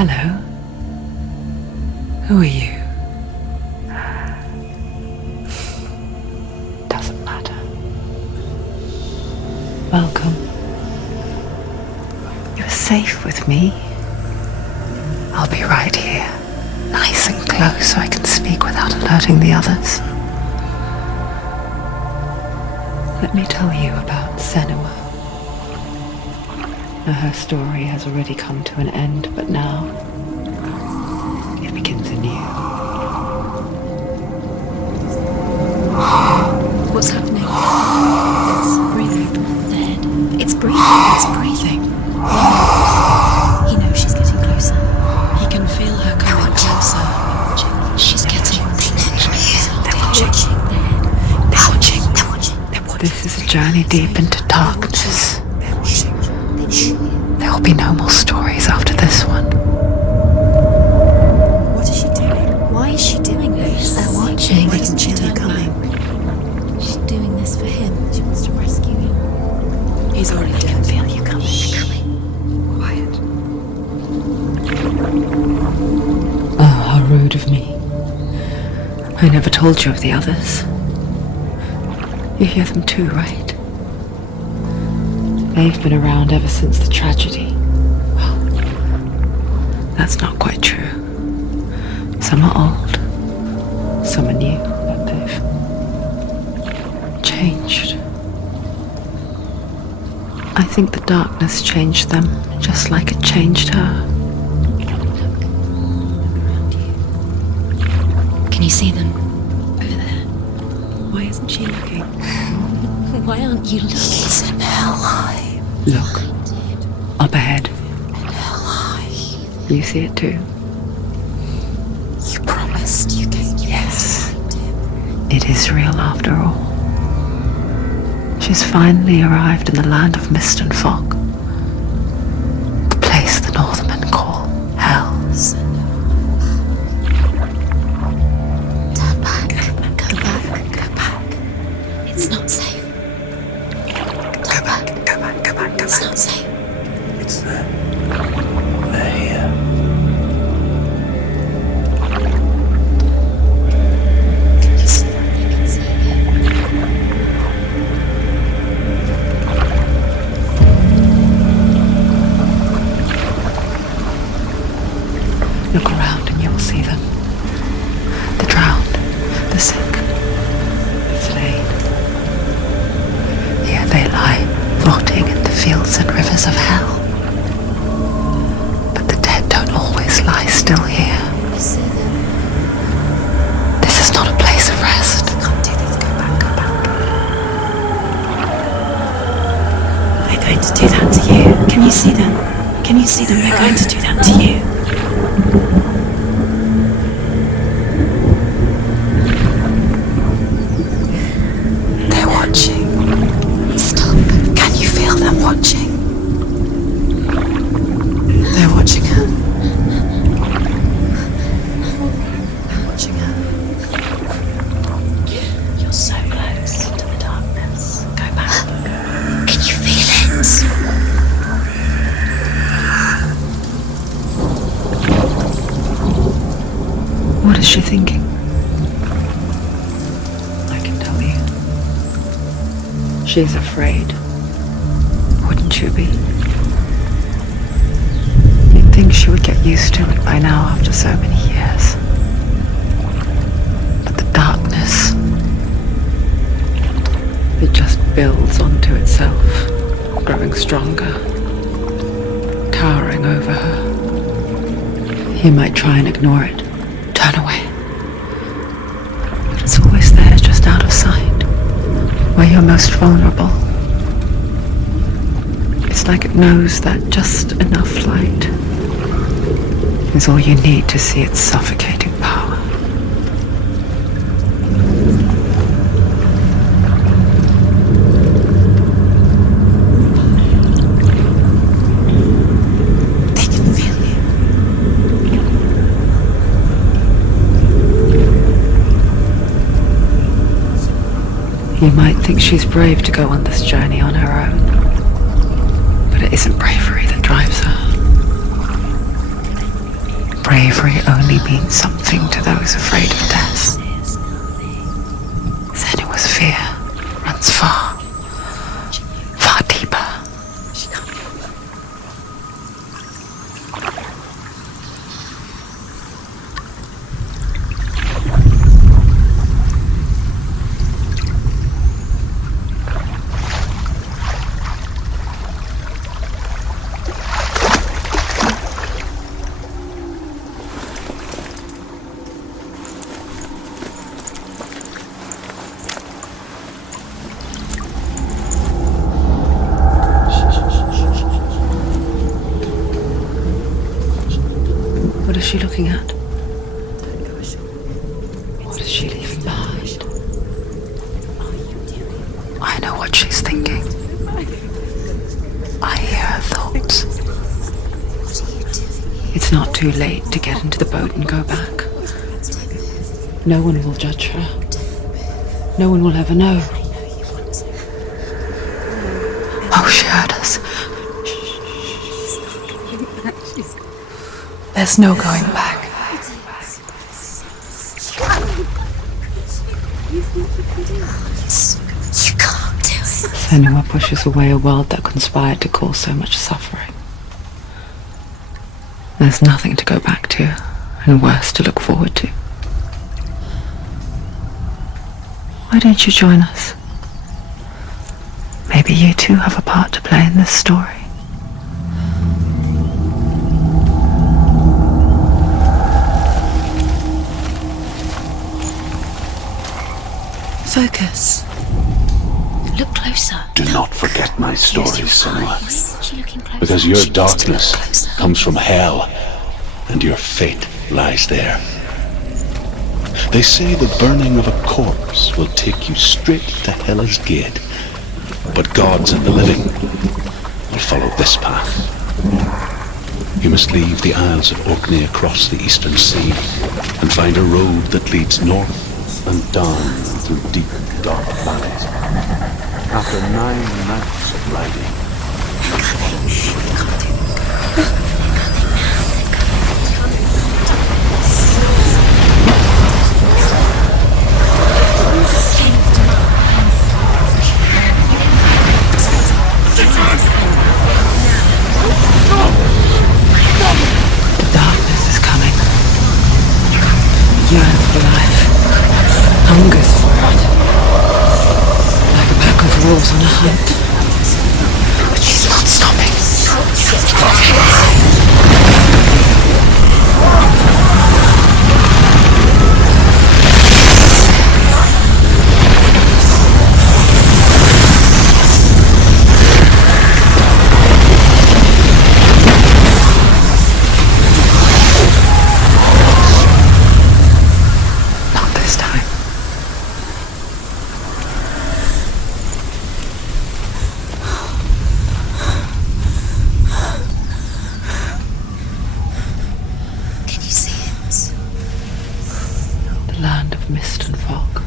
Hello. Who are you? Doesn't matter. Welcome. You're safe with me. I'll be right here, nice and close so I can speak without alerting the others. Let me tell you about Senua. Her story has already come to an end, but now it begins anew. What's happening? It's breathing. The head. It's breathing. It's breathing. He knows she's getting closer. He can feel her coming closer. She's getting closer. They're watching. They're watching. They're watching. This is a journey deep into darkness. There will be no more stories after this one. What is she doing? Why is she doing this? They're watching. They can feel her coming. She's doing this for him. She wants to rescue you. He's already dead. I can feel you coming. Quiet. Oh, how rude of me. I never told you of the others. You hear them too, right? They've been around ever since the tragedy. Well, that's not quite true. Some are old, some are new, but they've changed. I think the darkness changed them, just like it changed her. Can you see them? Over there. Why isn't she looking? Why aren't you looking? He's in hell high. Look, up ahead. In hell high. You see it too? You promised you came. Yes. It is real after all. She's finally arrived in the land of mist and fog. The place the Northermen call Hell. Turn back. Go back. Go back. It's not safe. Go back. Go back. Go back. Go It's back. not safe. It's there. They're here. You can see it. Look around and you will see them. The drowned, the sick, the slain. Here they lie, rotting in the fields and rivers of hell. But the dead don't always lie still here. You see them. This is not a place of rest. You can't do this. Go back. Go back. They're going to do that to you. Can you see them? Can you see them? They're going to do that to you. They're watching. Stop. Can you feel them watching? They're watching her. They're watching her. You're so close to the darkness. Go back. Can you feel it? What is she thinking? I can tell you. She's afraid. Wouldn't you be? You'd think she would get used to it by now after so many years. But the darkness, it just builds onto itself, growing stronger, towering over her. You might try and ignore it, turn away. But it's always there, just out of sight, where you're most vulnerable. It's like it knows that just enough light is all you need to see its suffocating power. They can feel you. You might think she's brave to go on this journey on her own, but it isn't bravery that drives her. bravery only means something to those afraid of death. Senua's fear runs far, far deeper. What is she looking at? What is she leaving behind? I know what she's thinking. I hear her thoughts. It's not too late to get into the boat and go back. No one will judge her. No one will ever know. Oh, she heard us. There's no going back. You can't do it. Senua pushes away a world that conspired to cause so much suffering. There's nothing to go back to, and worse to look forward to. Why don't you join us? Maybe you too have a part to play in this story. Focus. Look closer. Do not forget my stories, Senua. Is she looking closer? Because your She needs to look darkness closer. comes from hell, and your fate lies there. They say the burning of a corpse will take you straight to Hela's gate, but gods and the living will follow this path. You must leave the Isles of Orkney across the eastern sea and find a road that leads north and down through deep, dark valleys. After 9 nights of riding, The darkness is coming. Yearns for life. Hungers for it. Like a pack of wolves on a hunt. But she's not stopping. Not this time. Can you see it? The land of mist and fog.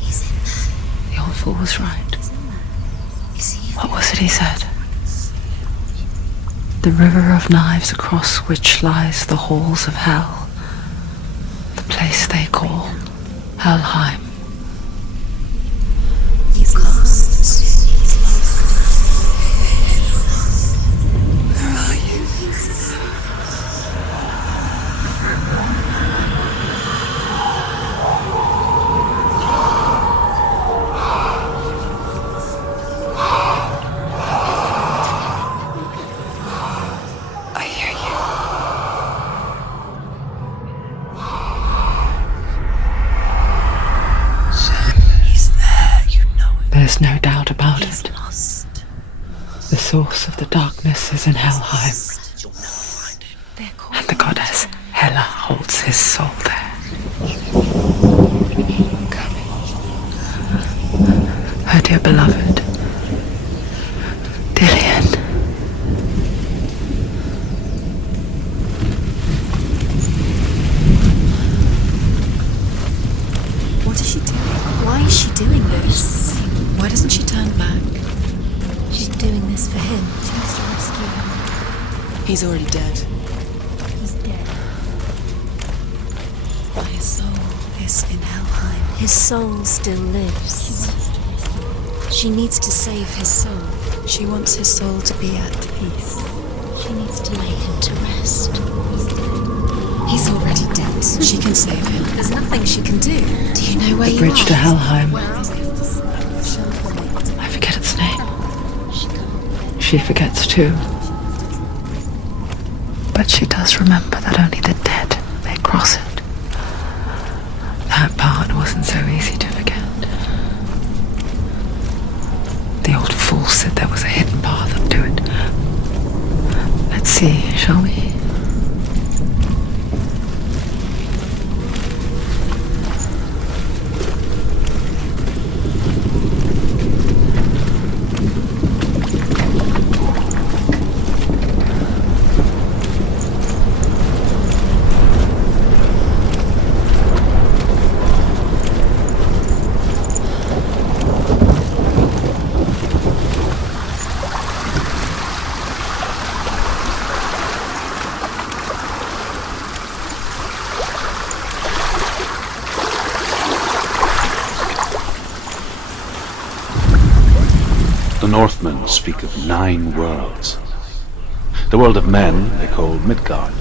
He's in there. The old fool was right. You see it? What was it he said? The river of knives across which lies the halls of hell. The place they call Helheim. He's lost. Where are you? I hear you. He's there, you know it. There's no doubt about He's it. lost. The source of the darkness is in Helheim, You'll never find him. They're called and the goddess Hela holds his soul there. Her dear beloved, Dillian. What is she doing? Why is she doing this? Why doesn't she turn back? She's doing this for him. She wants to rescue him. He's already dead. He's dead. His soul is in Helheim. His soul still lives. She needs to save his soul. She wants his soul to be at peace. She needs to lay him to rest. He's already dead. She can save him. There's nothing she can do. Do you know where you are? The bridge to Helheim. Where are you? I forget its name. She forgets too. But she does remember that only the dead may cross it. That part wasn't so easy to forget. The old fool said there was a hidden path up to it. Let's see, shall we? The Northmen speak of 9 worlds. The world of men they call Midgard.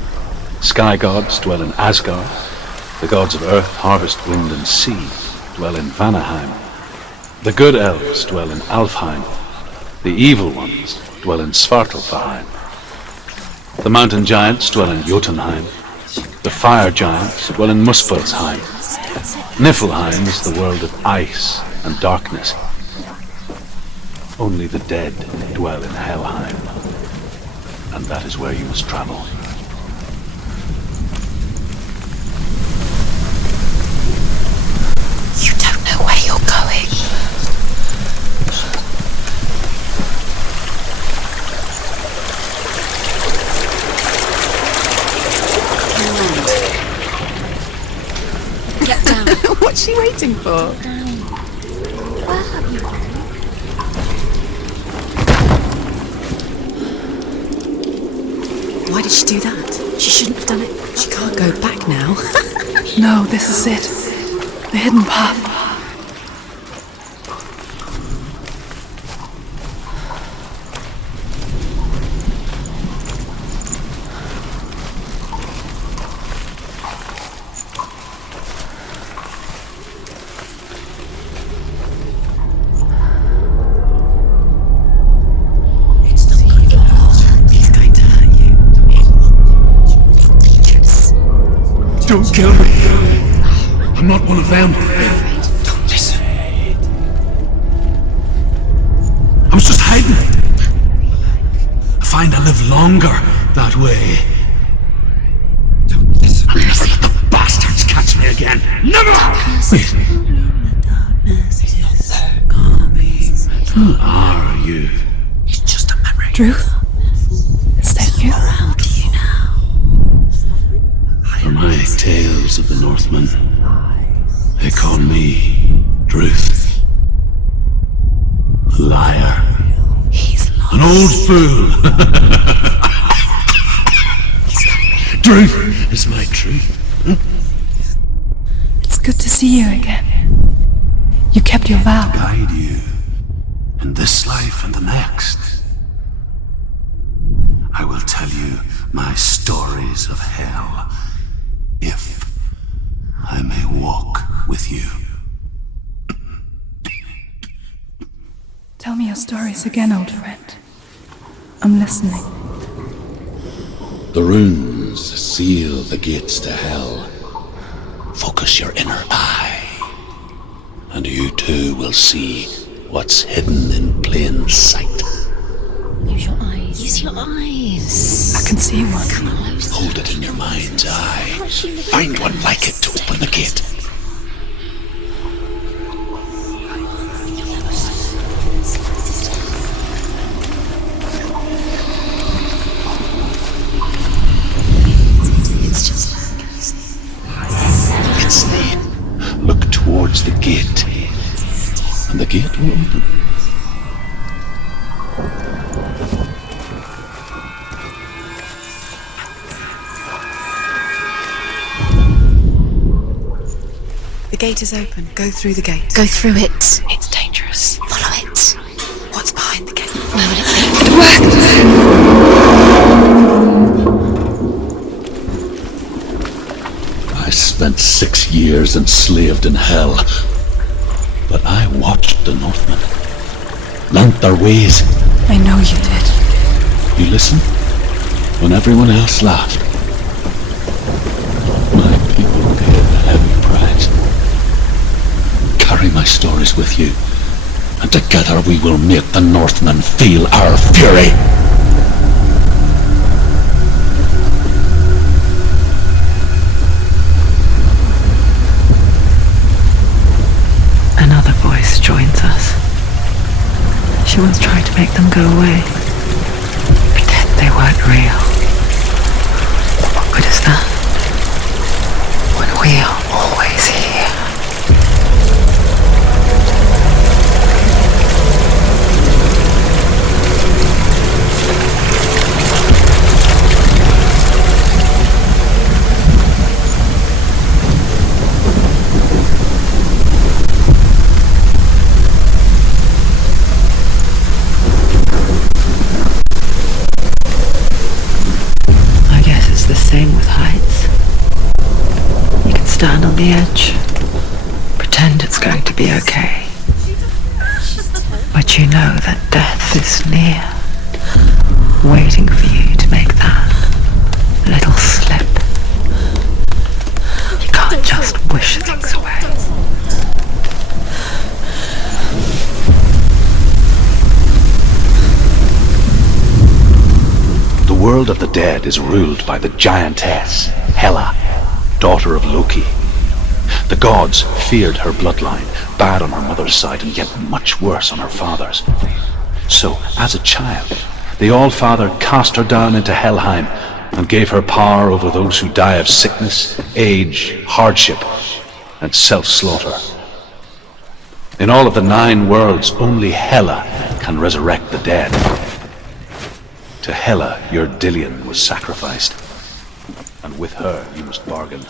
Sky gods dwell in Asgard. The gods of earth, harvest, wind and sea dwell in Vanaheim. The good elves dwell in Alfheim. The evil ones dwell in Svartalfheim. The mountain giants dwell in Jotunheim. The fire giants dwell in Muspelheim. Niflheim is the world of ice and darkness. Only the dead dwell in Helheim, and that is where you must travel. You don't know where you're going. Get down. What's she waiting for? Why did she do that? She shouldn't have done it. She can't go back now. No, this is it. The hidden path. Don't kill me. I'm not one of them. Don't listen. I was just hiding. I find I live longer that way. Don't listen. Let the bastards catch me again. Never! Wait. Who are you? It's just a memory. Truth? Is that you? Around you now. For my tales of the Northmen, they call me Druth. Liar. He's lost. An old fool. Druth is my truth. It's good to see you again. You kept your vow. Guide you in this life and the next. I will tell you my stories of hell, if I may walk with you. Tell me your stories again, old friend. I'm listening. The runes seal the gates to hell. Focus your inner eye, and you too will see what's hidden in plain sight. Use your eyes. Use your eyes. I can see one. Come close. Hold it in your mind's eye. Find one like it to open the gate. It's just like It's there. Look towards the gate, and the gate will open. The gate is open. Go through the gate. Go through it. It's dangerous. Follow it. What's behind the gate? No, it works. I spent 6 years enslaved in hell, but I watched the Northmen, learnt their ways. I know you did. You listened when everyone else laughed. My people paid a heavy price. Carry my stories with you, and together we will make the Northmen feel our fury. Another voice joins us. She once tried to make them go away. Pretend they weren't real. What good is that? When we are always here. The same with heights. You can stand on the edge, pretend it's going to be okay, but you know that death is near, waiting for you to make that little slip. You can't just wish things away. The world of the dead is ruled by the giantess, Hela, daughter of Loki. The gods feared her bloodline, bad on her mother's side and yet much worse on her father's. So, as a child, the All-Father cast her down into Helheim and gave her power over those who die of sickness, age, hardship, and self-slaughter. In all of the 9 worlds, only Hela can resurrect the dead. To Hela, your Dillion was sacrificed, and with her you must bargain.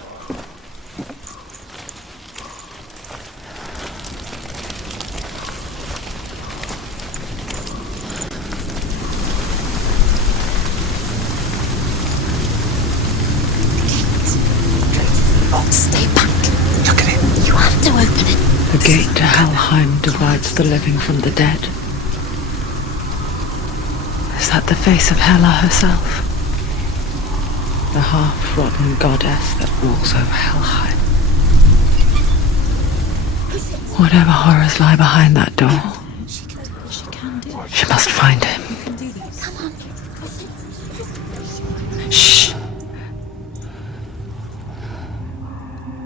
Oh, stay back. Look at it. You have to open it. The gate to Helheim divides the living from the dead. Is that the face of Hela herself? The half-rotten goddess that rules over Helheim. Whatever horrors lie behind that door, she must find him. Shh.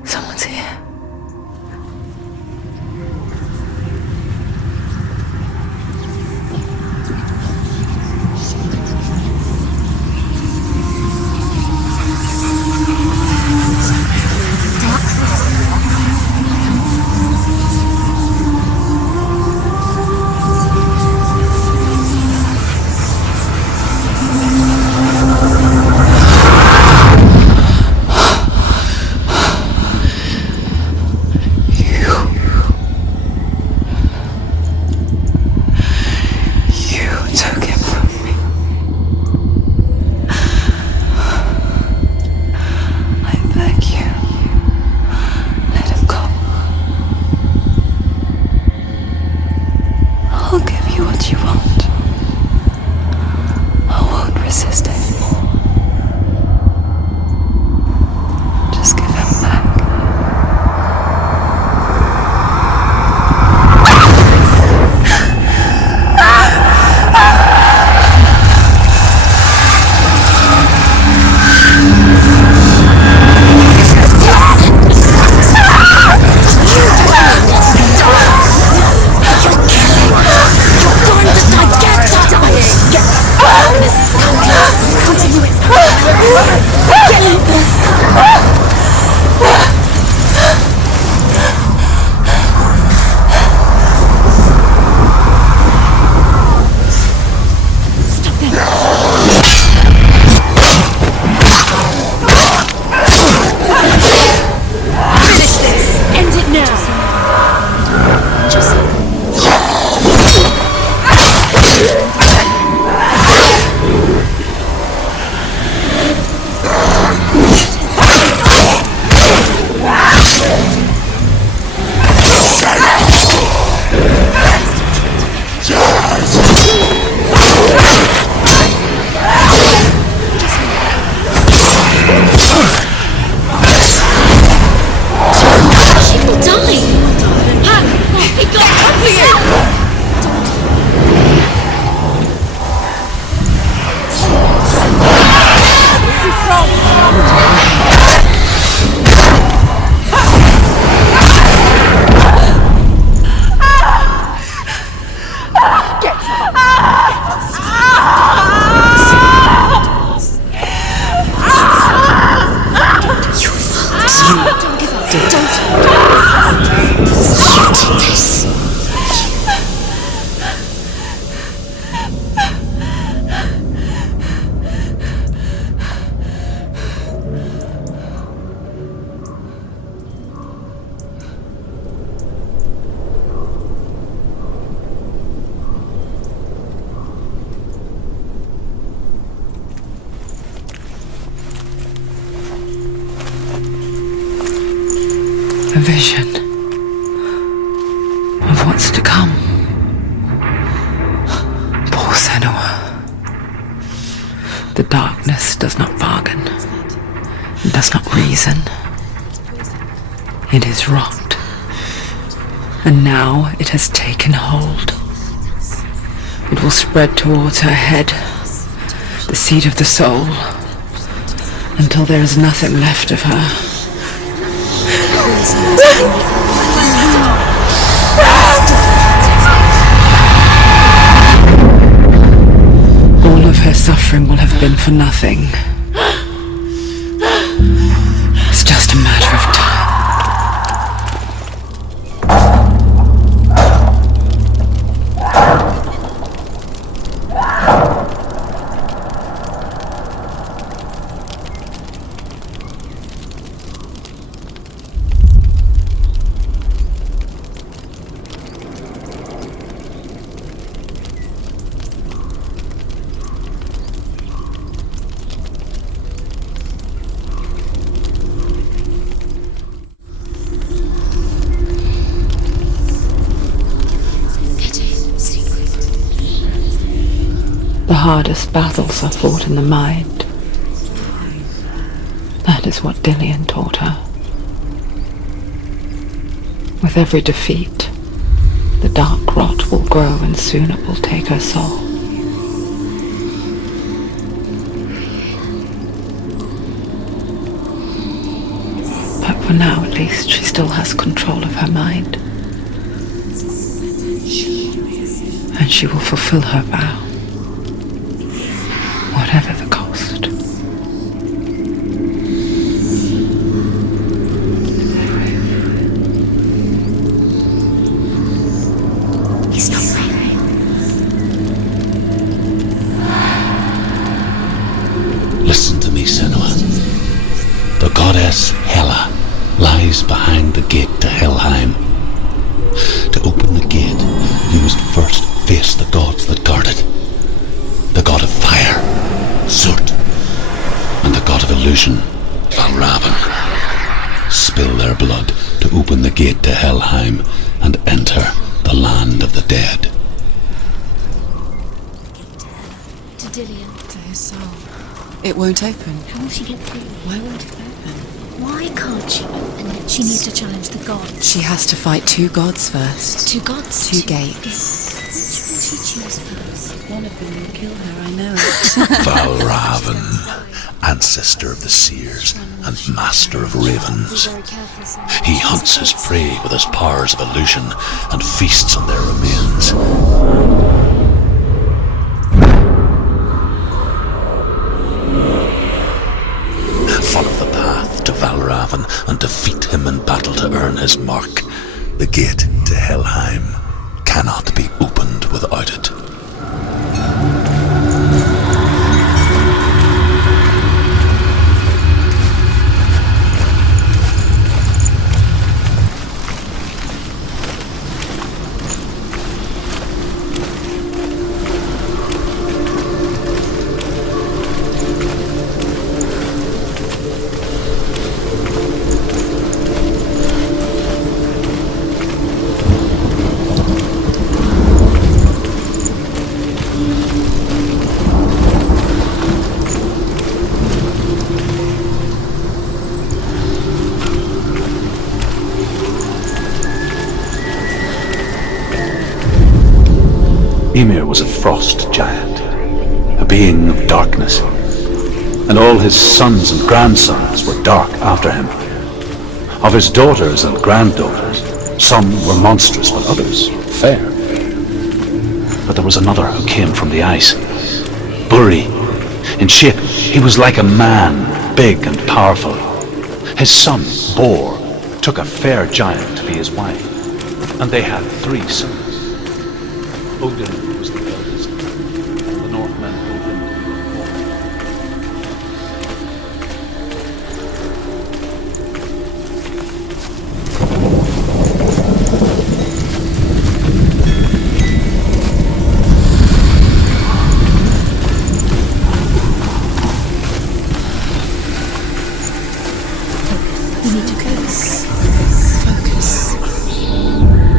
Someone's here. A vision of what's to come. Poor Senua. The darkness does not bargain, does not reason. It is wrought, and now it has taken hold. It will spread towards her head, the seat of the soul, until there is nothing left of her. All of her suffering will have been for nothing. It's just a matter of time. The hardest battles are fought in the mind. That is what Dillian taught her. With every defeat, the dark rot will grow and soon it will take her soul. But for now, at least, she still has control of her mind. And she will fulfill her vow. Whatever the cost. He's not right. Listen to me, Senua. The goddess Hela lies behind the gate to Helheim. To open the gate, you must first face the gods that guard it. The god of fire, Zurt, and the god of illusion, Valravan. Spill their blood to open the gate to Helheim and enter the land of the dead. To Dillian. To his soul. It won't open. How will she get through? Why won't it open? Why can't she open it? She needs to challenge the gods. She has to fight two gods first. Two gods? Two gates. Which will she choose first? One of them will kill her, I know it. Valravan, ancestor of the seers and master of ravens. He hunts his prey with his powers of illusion and feasts on their remains. Follow the path to Valravan and defeat him in battle to earn his mark. The gate to Helheim cannot be opened without it. Ymir was a frost giant, a being of darkness, and all his sons and grandsons were dark after him. Of his daughters and granddaughters, some were monstrous, but others fair. But there was another who came from the ice. Buri. In shape, he was like a man, big and powerful. His son, Bor, took a fair giant to be his wife, and they had 3 sons. Odin was the eldest. The Northmen Odin.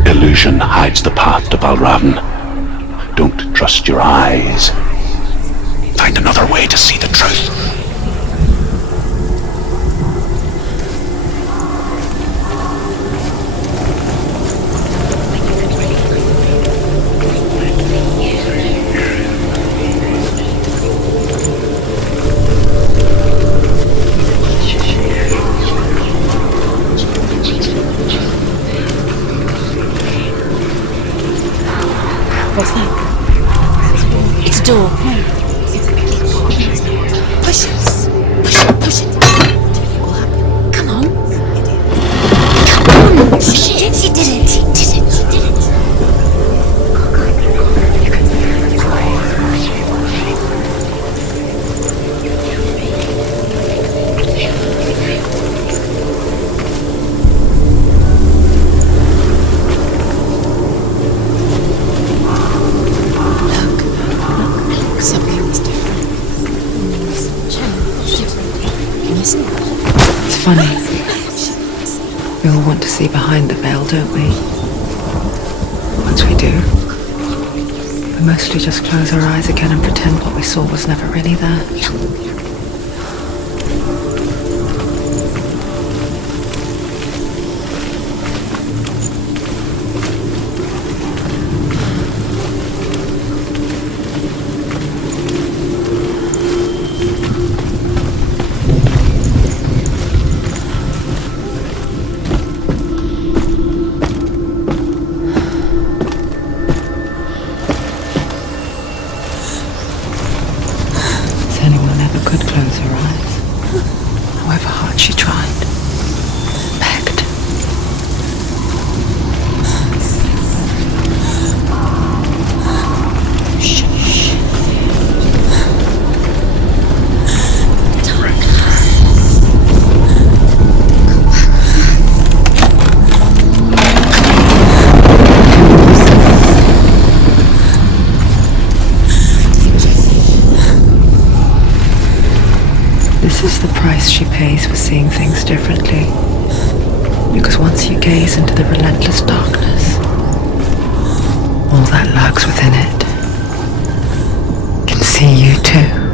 Illusion hides the path to Valravn. Don't trust your eyes. Find another way to see the truth. What's that? It's a door. Push it. Push it. Push it. What do you think will happen? Come on. Come on. Push it. He did it. He did it. He did it. It's funny. We all want to see behind the veil, don't we? Once we do, we mostly just close our eyes again and pretend what we saw was never really there. Senua never could close her eyes, however hard she tried, begged. This is the price she pays for seeing things differently. Because once you gaze into the relentless darkness, all that lurks within it can see you too.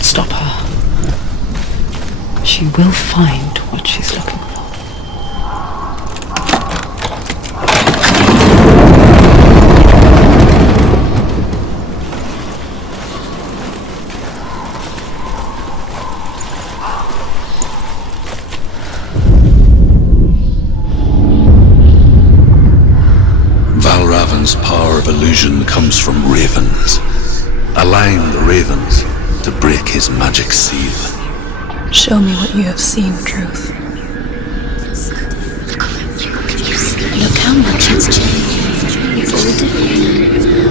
Stop her. She will find what she's looking for. power of illusion comes from ravens. Align the ravens to break his magic seal. Show me what you have seen, Truth. Look how much it's changed. It's all different.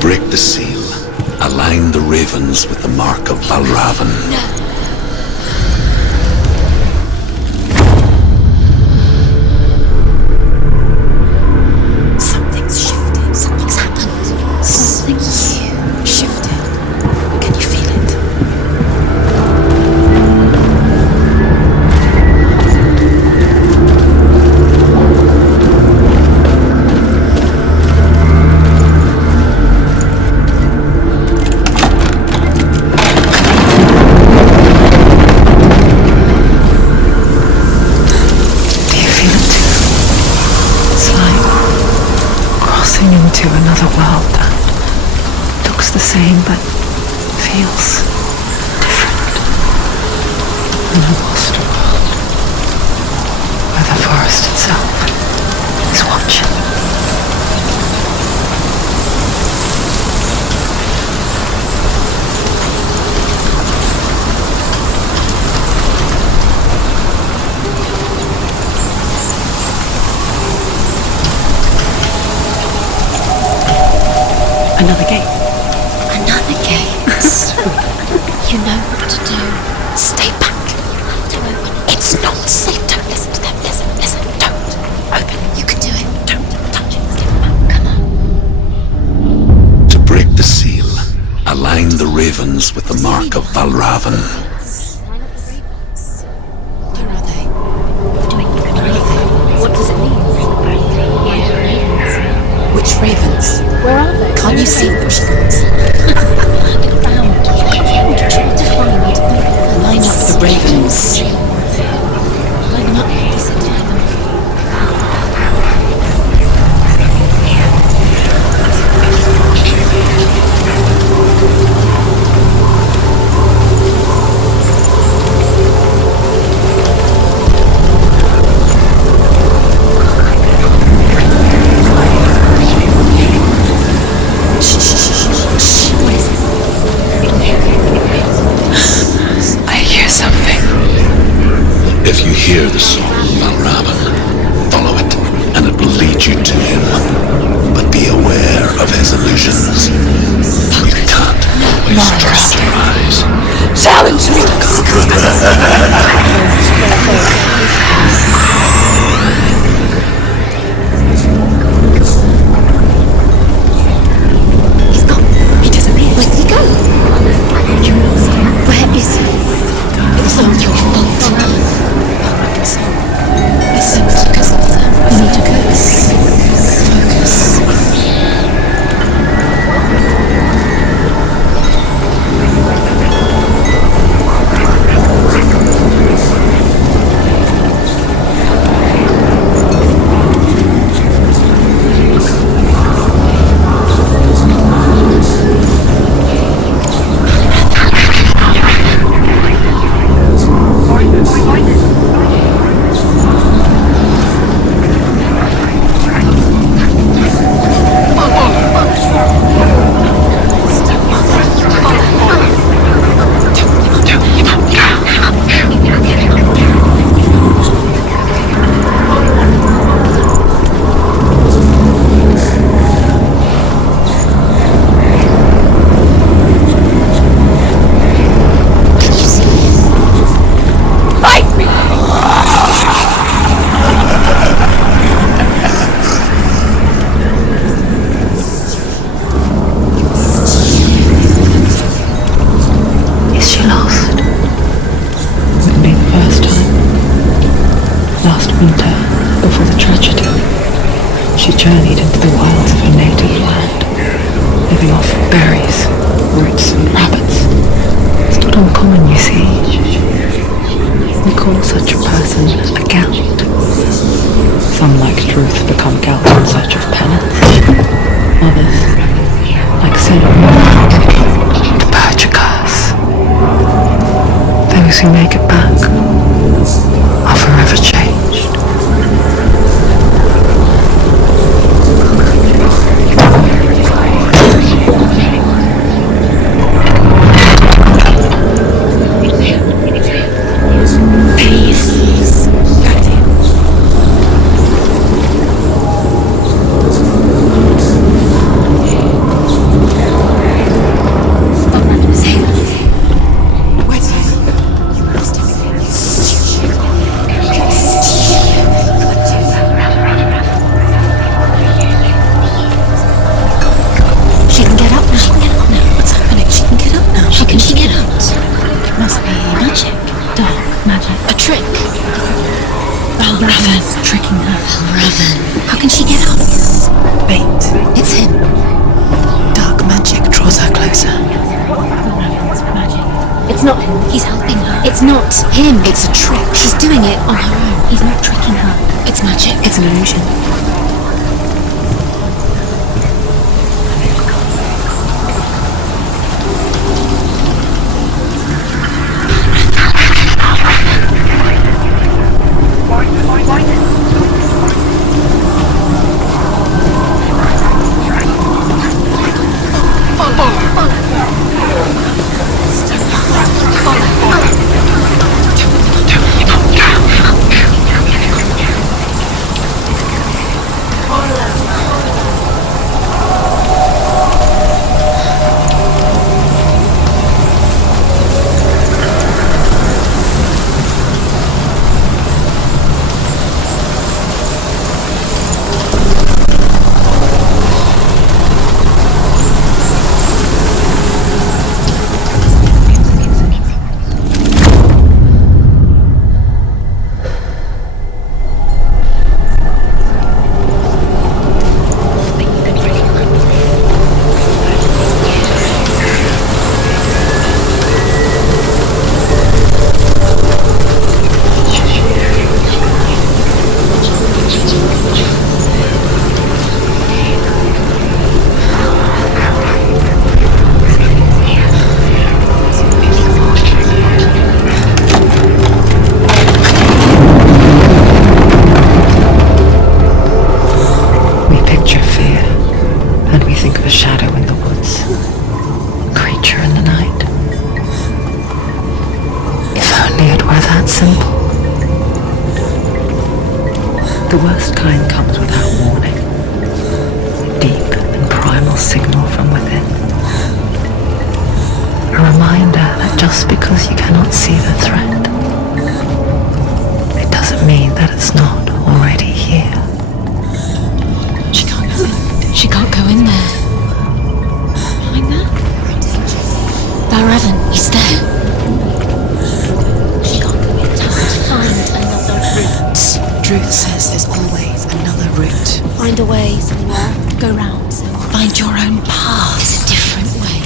Break the seal. Align the ravens with the mark of Valravan. Something's shifted. Something's happened. Something's shifted. Can you feel it? Into another world that looks the same but feels different. An lost world where the forest itself is watching. Another gate. Another gate. You know what to do. Stay back. You have to open it. It's not safe. Don't listen to them. Listen. Don't. Open it. You can do it. Don't touch it. Step back. Come on. To break the seal, align the ravens with the mark of Valravan. Where are they? What does it mean? Which ravens? Where are they? Can't you see them? Look around. Try to find. Line up the ravens. Line up. Listen to them. If you hear the song of Valravan, follow it, and it will lead you to him. But be aware of his illusions. You can't always trust your eyes. Challenge me! He's gone. He disappeared. Where did he go? Where is he? It was all your fault. Listen, focus. You need to focus. She journeyed into the wilds of her native land, living off berries, roots and rabbits. It's not uncommon, you see. We call such a person a Gelt. Some, like Truth, become Gelt in search of penance. Others, like Senua, to purge a curse. Those who make it back are forever changed. Him. It's a trick. She's doing it on her own. He's not tricking her. It's magic. It's an illusion. The worst kind comes without warning. Deep and primal signal from within. A reminder that just because you cannot see the threat, it doesn't mean that it's not already here. She can't go in. She can't go in there. Behind there? Revan, he's there. She can't go in. Just find another route. Truth says there's always another route. Find a way, Senua. Go round, Senua. Find your own path. There's a different way.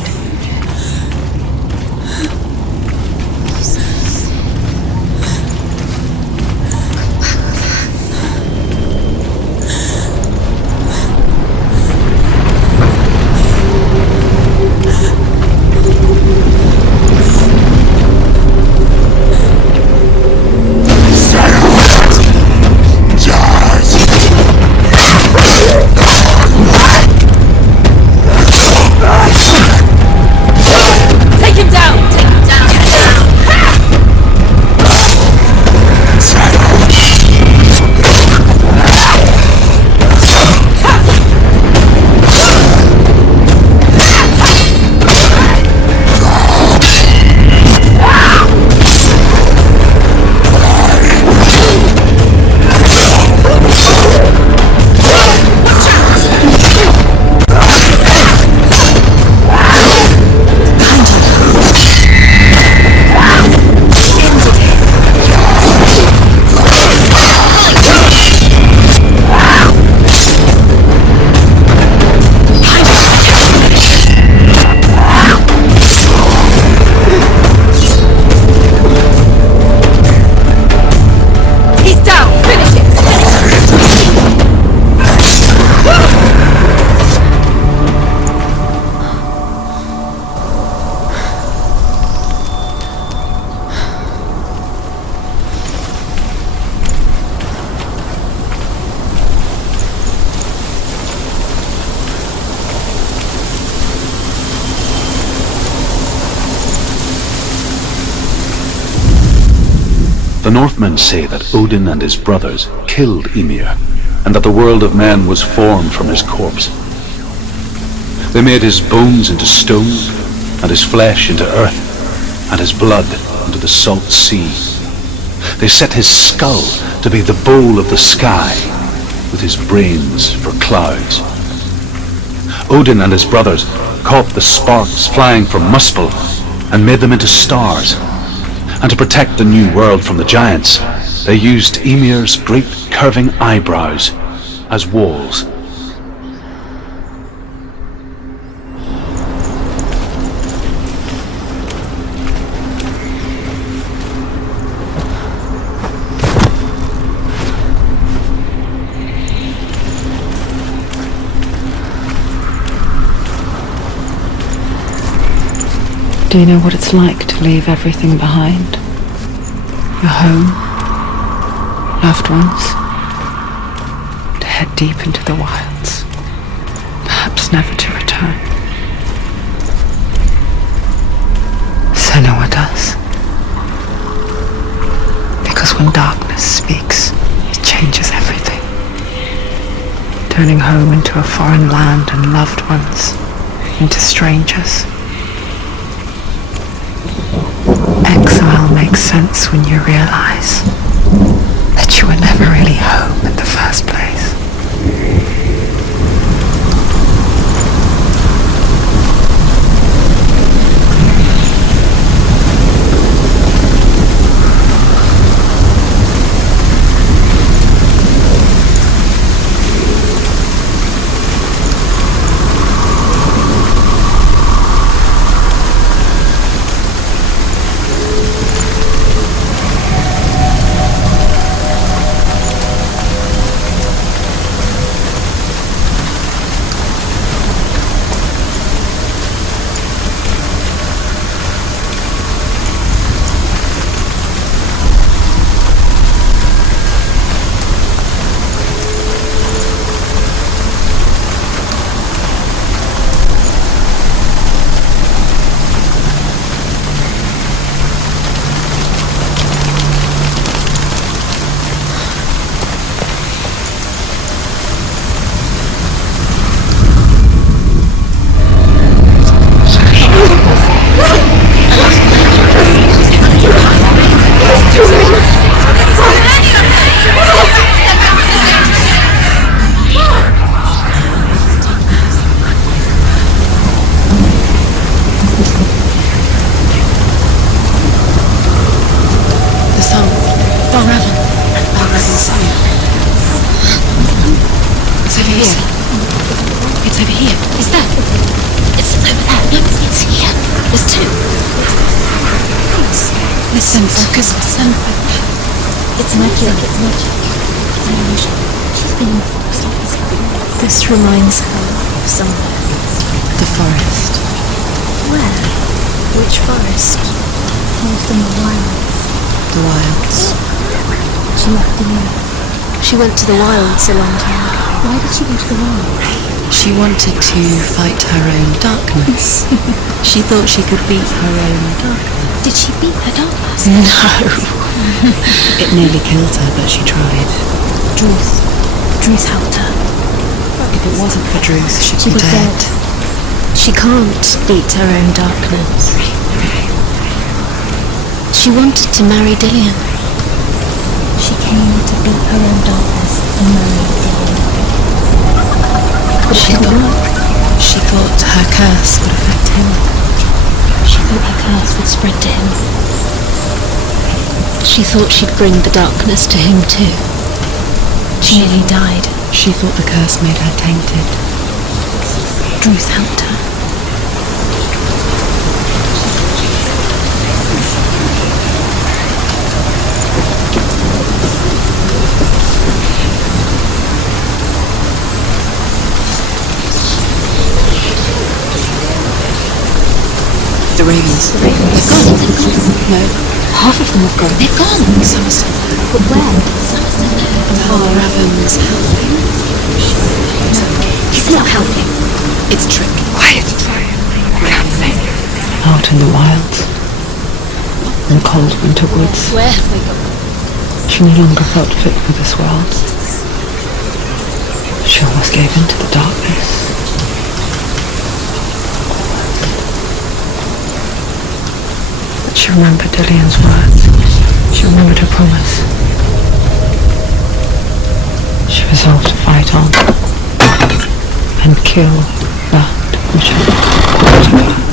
The Northmen say that Odin and his brothers killed Ymir, and that the world of men was formed from his corpse. They made his bones into stone, and his flesh into earth, and his blood into the salt sea. They set his skull to be the bowl of the sky, with his brains for clouds. Odin and his brothers caught the sparks flying from Muspel and made them into stars. And to protect the new world from the giants, they used Ymir's great curving eyebrows as walls. Do you know what it's like to leave everything behind? Your home, loved ones, to head deep into the wilds, perhaps never to return? Senua does. Because when darkness speaks, it changes everything, turning home into a foreign land and loved ones into strangers. Exile makes sense when you realize that you were never really home in the first place. Listen, focus, listen. It's magic. It's magic. It's an illusion. She's been in the forest like this before. This reminds her of somewhere. The forest. Where? Which forest? All of them are wilds. The wilds. She left the room. She went to the wilds a long time ago. Why did she go to the wilds? She wanted to fight her own darkness. She thought she could beat her own darkness. Did she beat her darkness? No. It nearly killed her, but she tried. Druth helped her. If it wasn't for Druth, she'd She be was dead. She can't beat her own darkness. She wanted to marry Dillion. She came to beat her own darkness and marry Dillion. But She thought her curse would affect him. She thought her curse would spread to him. She thought she'd bring the darkness to him too. She nearly died. She thought the curse made her tainted. Druth helped her. The ravens. They've gone. No. Half of them have gone. They've gone. Some are still there. But where? Some are still there. Raven's helping. He's not helping. It's tricky. Quiet. Can't think. Out in the wilds, in cold winter woods, Where have they gone? She no longer felt fit for this world. She almost gave in to the darkness. But she remembered Dillian's words. She remembered her promise. She resolved to fight on and kill that which had caused her.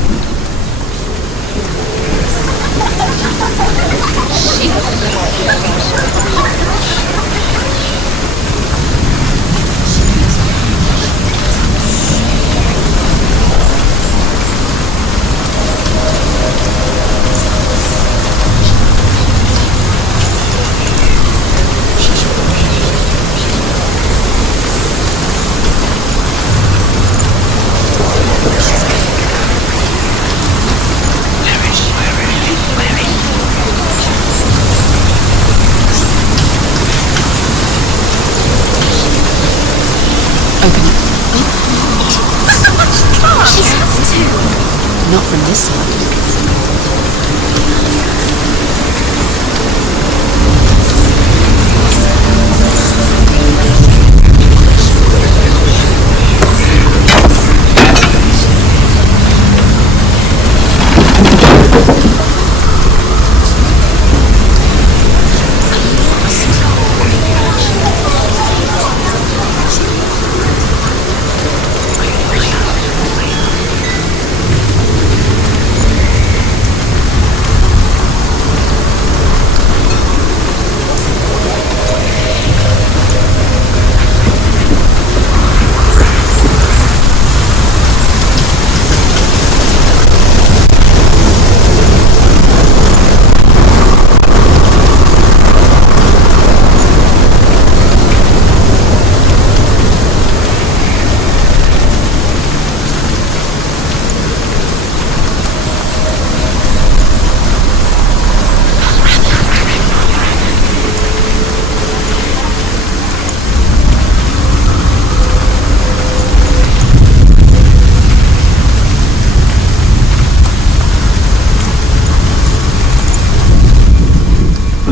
Not from this side.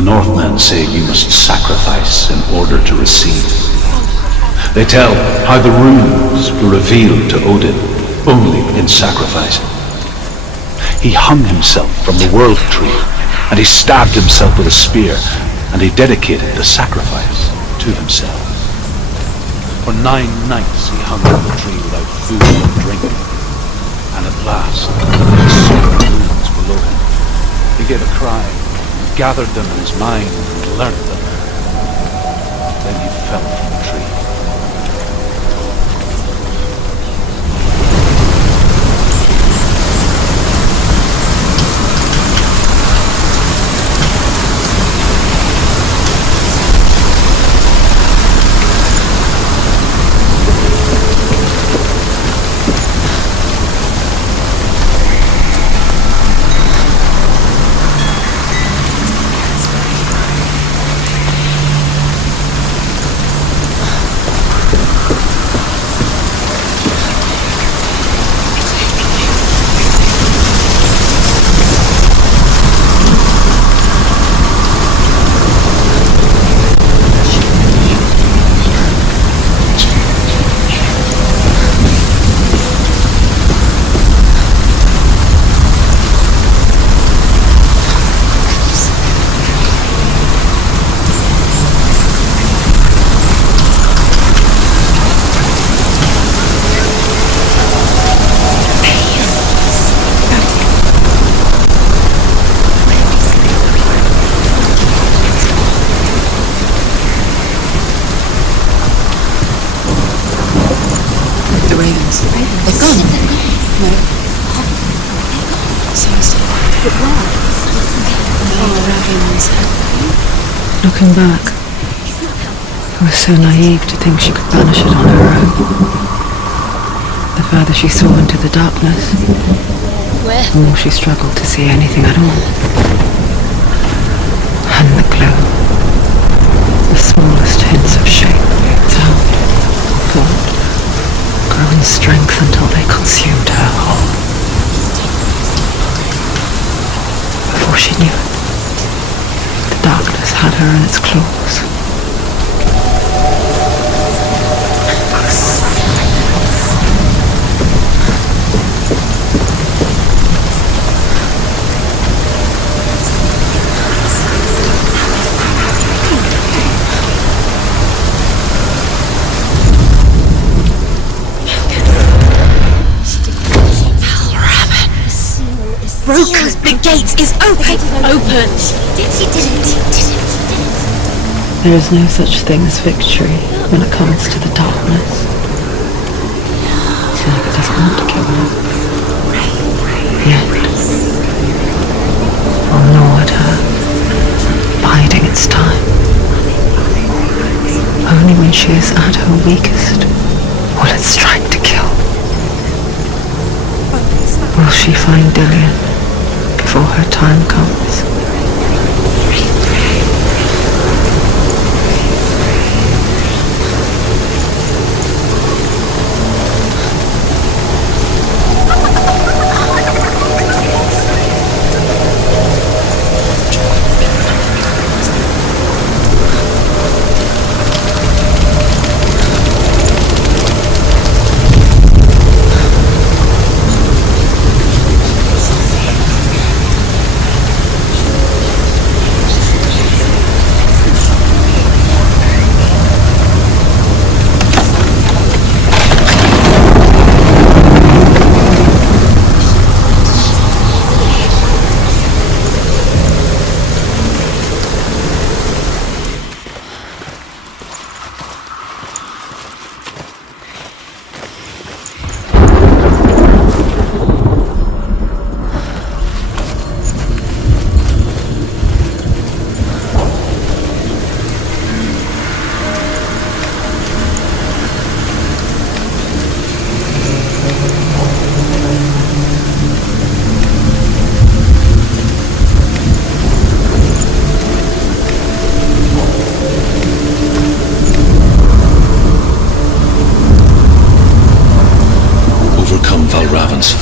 Northmen say you must sacrifice in order to receive. They tell how the runes were revealed to Odin only in sacrifice. He hung himself from the world tree, and he stabbed himself with a spear, and he dedicated the sacrifice to himself. For 9 nights he hung on the tree without food or drink, and at last he saw the runes below him. He gave a cry, gathered them in his mind and learnt them. Then he fell from the tree. They've gone. No. So still. But where? Oh, ravens. Looking back, I was so naive to think she could banish it on her own. The further she saw into the darkness, the more she struggled to see anything at all. And the glow, the smallest hints of shape, sound, thought, grew in strength until they consumed her whole. Before she knew it, the darkness had her in its claws. Broken! The gate is open! Open! She did it! There is no such thing as victory when it comes to the darkness. It's like it doesn't want to give up. Yet, will gnaw at her, biding its time. Only when she is at her weakest will it strike to kill. Will she find Dillian before her time comes?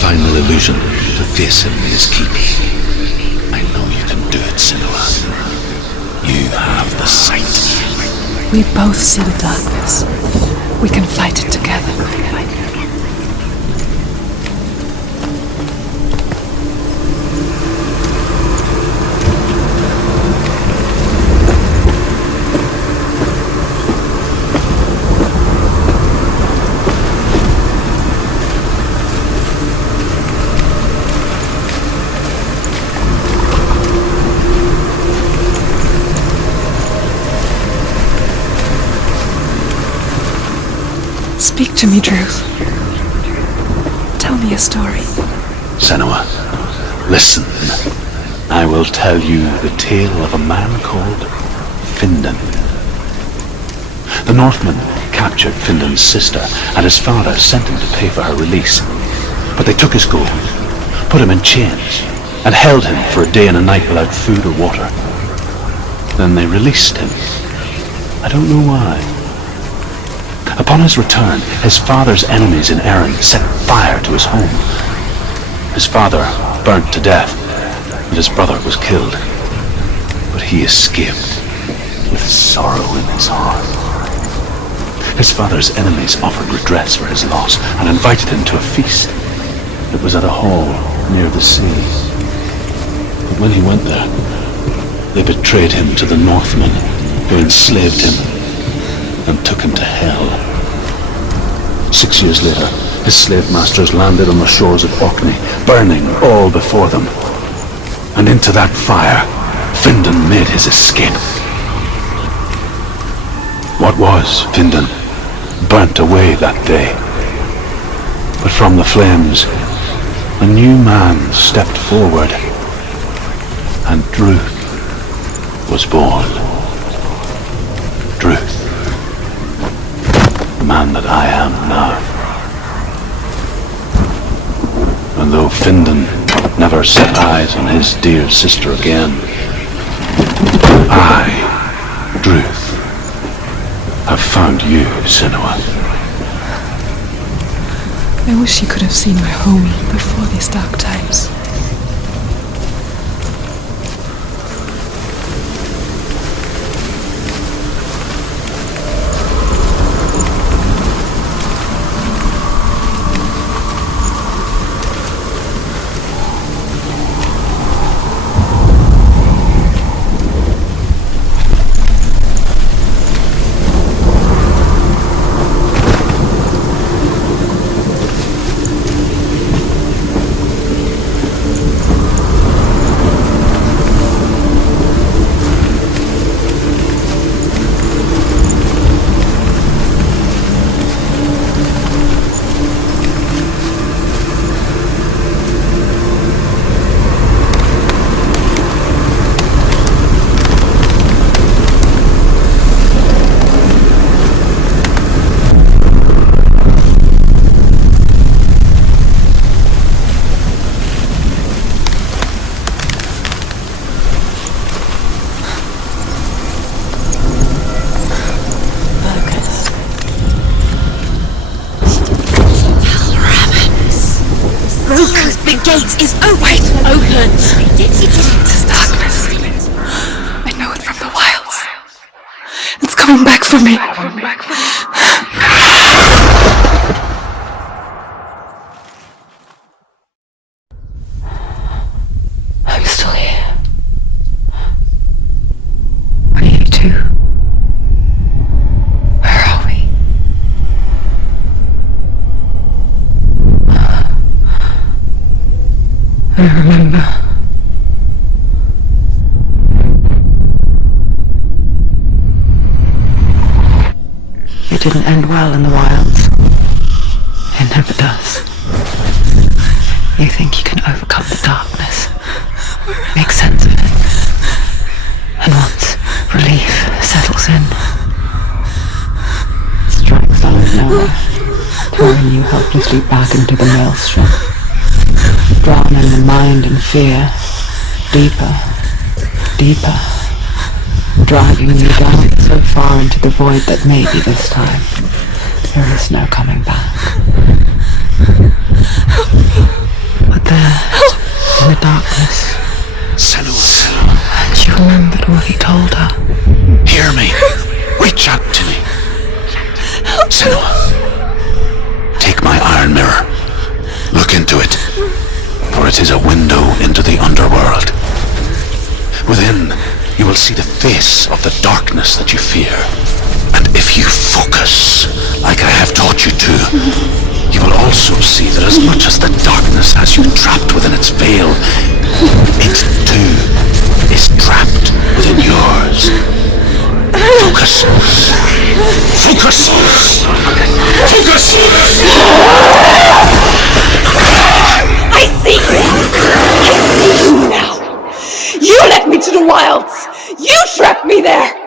Final illusion to face him in his keep. I know you can do it, Senua. You have the sight. We both see the darkness. We can fight it together. Speak to me, Druth. Tell me a story. Senua, listen. I will tell you the tale of a man called Findan. The Northmen captured Findan's sister, and his father sent him to pay for her release. But they took his gold, put him in chains, and held him for a day and a night without food or water. Then they released him. I don't know why. Upon his return, his father's enemies in Erin set fire to his home. His father burnt to death, and his brother was killed. But he escaped with sorrow in his heart. His father's enemies offered redress for his loss and invited him to a feast. It was at a hall near the sea. But when he went there, they betrayed him to the Northmen, who enslaved him and took him to hell. 6 years later, his slave masters landed on the shores of Orkney, burning all before them. And into that fire, Findan made his escape. What was Findan burnt away that day. But from the flames, a new man stepped forward, and Druth was born. Druth. The man that I am now. And though Findan never set eyes on his dear sister again, I, Druth, have found you, Senua. I wish you could have seen my home before these dark times. This darkness. I know it from the wilds. It's coming back for me. I'm still here. Are you too? Where are we? I remember. It didn't end well in the wilds. It never does. You think you can overcome the darkness, make sense of it, and once relief settles in, strikes out of nowhere, throwing you helplessly back into the maelstrom, drowning the mind in fear, deeper, deeper, dragging you down so far into the void that maybe this time there is no coming back. But there, in the darkness, Senua. she remembered what he told her. Hear me. Reach out to me. Senua. Take my iron mirror. Look into it. For it is a window into the underworld. Within, you will see the face of the darkness that you fear. And if you focus, like I have taught you to, you will also see that as much as the darkness has you trapped within its veil, it too is trapped within yours. Focus. Focus. Focus. I see you! I see you now! You led me to the wilds! You trapped me there!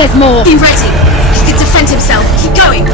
There's more. Be ready. He can defend himself. Keep going.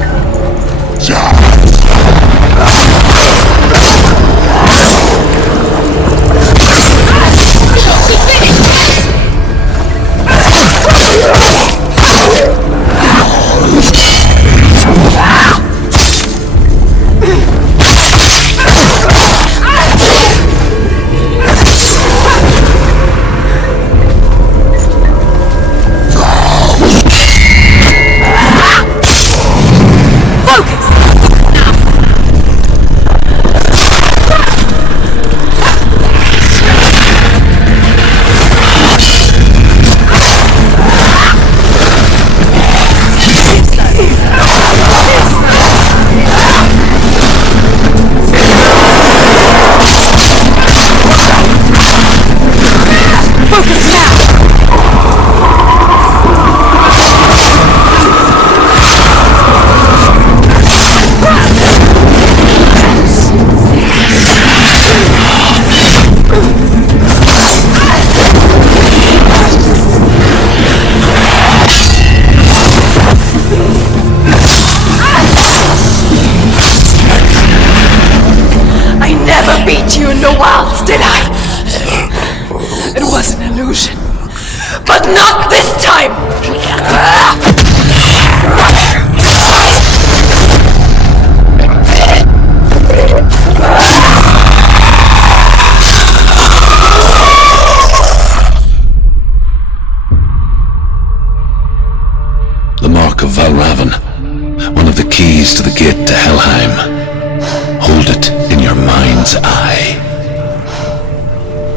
But not this time! The mark of Valravan, one of the keys to the gate to Helheim. Hold it in your mind's eye.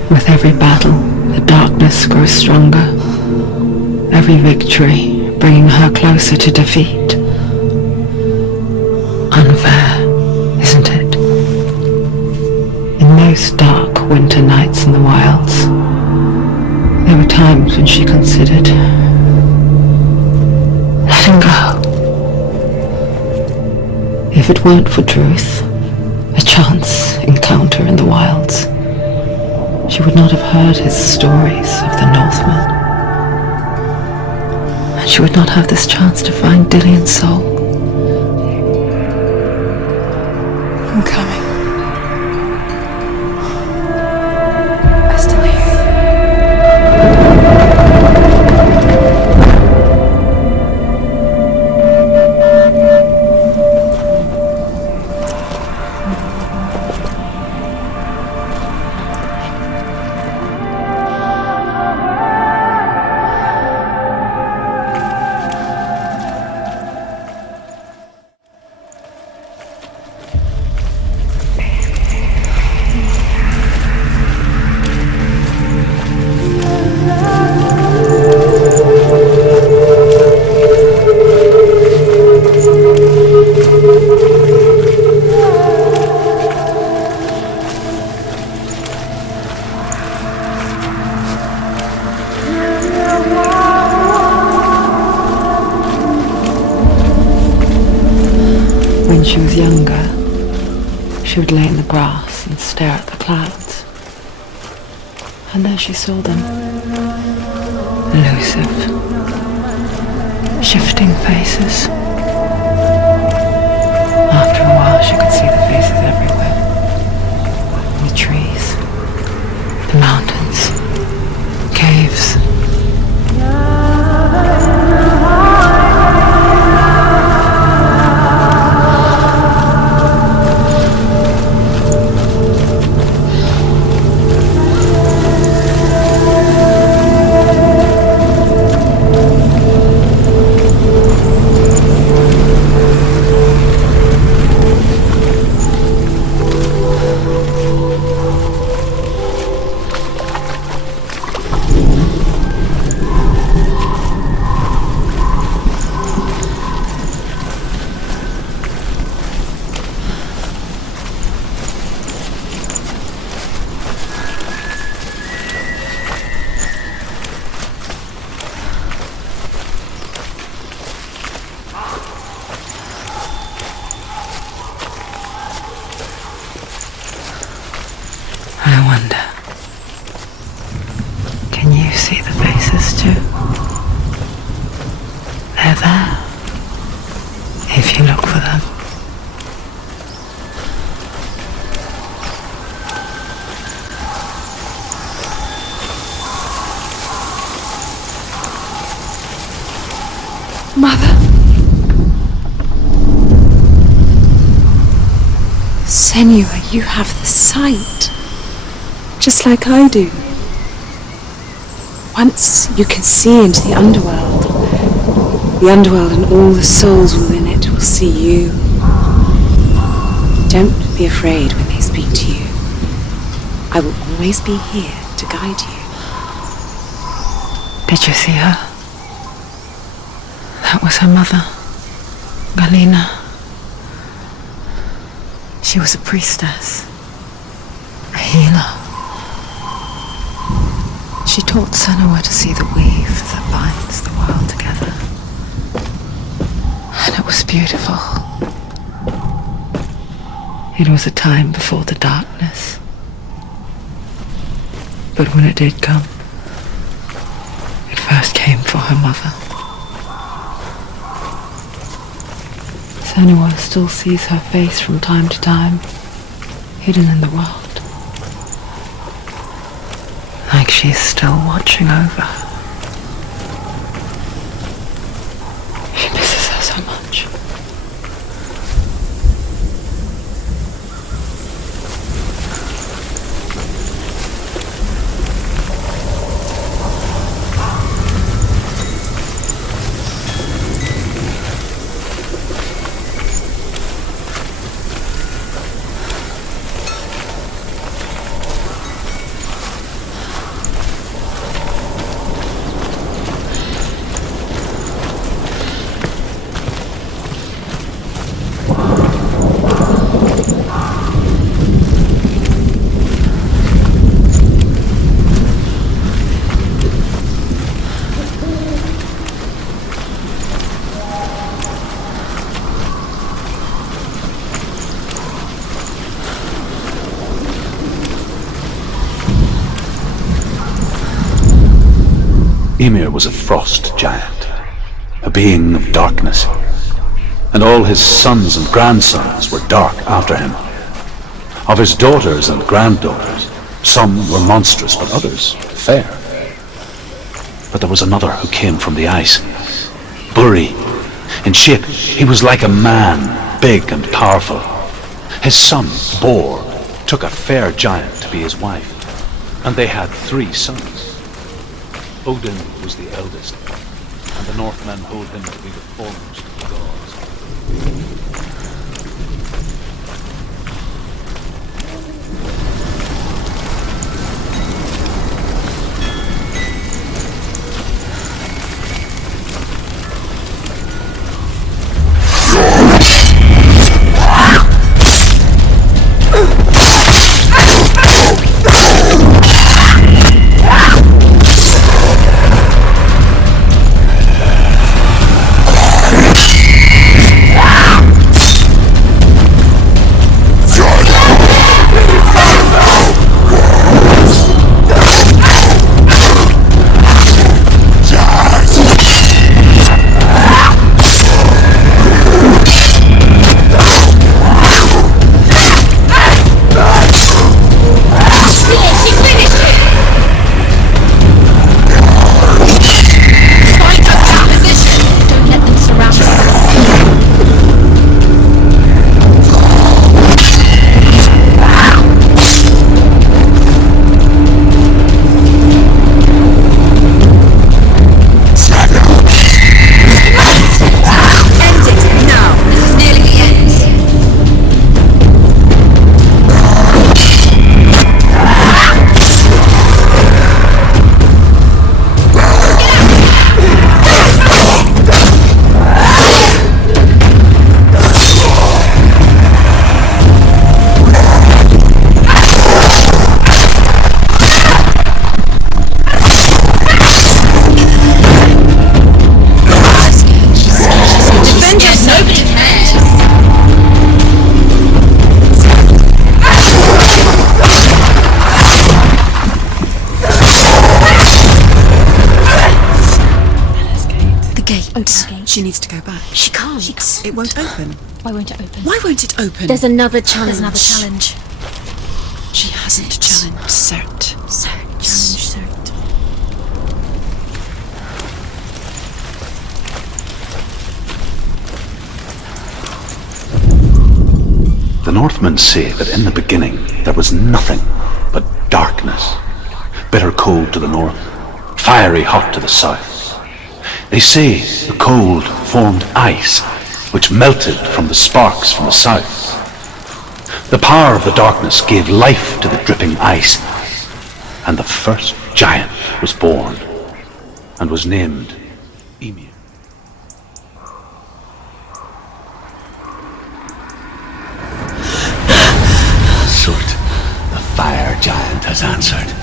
With every battle, the darkness grows stronger. Every victory bringing her closer to defeat. Unfair, isn't it? In those dark winter nights in the wilds, there were times when she considered letting go. If it weren't for truth, a chance encounter in the wilds, she would not have heard his stories of the Northmen. And she would not have this chance to find Dillion's soul. I'm coming. I still hear you. When she was younger, she would lay in the grass and stare at the clouds. And there she saw them. Elusive, shifting faces. After a while, she could see the faces everywhere. The trees, the mountains, caves. I wonder, can you see the faces too? They're there, if you look for them. Mother. Senua, you have the sight. Just like I do. Once you can see into the underworld and all the souls within it will see you. Don't be afraid when they speak to you. I will always be here to guide you. Did you see her? That was her mother, Galina. She was a priestess, a healer. She taught Senua to see the weave that binds the world together. And it was beautiful. It was a time before the darkness. But when it did come, it first came for her mother. Senua still sees her face from time to time, hidden in the world. Like she's still watching over her. Ymir was a frost giant, a being of darkness, and all his sons and grandsons were dark after him. Of his daughters and granddaughters, some were monstrous, but others fair. But there was another who came from the ice. Buri. In shape, he was like a man, big and powerful. His son, Bor, took a fair giant to be his wife, and they had 3 sons. Odin was the eldest, and the Northmen hold him to be the foremost of the gods. She needs to go back. She can't. It won't open. Why won't it open? Why won't it open? There's another challenge. She hasn't challenged Cert. Challenge Cert. The Northmen say that in the beginning there was nothing but darkness. Bitter cold to the north, fiery hot to the south. They say the cold formed ice, which melted from the sparks from the south. The power of the darkness gave life to the dripping ice, and the first giant was born, and was named Ymir. Surt, the fire giant has answered.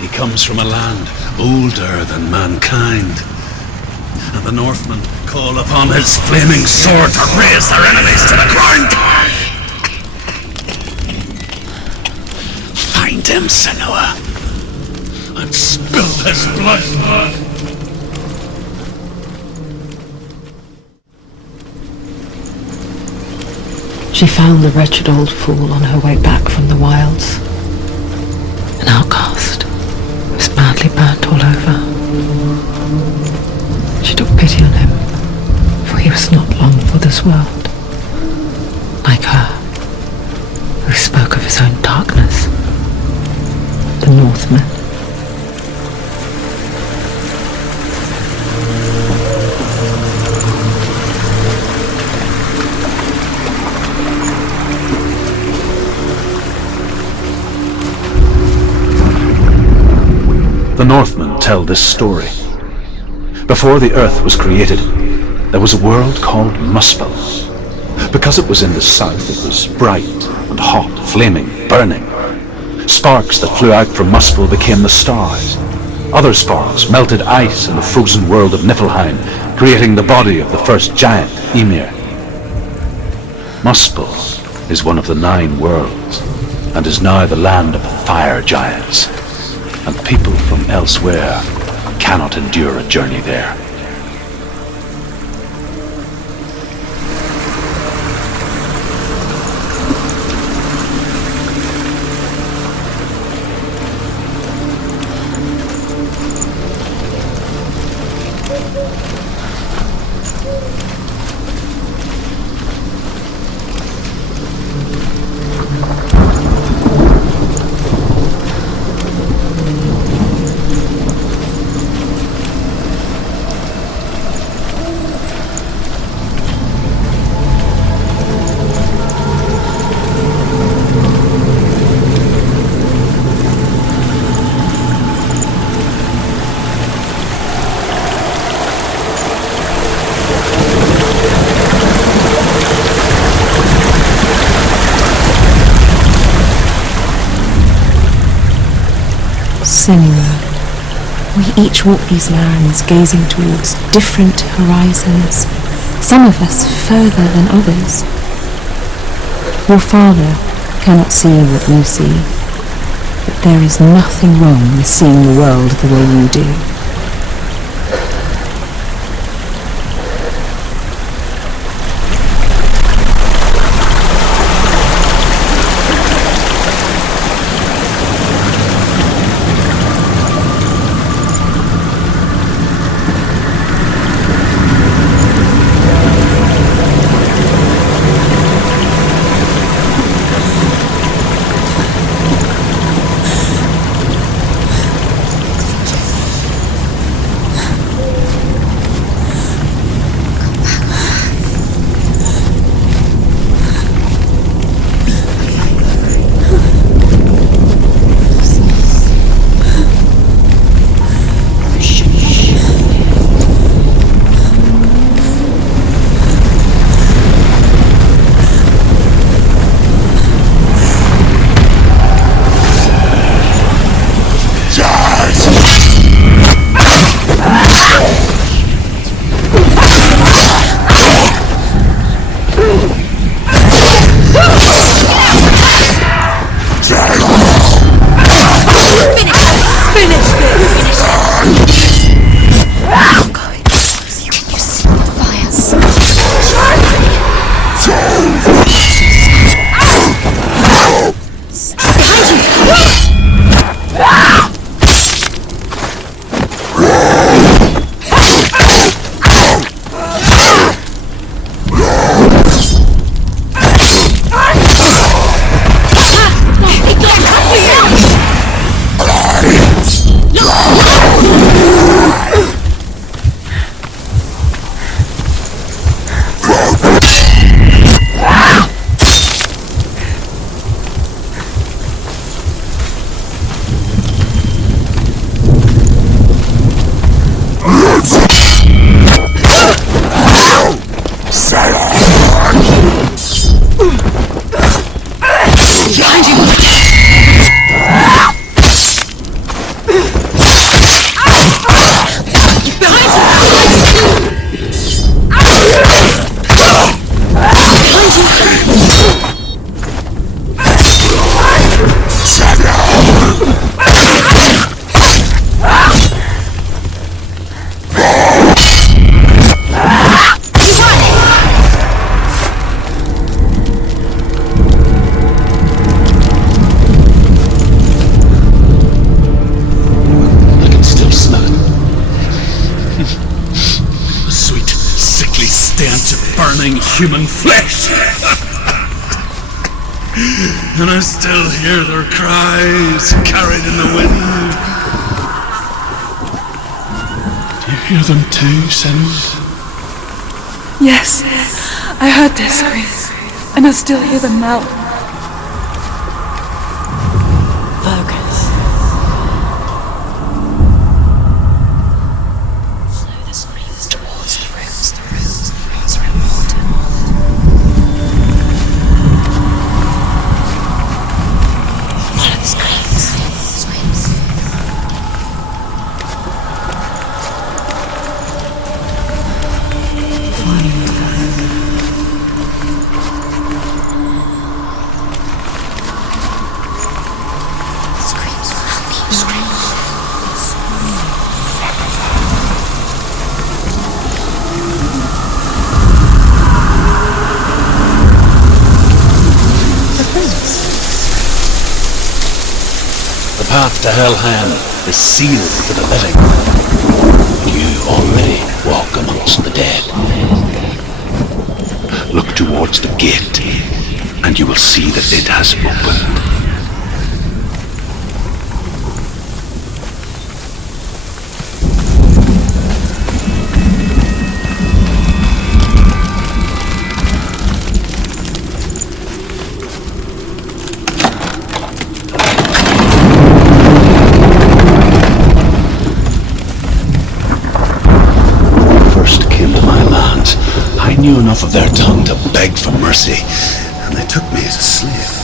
He comes from a land older than mankind, and the Northmen call upon his flaming sword to raise their enemies to the ground. Find him, Senua, and spill his blood. She found the wretched old fool on her way back from the wilds. An outcast, was badly burnt all over. She took pity on him, for he was not long for this world. Like her, who spoke of his own darkness, the Northmen. The Northmen tell this story. Before the earth was created, there was a world called Muspel. Because it was in the south, it was bright and hot, flaming, burning. Sparks that flew out from Muspel became the stars. Other sparks melted ice in the frozen world of Niflheim, creating the body of the first giant, Ymir. Muspel is one of the 9 worlds, and is now the land of the fire giants. And people from elsewhere cannot endure a journey there. Senua, we each walk these lands gazing towards different horizons, some of us further than others. Your father cannot see what you see, but there is nothing wrong with seeing the world the way you do. Human flesh. And I still hear their cries carried in the wind. Do you hear them too, Senua? Yes, I heard their screams, and I still hear them now. Focus. Flow the screams towards the rooms are important. Follow the screams. path to Hellhan is sealed for the living. You already walk amongst the dead. Look towards the gate, and you will see that it has opened. I knew enough of their tongue to beg for mercy, and they took me as a slave.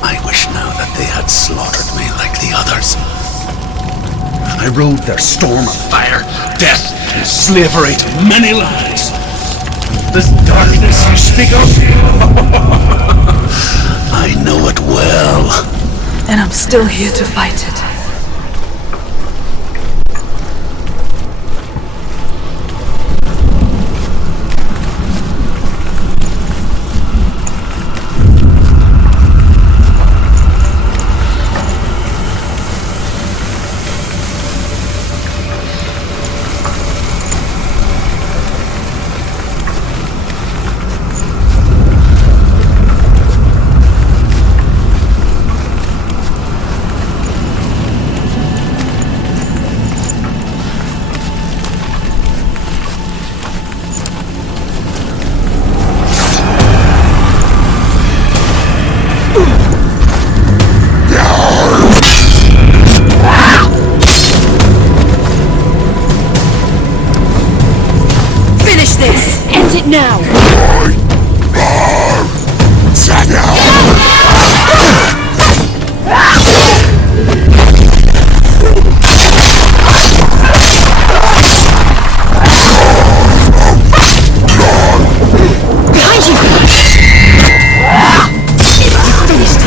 I wish now that they had slaughtered me like the others. I rode their storm of fire, death, and slavery to many lands. This darkness you speak of, I know it well. And I'm still here to fight it. Now! Behind you! Finished.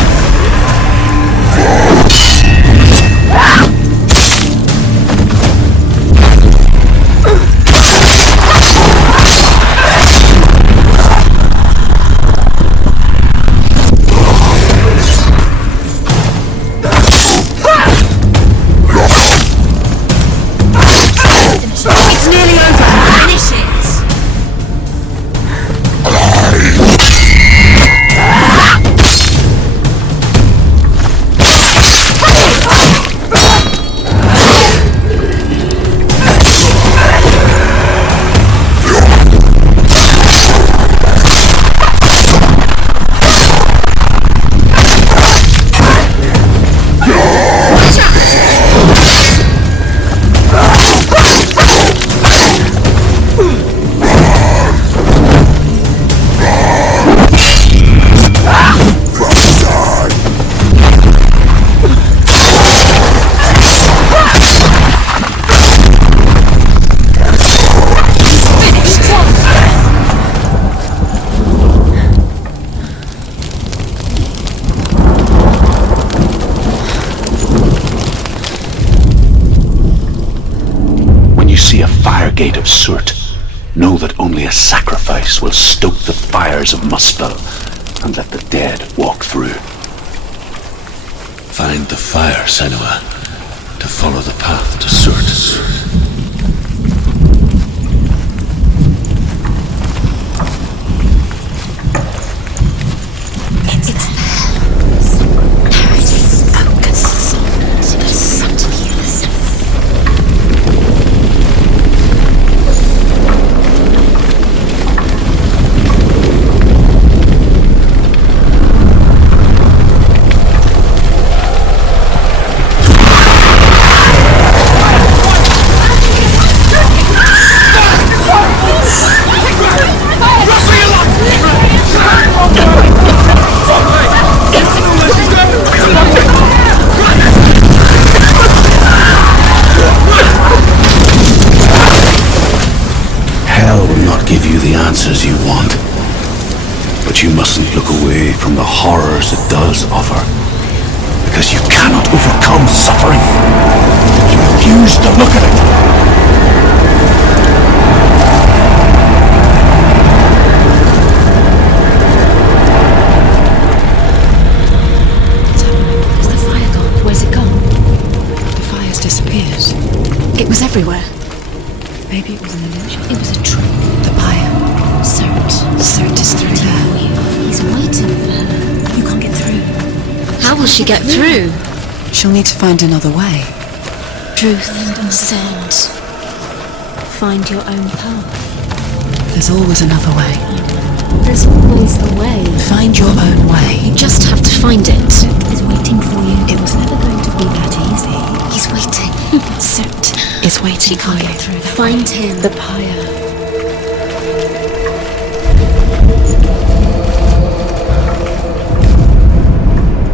Gate of soot, know that only a sacrifice will stoke the fires of Muspel and let the dead walk through. Find the fire, Senua, to follow the path to soot. Answers you want, but you mustn't look away from the horrors it does offer, because you cannot overcome suffering. You refuse to look at it. Where's the fire gone? Where's it gone? Maybe it was an illusion. It was a trick. The pyre. Cert is through there. He's waiting for her. You can't get through. How will she get through? She'll need to find another way. Truth. Cert. Find your own path. There's always another way. There's always a way. Find your own way. You just have to find it. He's waiting for you. It was never going to be that easy. He's waiting. Cert is waiting for you. Get through that Find way. Him. The pyre.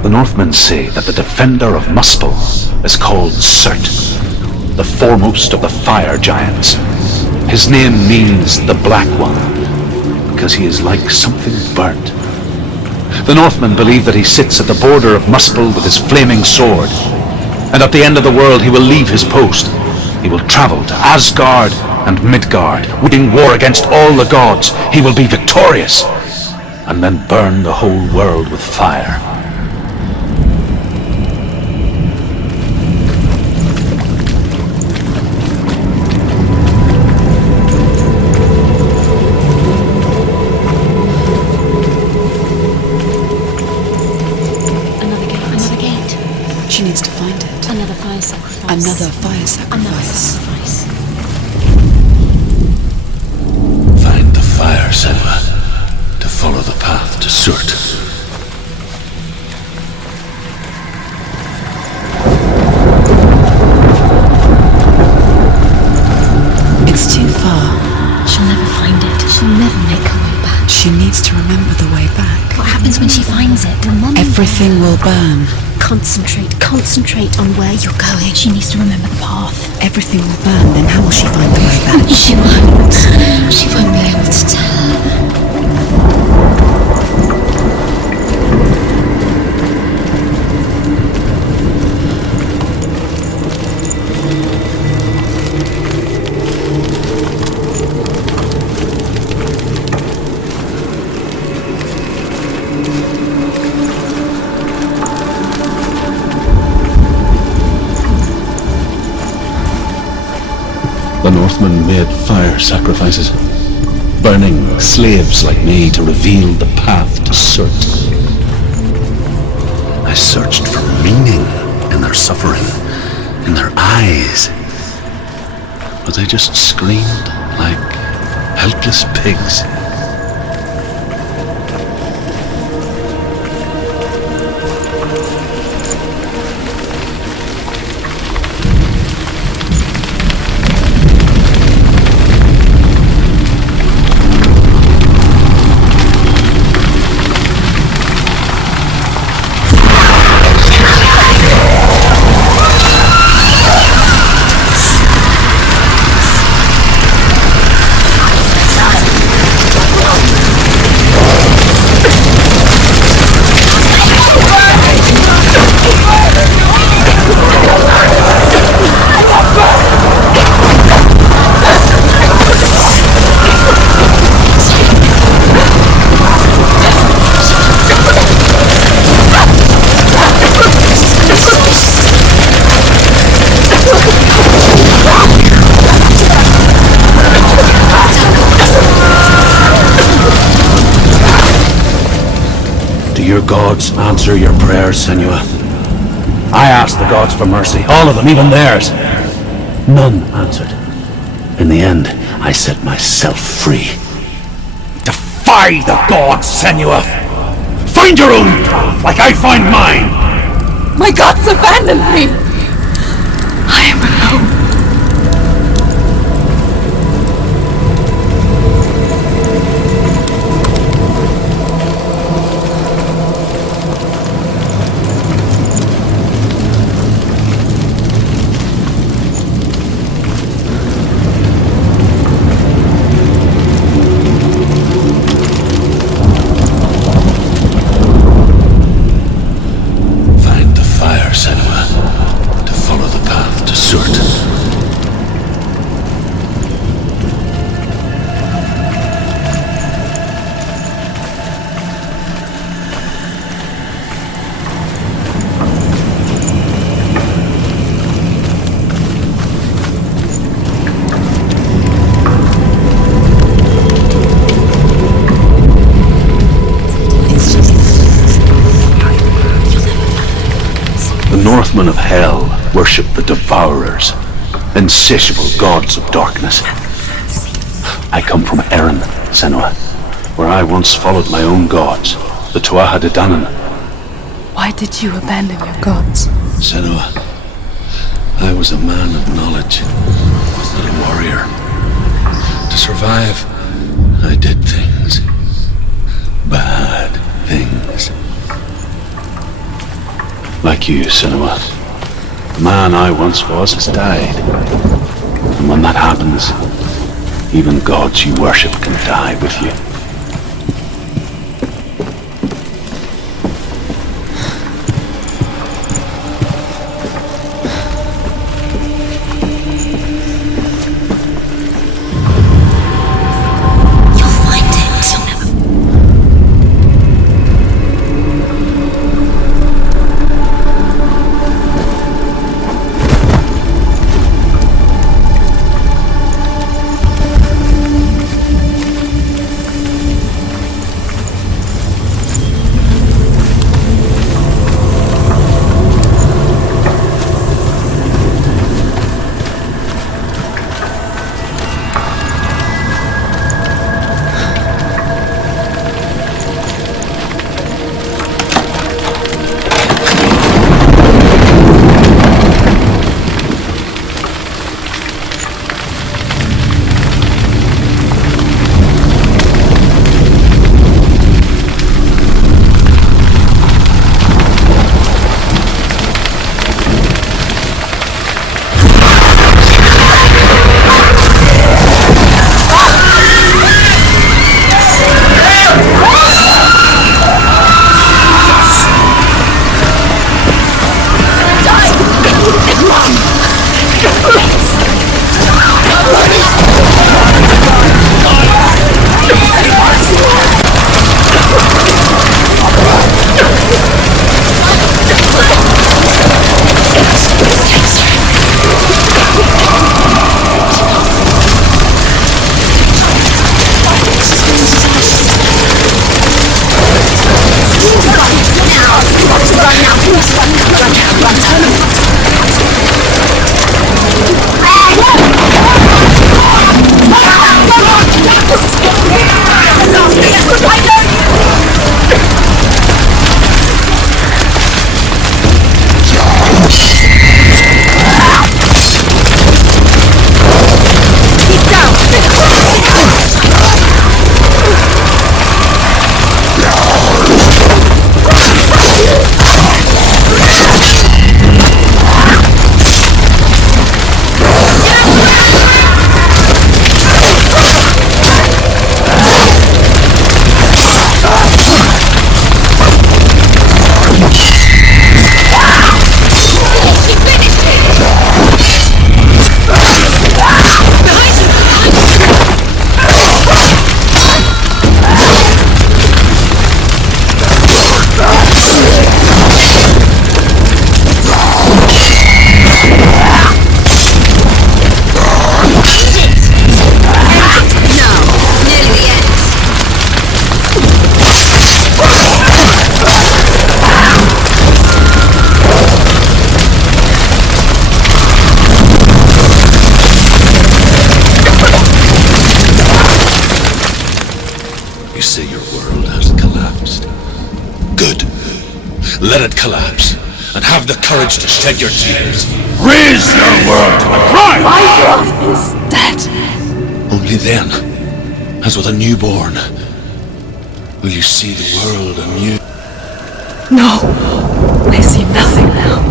The Northmen say that the defender of Muspel is called Cert, the foremost of the fire giants. His name means the Black One, because he is like something burnt. The Northmen believe that he sits at the border of Muspel with his flaming sword, and at the end of the world he will leave his post. He will travel to Asgard and Midgard, waging war against all the gods. He will be victorious, and then burn the whole world with fire. She needs to find it. Another fire sacrifice. Another fire sacrifice. Find the fire, Senua, to follow the path to Surt. It's too far. She'll never find it. She'll never make her way back. She needs to remember the way back. What happens when she finds it? Everything will burn. Concentrate on where you're going. She needs to remember the path. Everything will burn, then how will she find the way back? She won't be able to tell. The Northmen made fire sacrifices, burning slaves like me to reveal the path to Surt. I searched for meaning in their suffering, in their eyes, but they just screamed like helpless pigs. Your gods answer your prayers, Senua. I asked the gods for mercy, all of them, even theirs. None answered. In the end, I set myself free. Defy the gods, Senua! Find your own path, like I find mine! My gods abandoned me! I am alone. Senua, to follow the path to Surt. horsemen of hell worship the devourers, insatiable gods of darkness. I come from Erin, Senua, where I once followed my own gods, the Tuatha De Danann. Why did you abandon your gods? Senua, I was a man of knowledge, not a warrior. To survive, I did things. Bad things. Like you, Senua. The man I once was has died. And when that happens, even gods you worship can die with you. Let it collapse, and have the courage to shed your tears. Raise your world to the cry! My world is dead. Only then, as with a newborn, will you see the world anew. No, I see nothing now.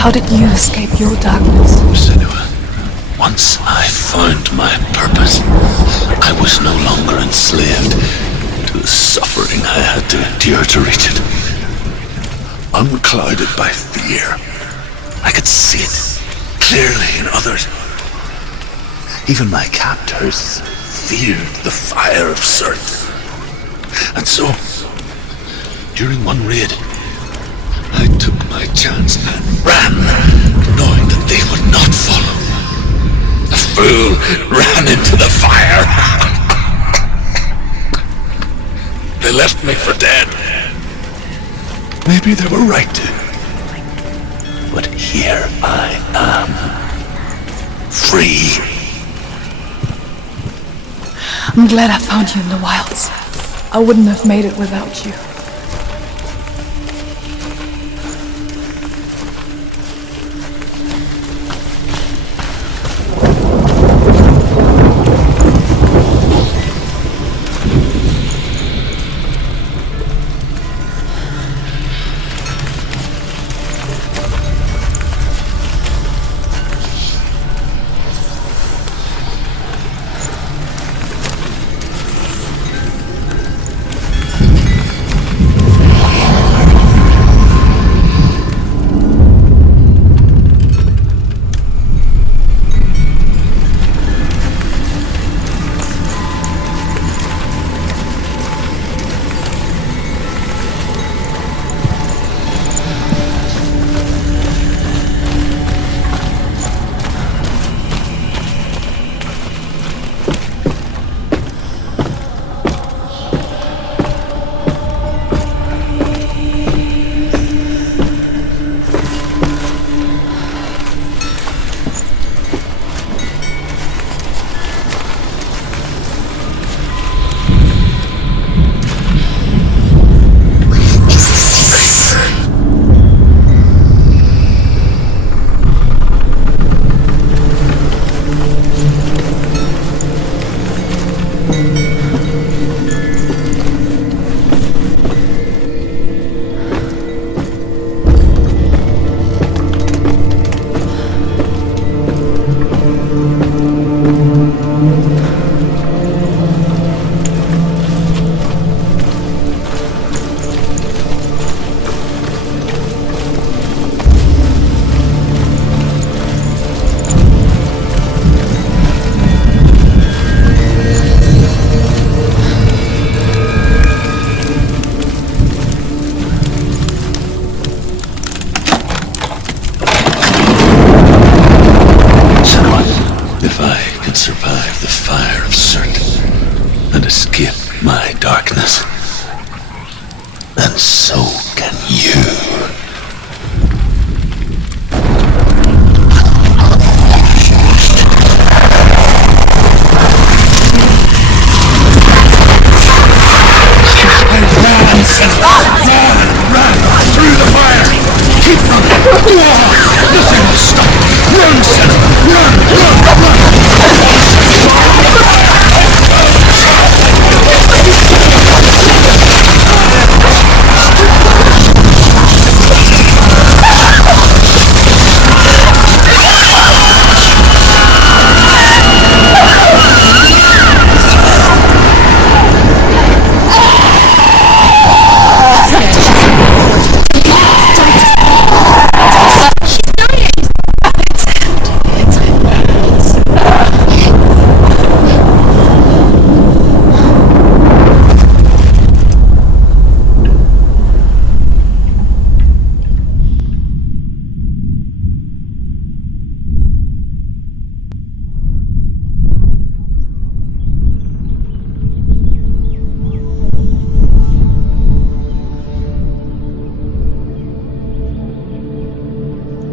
How did you escape your darkness? Senua, once I found my purpose, I was no longer enslaved to the suffering I had to endure to reach it. Unclouded by fear, I could see it clearly in others. Even my captors feared the fire of Surt. And so, during one raid, I took my chance and ran, knowing that they would not follow. The fool ran into the fire. They left me for dead. Maybe they were right to. But here I am, free. I'm glad I found you in the wilds. I wouldn't have made it without you.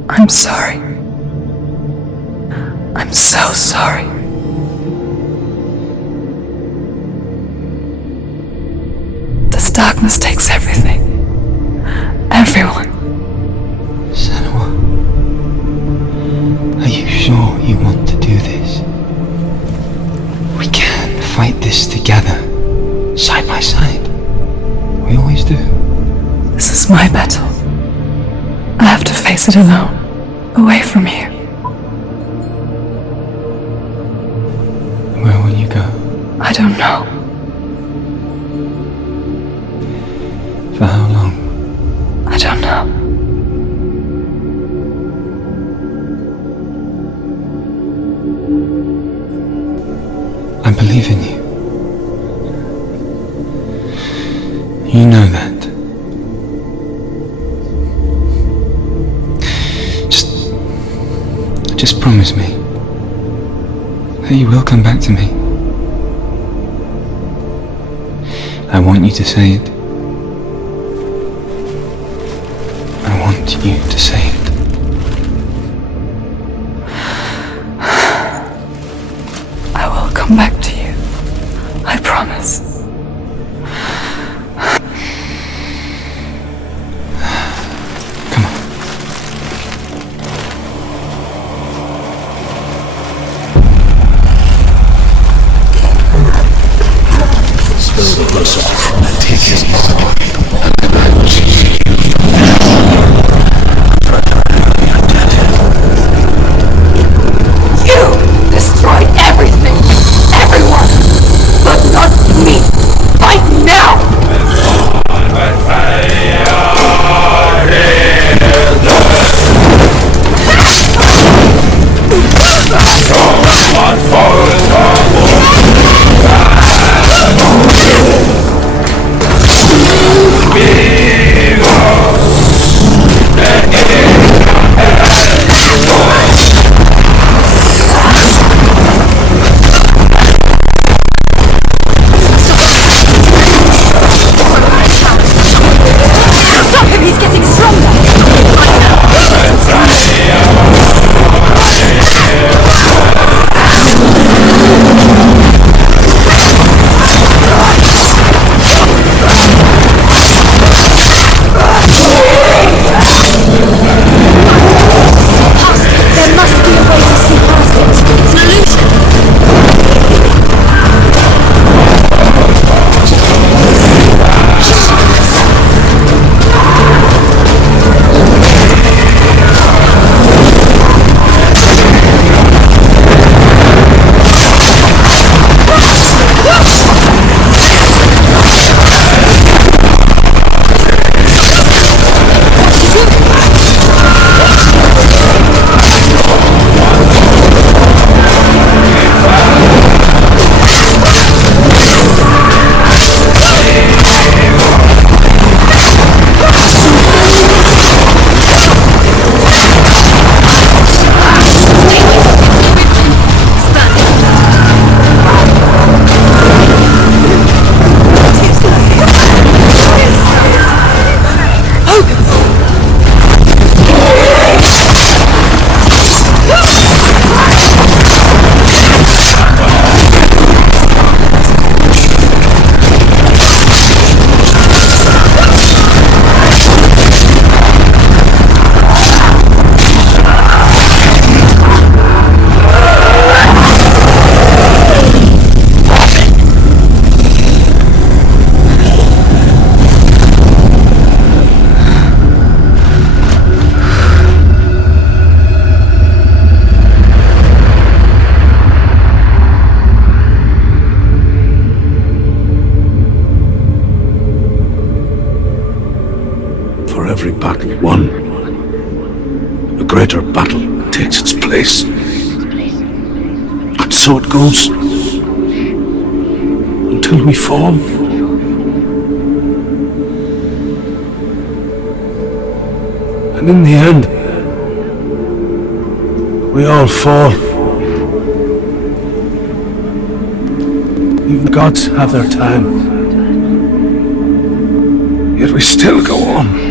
I'm sorry. I'm so sorry. This darkness takes everything. Everyone. Senua, are you sure you want to do this? We can fight this together, side by side. We always do. This is my battle. I have to face it alone. Away from here. Where will you go? I don't know. For how long? I don't know. I believe in you. You know that. Just promise me that you will come back to me. I want you to say it. I want you to say it. I will come back to you. I promise. Come on. Take his You destroyed everything, everyone, but not me. Fight now! Every battle won, a greater battle takes its place. And so it goes, until we fall. And in the end, we all fall. Even gods have their time. Yet we still go on.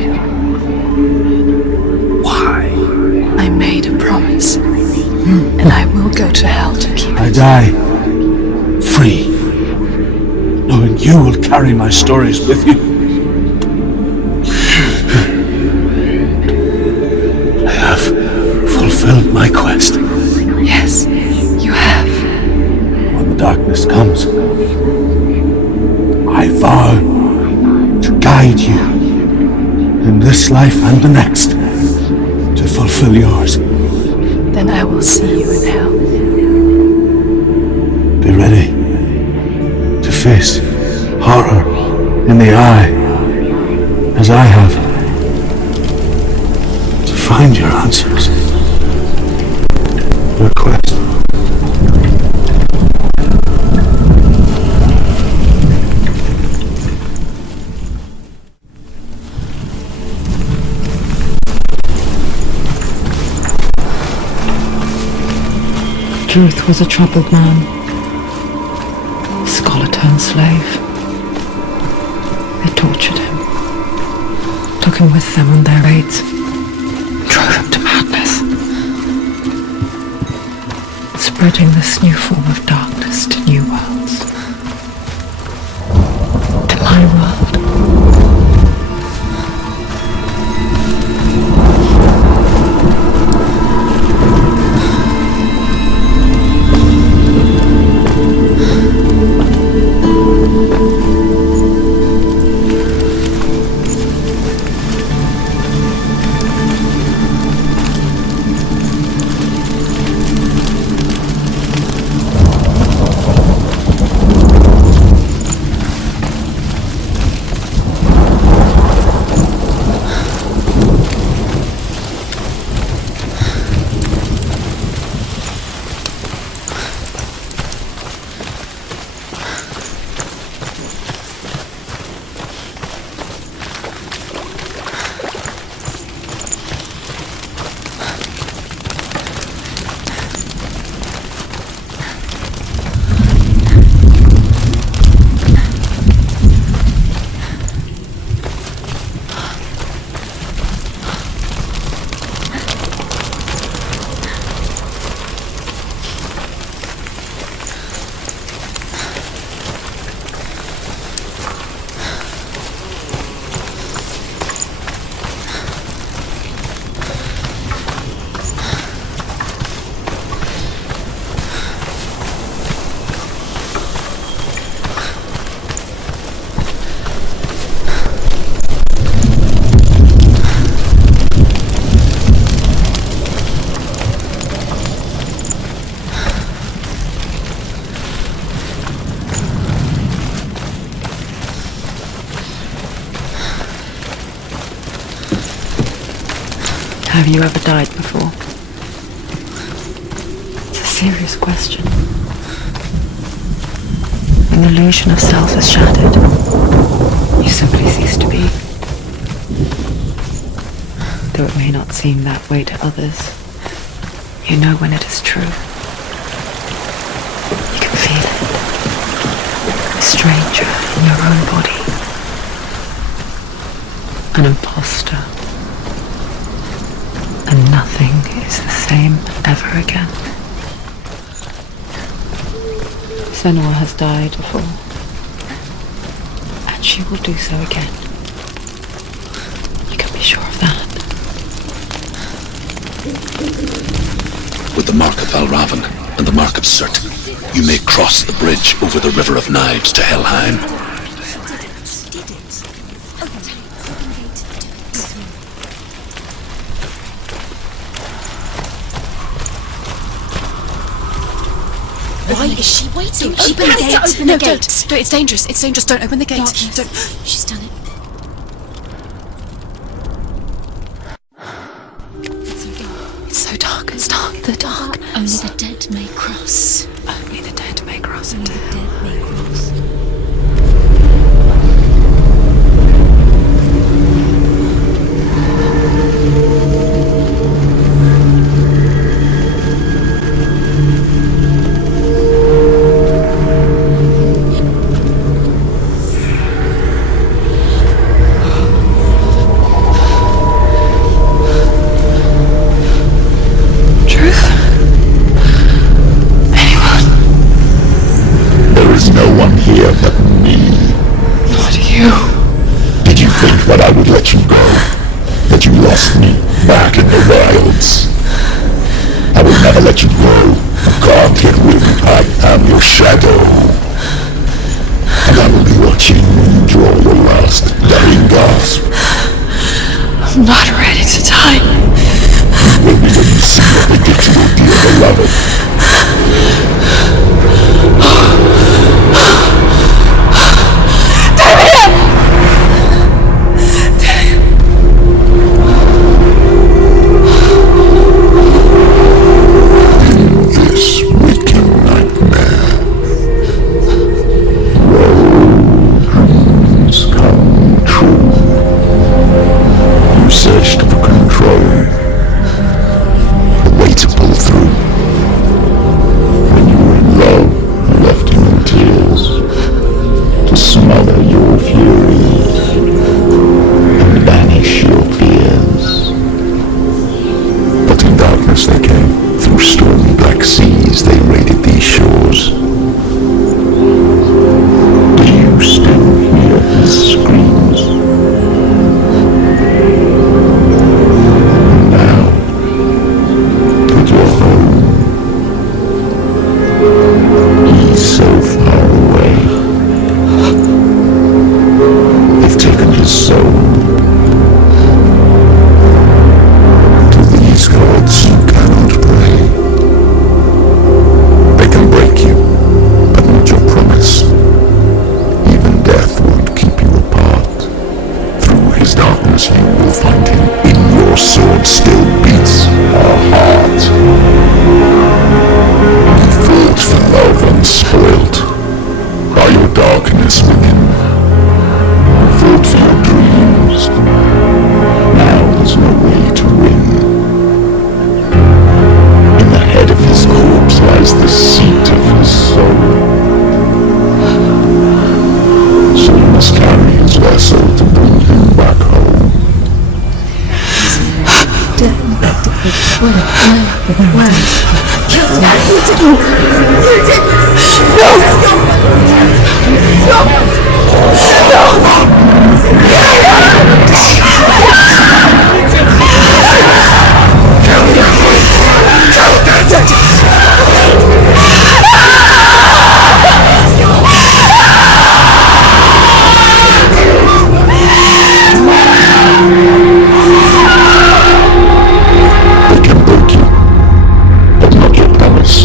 I made a promise, and I will go to hell to keep it. I die free, knowing you will carry my stories with you. I have fulfilled my quest. Yes, you have. When the darkness comes, I vow to guide you in this life and the next, to fulfill yours. then I will see you in hell. Be ready to face horror in the eye, as I have, to find your answers, your quest. Truth was a troubled man, scholar turned slave. They tortured him, took him with them on their raids, drove him to madness, spreading this new form of darkness to new worlds, to my world. Have you ever died before? It's a serious question. When the illusion of self is shattered, you simply cease to be. Though it may not seem that way to others, you know when it is true. You can feel it. A stranger in your own body. An imposter. And nothing is the same ever again. Senua has died before, and she will do so again. You can be sure of that. With the mark of Valravan and the mark of Surt, you may cross the bridge over the River of Knives to Helheim. Why is she waiting? Open the gate! Open the gate! Don't. It's dangerous. It's dangerous. Don't open the gate. Darkness. Don't. She's done it. It's so dark. It's dark. The darkness. Only the dead may cross. Only the dead may cross Only into the hell. dead may cross. Here but me. Not you. Did you think that I would let you go? That you lost me back in the wilds? I will never let you go. You can't get rid of me. I am your shadow. And I will be watching you draw your last dying gasp. I'm not ready to die. You will be when you see what they did to your as they came. Through stormy black seas they raided these shores. Do you still hear his screams? Now, that you're home, he's so far away. They've taken his soul. To these gods you cannot pray. They can break you, but not your promise. Even death won't keep you apart. Through his darkness you will find him. In your sword still beats a heart. You fought for love unspoilt by your darkness within. You fought for your dreams. Now there's no way to win. In the head of his corpse lies the seat of his soul. So you must carry his vessel to bring him back home. They can break you, but not your promise.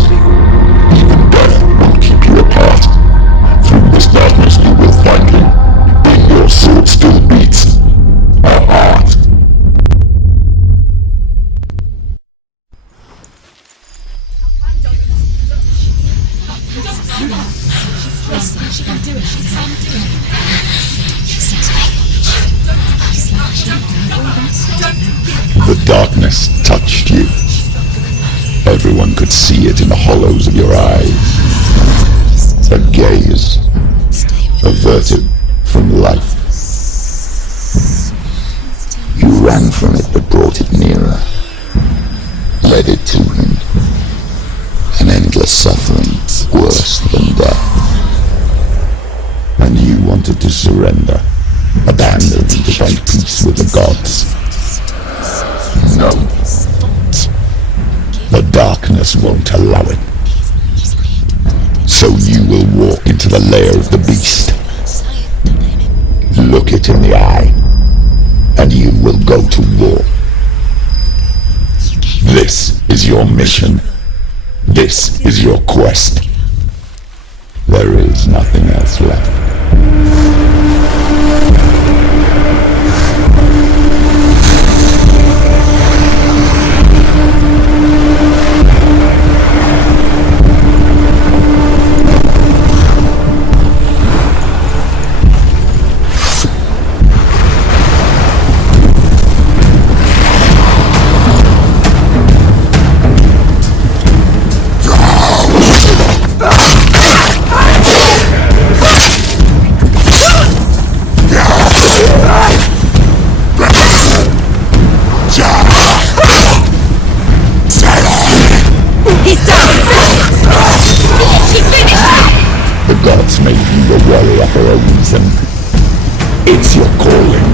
Even death won't keep you apart. Through this darkness you will find him. In your sword still beats a heart. The darkness touched you. Everyone could see it in the hollows of your eyes. A gaze averted from life. You ran from it but brought it nearer. Led it to him. An endless suffering worse than death. And you wanted to surrender. Abandon to find peace with the gods. No. The darkness won't allow it. So you will walk into the lair of the beast. Look it in the eye, and you will go to war. This is your mission. This is your quest. There is nothing else left. Made you a warrior for a reason. It's your calling.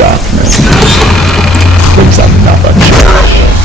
darkness brings another change.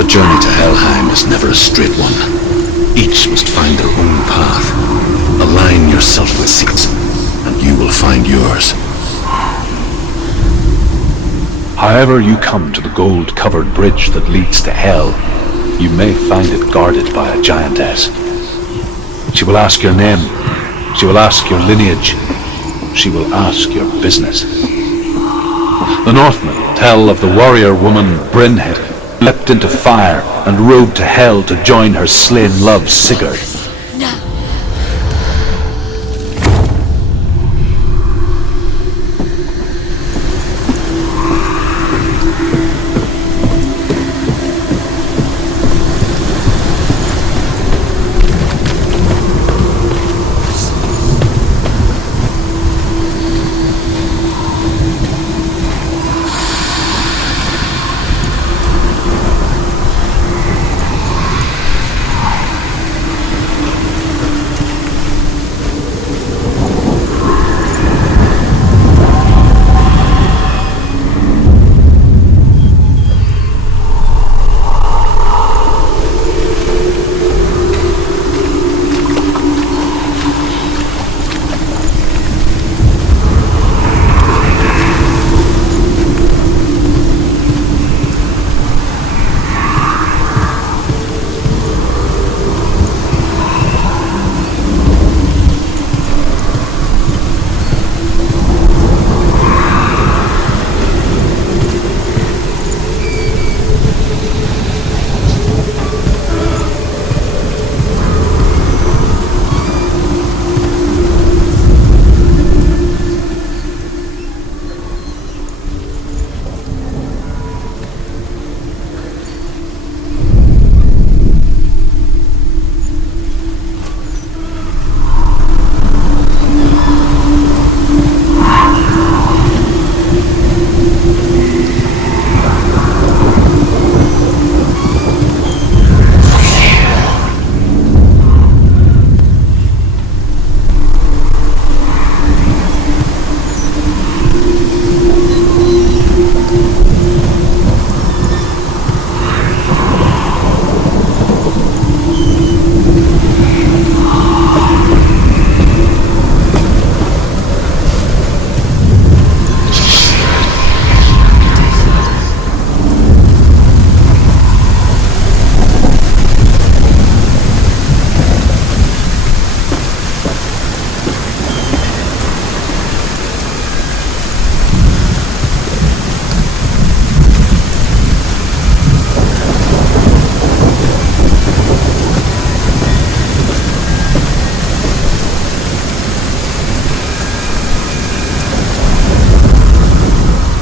The journey to Helheim is never a straight one. Each must find their own path. Align yourself with seats, and you will find yours. However you come to the gold-covered bridge that leads to Hell, you may find it guarded by a giantess. She will ask your name. She will ask your lineage. She will ask your business. The Northmen tell of the warrior woman Brynhild, leapt into fire and rode to Hell to join her slain love Sigurd.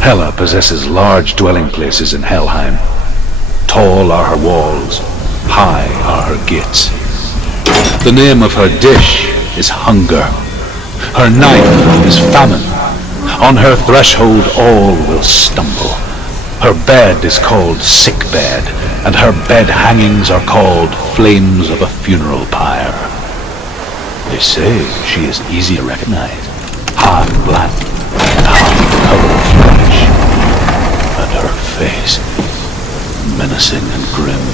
Hela possesses large dwelling places in Helheim. Tall are her walls, high are her gates. The name of her dish is hunger. Her knife is famine. On her threshold all will stumble. Her bed is called sick bed, and her bed hangings are called flames of a funeral pyre. They say she is easy to recognize, half black and half covered flesh, and her face menacing and grim.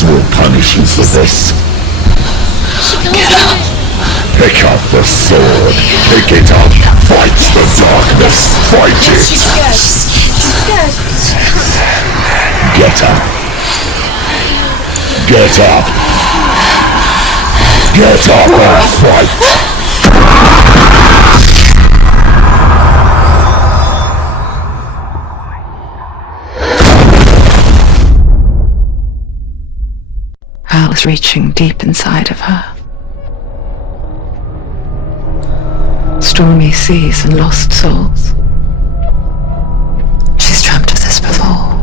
Will punish you for this. Get up. Pick up the sword. Pick it up. Fight the darkness. Fight it. She's scared. She's scared. Get up. Get up. Get up and fight. Was reaching deep inside of her. Stormy seas and lost souls. She's dreamt of this before.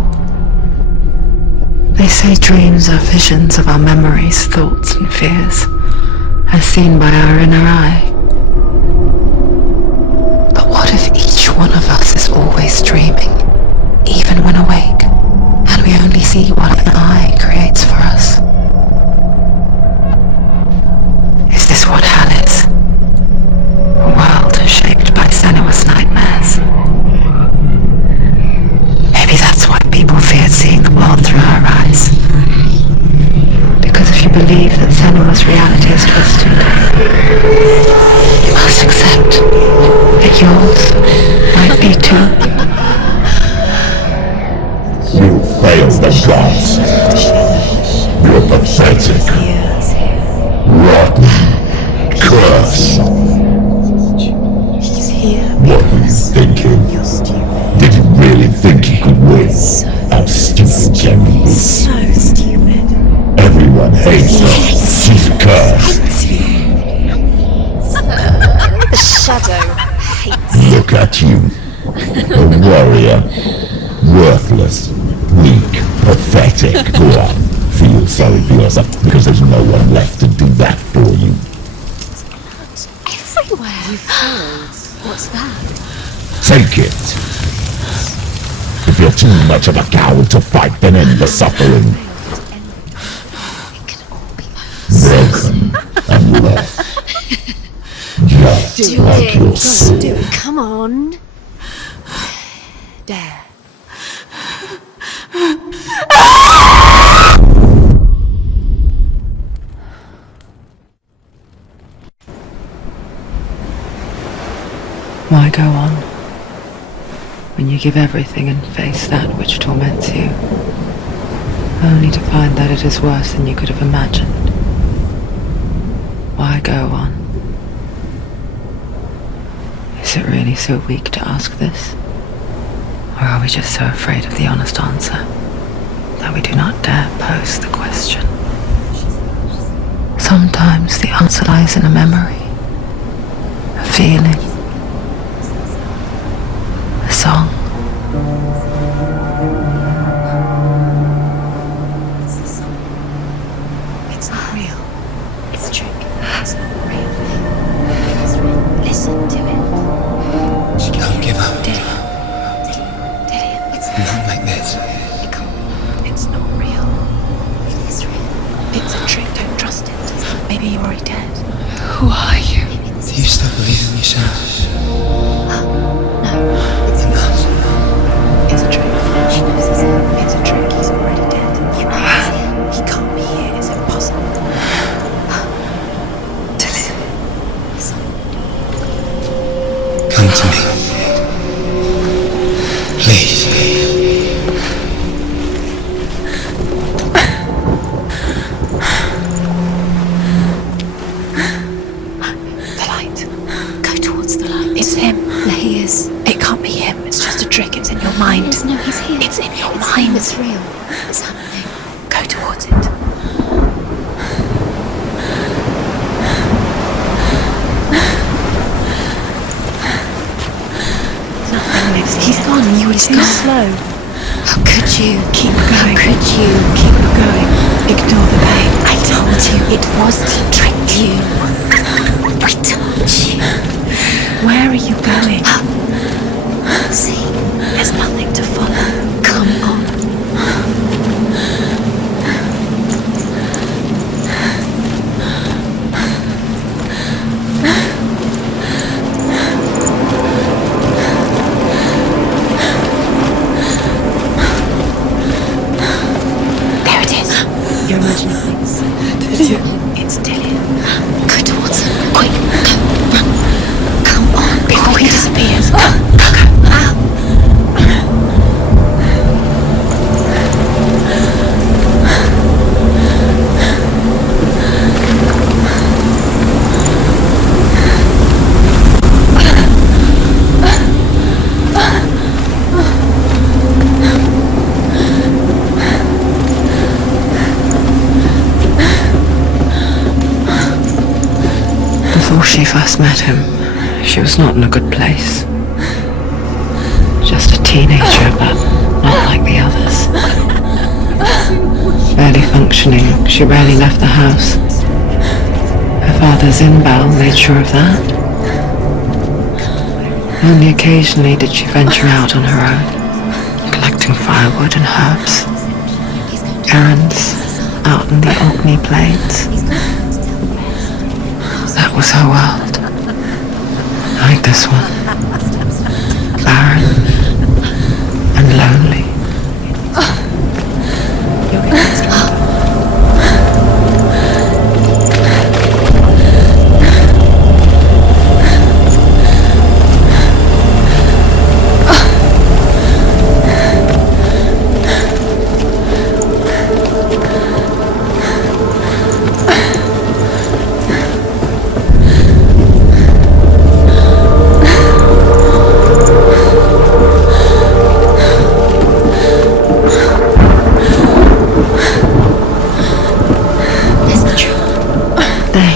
They say dreams are visions of our memories, thoughts and fears, as seen by our inner eye. But what if each one of us is always dreaming, even when awake, and we only see what an eye creates for us? Is this what hell is? A world shaped by Senua's nightmares. Maybe that's why people feared seeing the world through her eyes. Because if you believe that Senua's reality is twisted, you must accept that yours might be too. You failed the gods. You're pathetic. Rotten. Curse. What were you thinking? Did you really think you could win? How stupid can you be? So stupid. Everyone hates her. She's a curse. The shadow hates. Look at you. A warrior. Worthless. Weak. Pathetic. Go on. Feel sorry for yourself because there's no one left to do that for you. Everywhere. You failed. What's that? Take it. If you're too much of a coward to fight, then end the suffering. Broken and lost. Just do like your soul. Do it. Come on. Dare. Why go on, when you give everything and face that which torments you, only to find that it is worse than you could have imagined? Why go on? Is it really so weak to ask this? Or are we just so afraid of the honest answer that we do not dare pose the question? Sometimes the answer lies in a memory, a feeling, a song. It's not real. It's a trick. It's not real. Listen to it. She Don't give up. Dillian. It's Not like this. It can't. It's not real. It is real. It's a trick. Don't trust it. Maybe you're already dead. Who are you? Do you still believe in yourself? No, it's not. It's a trick. She knows it's him. It's a trick. He's already dead. You know he's here. He can't be here. It's impossible. Dillian. Come to me. Please. The light. Go towards the light. It's him. There he is. It can't be him. It's just a trick. It's in your mind. No, he's here. It's in your mind. It's real. It's happening. Go towards it. Nothing lives here. He's gone. You were too slow. How could you? Keep going. How could you? Keep going. Ignore the pain. I told you it was to trick you. I told you. Where are you going? See, there's nothing to follow. Come on. There it is. You're imagining things. It's Dillian. Go towards him. Quick. Go. Run. Come on. Before he disappears. Go. Ow. Before she first met him, she was not in a good place. Just a teenager, but not like the others. Barely functioning, she rarely left the house. Her father's inbound made sure of that. Only occasionally did she venture out on her own, collecting firewood and herbs. Errands out in the Orkney Plains. That was her world. Like this one. Barren and lonely.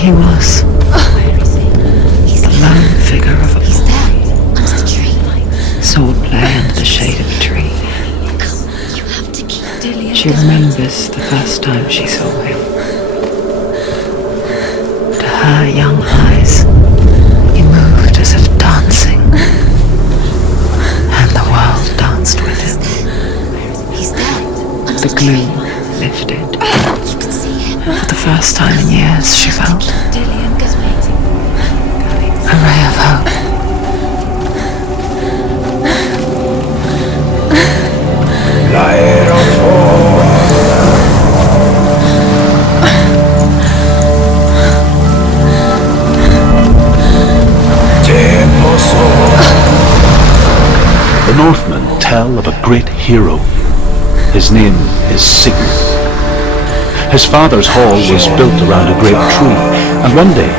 He was the lone figure of a boy. Sword play under the shade of a tree. She remembers the first time she saw him. To her young eyes, he moved as if dancing, and the world danced with him. The gloom lifted. For the first time in years, she felt a ray of hope. The Northmen tell of a great hero. His name is Sigmund. His father's hall was built around a great tree, and one day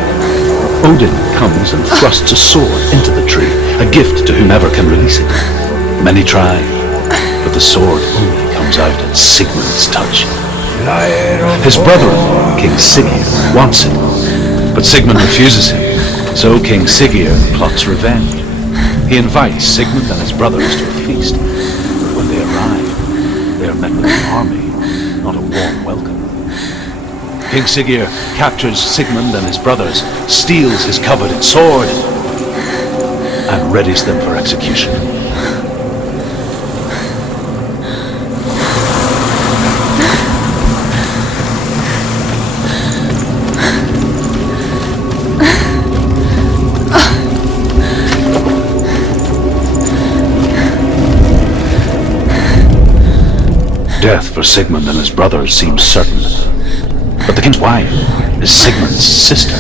Odin comes and thrusts a sword into the tree, a gift to whomever can release it. Many try, but the sword only comes out at Sigmund's touch. His brother-in-law, King Siggeir, wants it, but Sigmund refuses him, so King Siggeir plots revenge. He invites Sigmund and his brothers to a feast, but when they arrive, they are met with an army, not a warm welcome. King Siggeir captures Sigmund and his brothers, steals his coveted sword, and readies them for execution. Death for Sigmund and his brothers seems certain, but the king's wife is Sigmund's sister,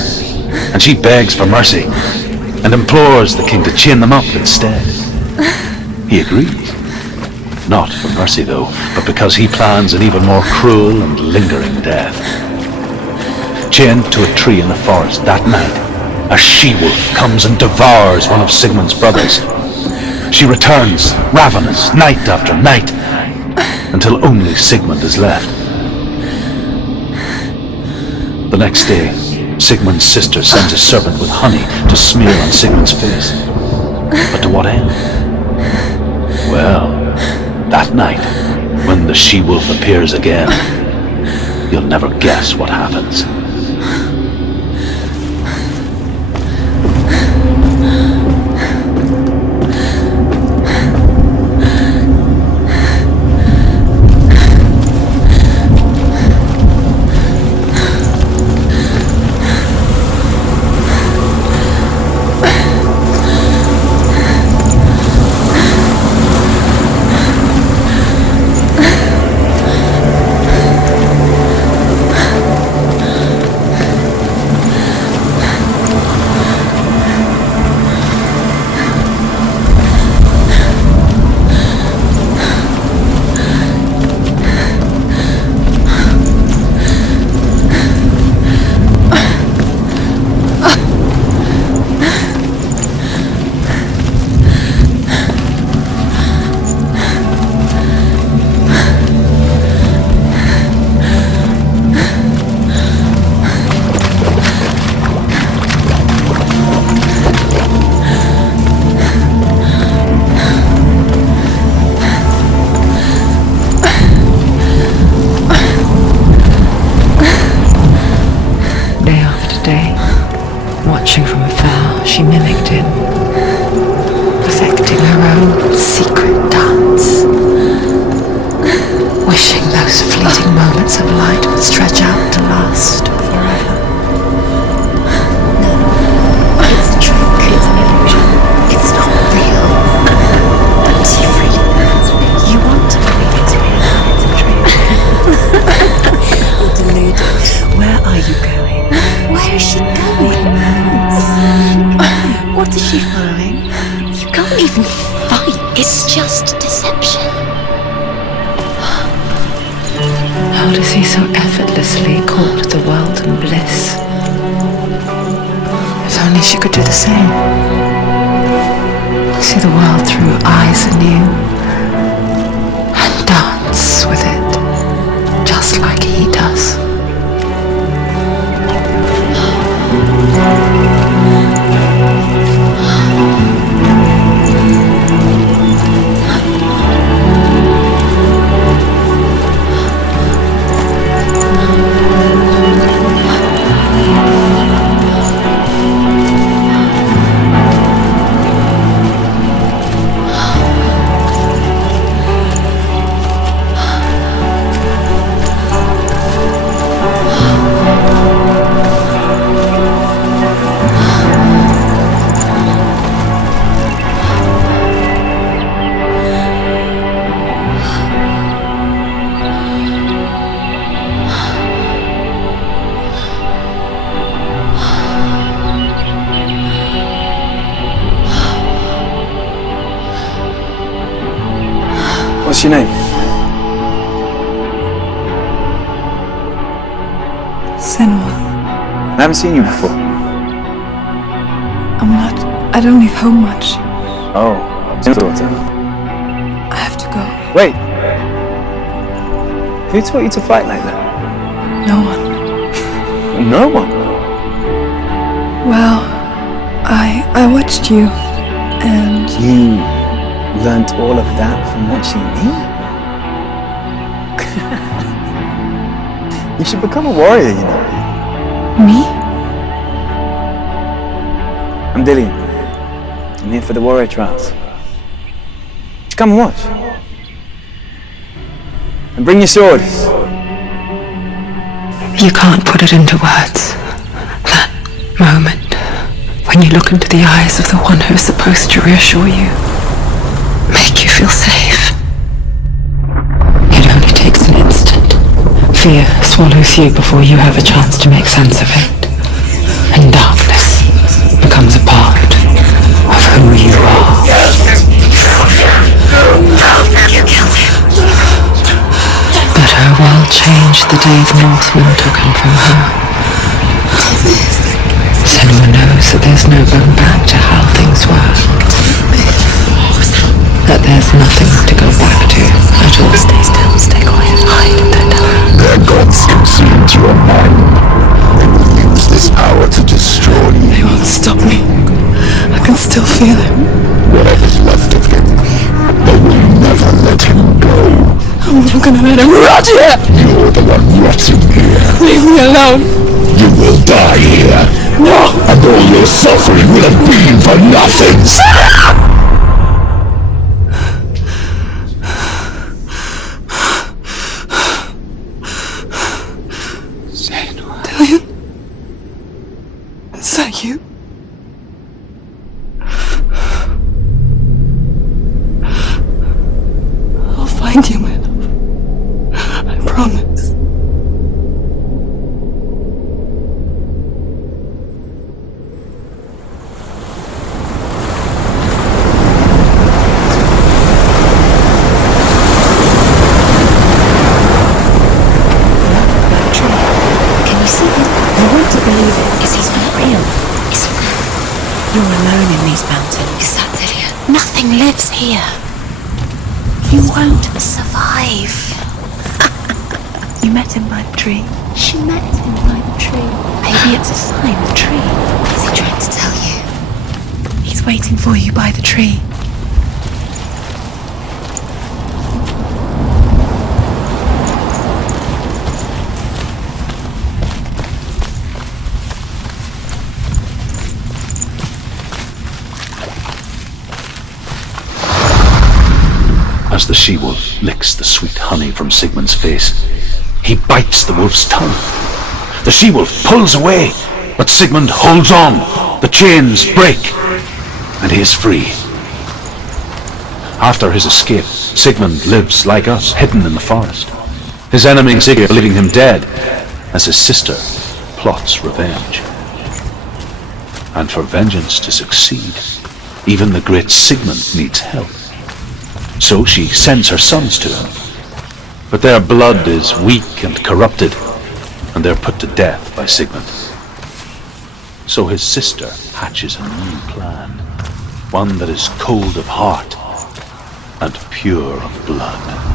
and she begs for mercy and implores the king to chain them up instead. He agrees, not for mercy though, but because he plans an even more cruel and lingering death. Chained to a tree in the forest that night, a she-wolf comes and devours one of Sigmund's brothers. She returns, ravenous, night after night, until only Sigmund is left. The next day, Sigmund's sister sends a servant with honey to smear on Sigmund's face. But to what end? Well, that night, when the she-wolf appears again, you'll never guess what happens. Watching from afar, she mimicked him, perfecting her own secret dance, wishing those fleeting moments of light would stretch out to last forever. No, it's a trick. It's an illusion. It's not real. But you really it's real. You want to believe it's real. It's a trick. You're deluded. Where are you going? Where is she going? What is she following? You can't even fight. It's just deception. How does he so effortlessly court the world and bliss? If only she could do the same. See the world through eyes anew and dance with it, just like he does. What's your name? Senua. I haven't seen you before. I don't leave home much. Oh, your daughter. I have to go. Wait. Who taught you to fight like that? No one. No one? Well, I watched you, and... You learnt all of that from watching me? You should become a warrior, you know. Me? I'm Dillian. I'm here for the warrior trials. Just come and watch. And bring your sword. You can't put it into words. That moment when you look into the eyes of the one who's supposed to reassure you, make you feel safe. It only takes an instant. Fear swallows you before you have a chance to make sense of it. And darkness becomes a part of who you are. You killed him. But her world changed the day the Northmen took him from her. Senua knows that there's no going back to how things were. That there's nothing to go back to at all. Stay still, stay quiet, hide, don't tell her. Their gods consumed your mind. They will use this power to destroy you. They won't stop me. I can still feel him. Whatever's left of him, they will never let him go. I'm not gonna let him rot here! You're the one rotting here. Leave me alone! You will die here. No! And all your suffering will have been for nothing. Dillian? Is that you? I'll find you, my love. I promise. Can you see him? I want to believe it. Is he not real? Is he not? You're alone in these mountains. Is that Dillian? Nothing lives here. You won't survive. You met him by the tree. She met him by the tree. Maybe it's a sign, the tree. What is he trying to tell you? He's waiting for you by the tree. As the she-wolf licks the sweet honey from Sigmund's face, he bites the wolf's tongue. The she-wolf pulls away, but Sigmund holds on. The chains break, and he is free. After his escape, Sigmund lives like us, hidden in the forest. His enemy Sigurd believing him dead, as his sister plots revenge. And for vengeance to succeed, even the great Sigmund needs help. So she sends her sons to him. But their blood is weak and corrupted, and they're put to death by Sigmund. So his sister hatches a new plan, one that is cold of heart and pure of blood.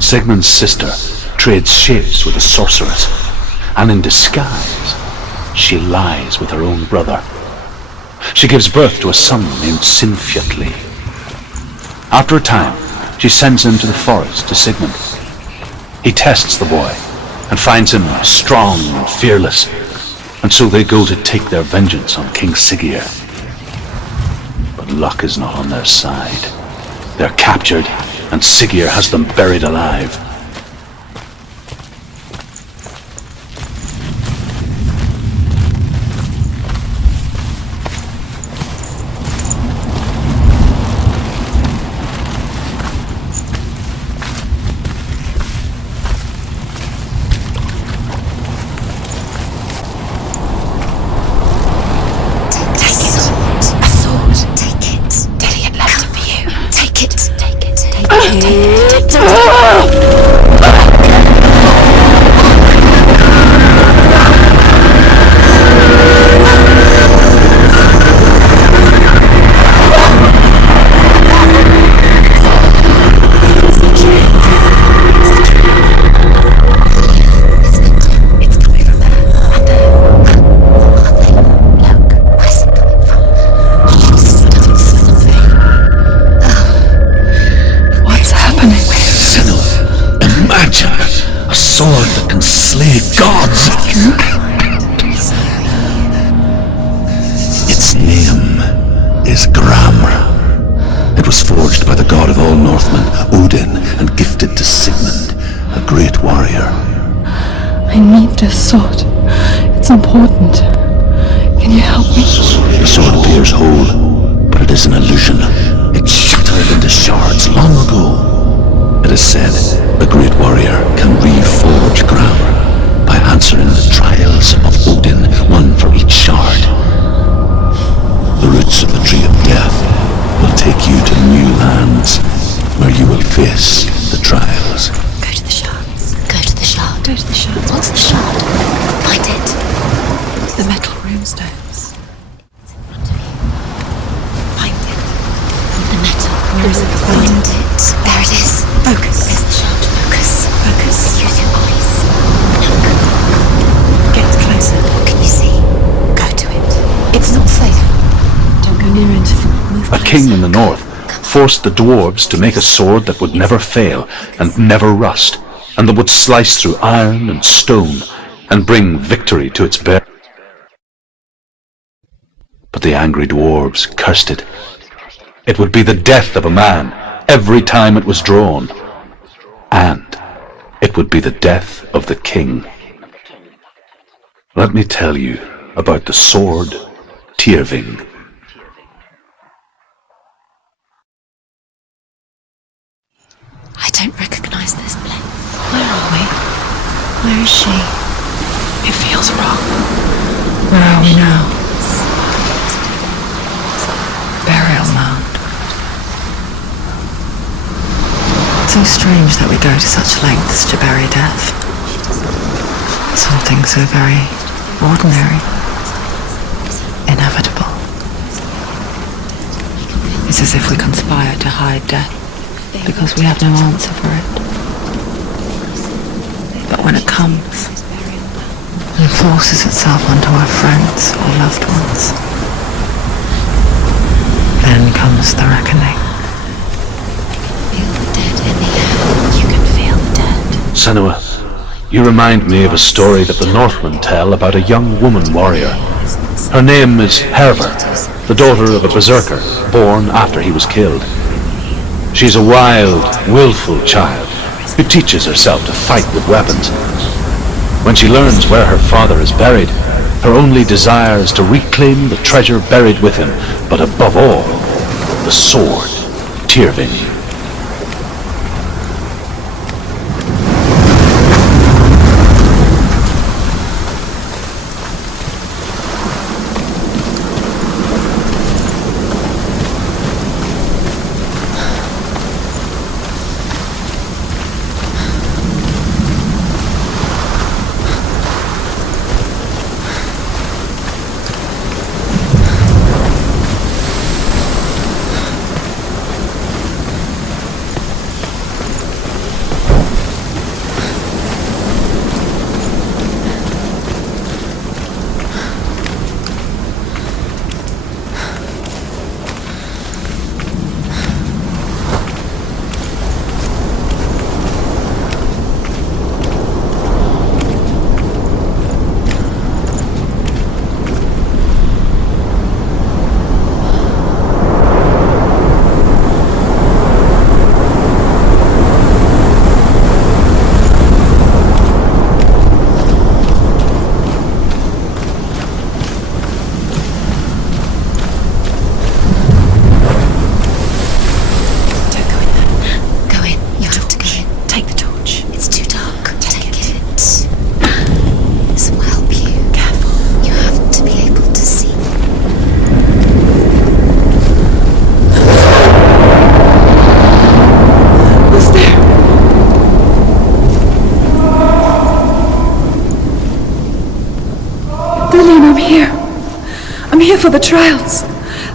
Sigmund's sister trades shapes with a sorceress, and in disguise, she lies with her own brother. She gives birth to a son named Sinfjotli. After a time, she sends him to the forest to Sigmund. He tests the boy and finds him strong and fearless, and so they go to take their vengeance on King Sigurd. But luck is not on their side. They're captured, and Sigurd has them buried alive. Take it. God's act. Its name is Gramr. It was forged by the god of all Northmen, Odin, and gifted to Sigmund, a great warrior. I need this sword. It's important. Can you help me? The sword appears whole, but it is an illusion. It shattered into shards long ago. It is said a great warrior can reforge Gramr by answering the trials of Odin, one for each shard. The roots of the tree of death will take you to new lands where you will face the trials. Go to the shards. Go to the shard. Go to the shards. What's the shard? Find it. It's the metal runestones. Find it. The metal. Find it. There it is. Focus. There's the shard. Focus. Focus. Use your eyes. Look. Get closer. What can you see? Go to it. It's not safe. Don't go near it. Move A king in the north forced the dwarves to make a sword that would never fail and never rust, and that would slice through iron and stone and bring victory to its bearer. But the angry dwarves cursed it. It would be the death of a man every time it was drawn, and it would be the death of the king. Let me tell you about the sword Tyrving. I don't recognize this place. Where are we? Where is she? It feels wrong. Where are we now? Burial mound. It's so strange that we go to such lengths to bury death. Something so very ordinary, inevitable. It's as if we conspire to hide death because we have no answer for it. But when it comes and forces itself onto our friends or loved ones, then comes the reckoning. Feel the dead in the air. You can feel the dead. Senua, you remind me of a story that the Northmen tell about a young woman warrior. Her name is Herver, the daughter of a berserker born after he was killed. She's a wild, willful child who teaches herself to fight with weapons. When she learns where her father is buried, her only desire is to reclaim the treasure buried with him, but above all, the sword, Tyrving. I'm here for the trials.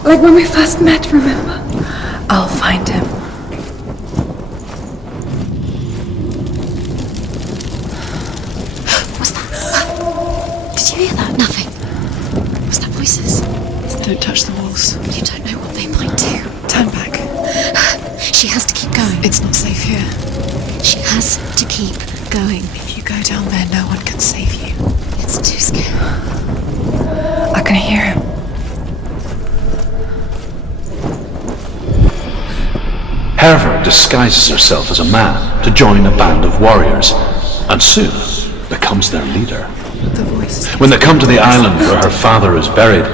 Like when we first met, remember? I'll find him. What's that? Did you hear that? Nothing. Was that voices? Don't touch the walls. You don't know what they might do. Turn back. She has to keep going. It's not safe here. She has to keep going? If you go down there, no one can save you. It's too scary. I can hear him. Herver disguises herself as a man to join a band of warriors, and soon becomes their leader. When they come to the island where her father is buried,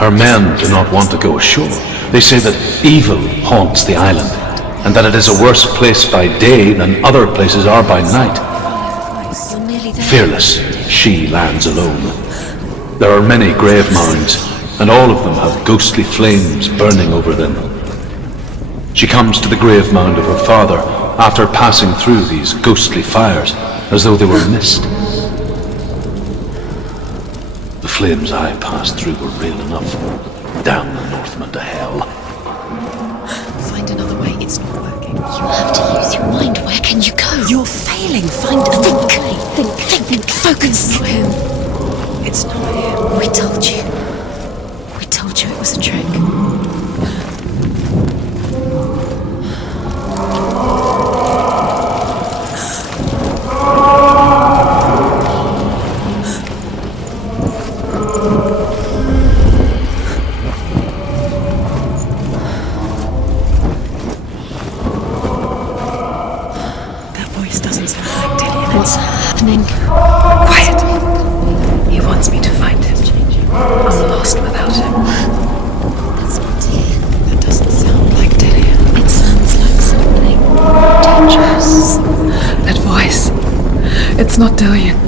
her men do not want to go ashore. They say that evil haunts the island, and that it is a worse place by day than other places are by night. Fearless, she lands alone. There are many grave mounds, and all of them have ghostly flames burning over them. She comes to the grave mound of her father after passing through these ghostly fires, as though they were mist. The flames I passed through were real enough. Damn the Northmen to hell. Find another way. It's not working. You have to use your mind. Where can you go? You're failing. Find another way. Think. Focus. It's not him. It's not him. We told you. We told you it was a trick. What's happening? Quiet! He wants me to find him. I'm lost without him. That's not it. That doesn't sound like Dillian. It sounds like something dangerous. That voice. It's not Dillian.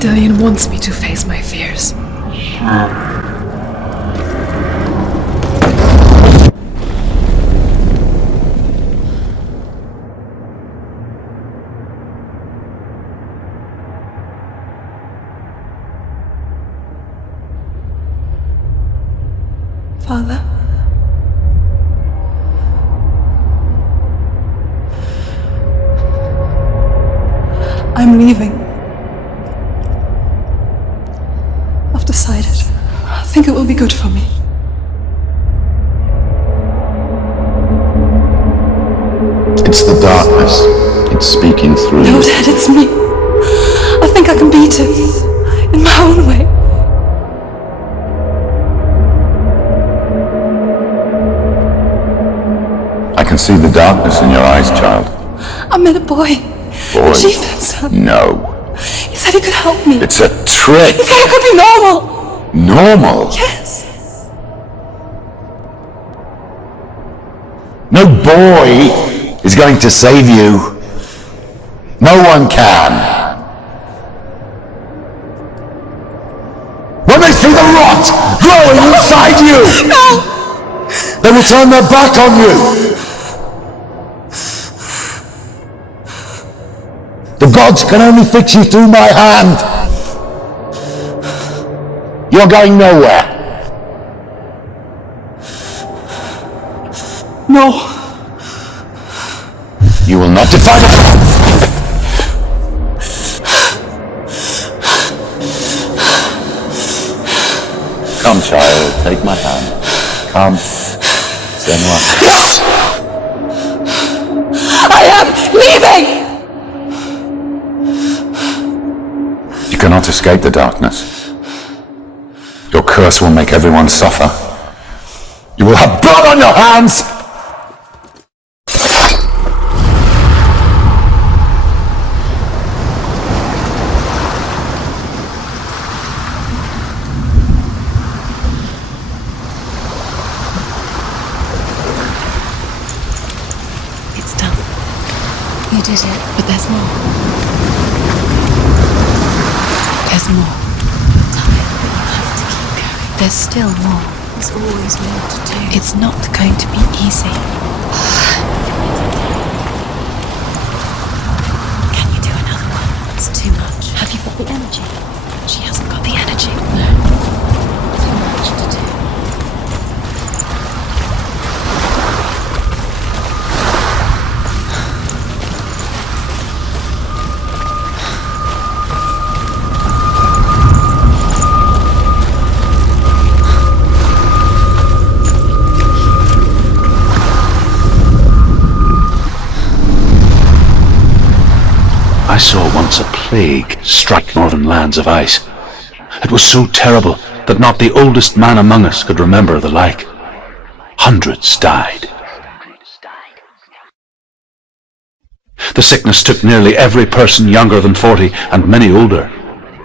Dillian wants me to face my fears. Father? I'm leaving. I've decided. I think it will be good for me. It's the darkness. It's speaking through No, you. Dad, it's me. I think I can beat it. In my own way. I can see the darkness in your eyes, child. I met a boy. Boy? Chief had son. No. He said he could help me. It's a trick. He said I could be normal. Normal? Yes. No boy is going to save you. No one can. When they see the rot growing inside you, No! they will turn their back on you. The gods can only fix you through my hand. You're going nowhere. No. You will not defy the gods. Come, child, take my hand. Come, Senua. I am leaving! You cannot escape the darkness. Your curse will make everyone suffer. You will have blood on your hands! It's done. You did it. But there's more. There's more. You're tired, but you have to keep going. There's still more. There's always more to do. It's not going to be easy. the energy. She hasn't got the energy. Too much to do. I saw once a plague strike northern lands of ice. It was so terrible that not the oldest man among us could remember the like. Hundreds died. The sickness took nearly every person younger than 40 and many older,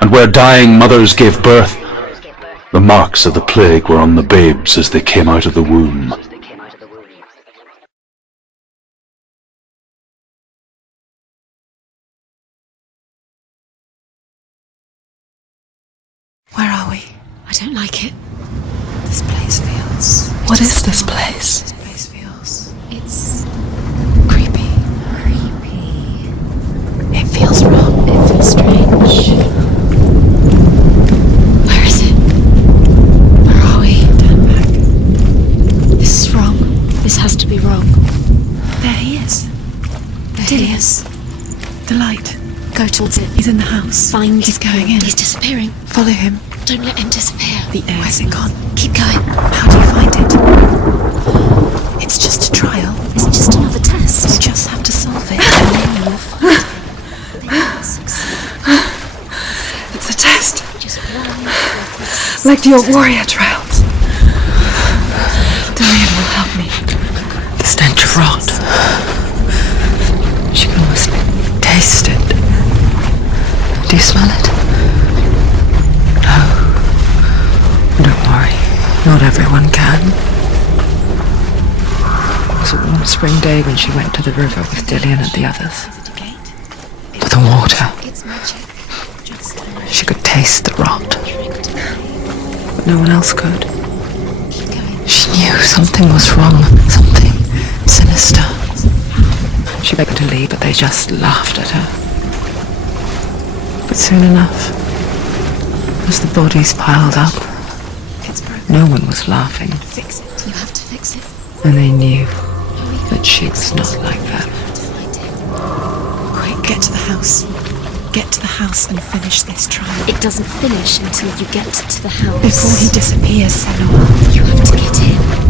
and where dying mothers gave birth, the marks of the plague were on the babes as they came out of the womb. Where are we? I don't like it. This place feels... What is this place? This place feels... It's... creepy. creepy. It feels wrong. It feels strange. Where is it? Where are we? Turn back. This is wrong. This has to be wrong. There he is. There Dillian. he is. The light. Go towards it. He's in the house. Find. He's going in. He's disappearing. Follow him. Don't let him disappear. The air. Where's it gone? Keep going. How do you find it? It's just a trial. It's just another You test. just have to solve it. And then you'll find it. Then you'll succeed. It's a test. Just one little test. Like the old warrior trials. Dillian will help me. The stench of rot. She can almost taste it. Do you smell it? No. Don't worry. Not everyone can. It was a warm spring day when she went to the river with Dillian and the others. But the water. It's magic. Just She could taste the rot. But no one else could. She knew something was wrong. Something sinister. She begged to leave, but they just laughed at her. But soon enough, as the bodies piled up, no one was laughing. fix it. You have to fix it. And they knew that she was not like that. To find it. Quick, get to the house. Get to the house and finish this trial. It doesn't finish until you get to the house. Before he disappears, Senua. You have to get in.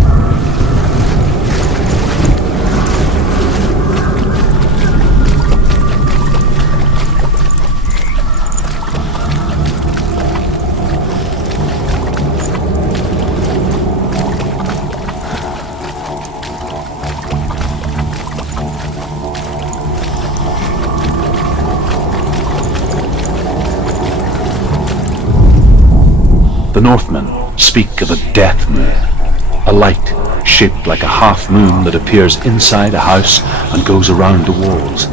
The Northmen speak of a death moon, a light shaped like a half moon that appears inside a house and goes around the walls.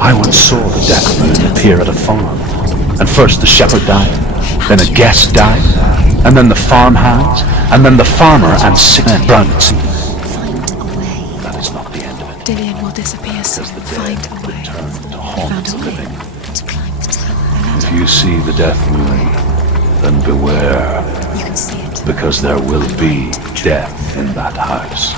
I once saw the death moon appear at a farm, and first the shepherd died, then a guest died, and then the farmhands, and then the farmer and six browns. Find a way. That is not the end of it. Dillian will disappear soon. As the Find dead a way. return to Found haunt a the way. living. To climb the tower. If you see the death moon, then beware, You can see it. because there will be death in that house.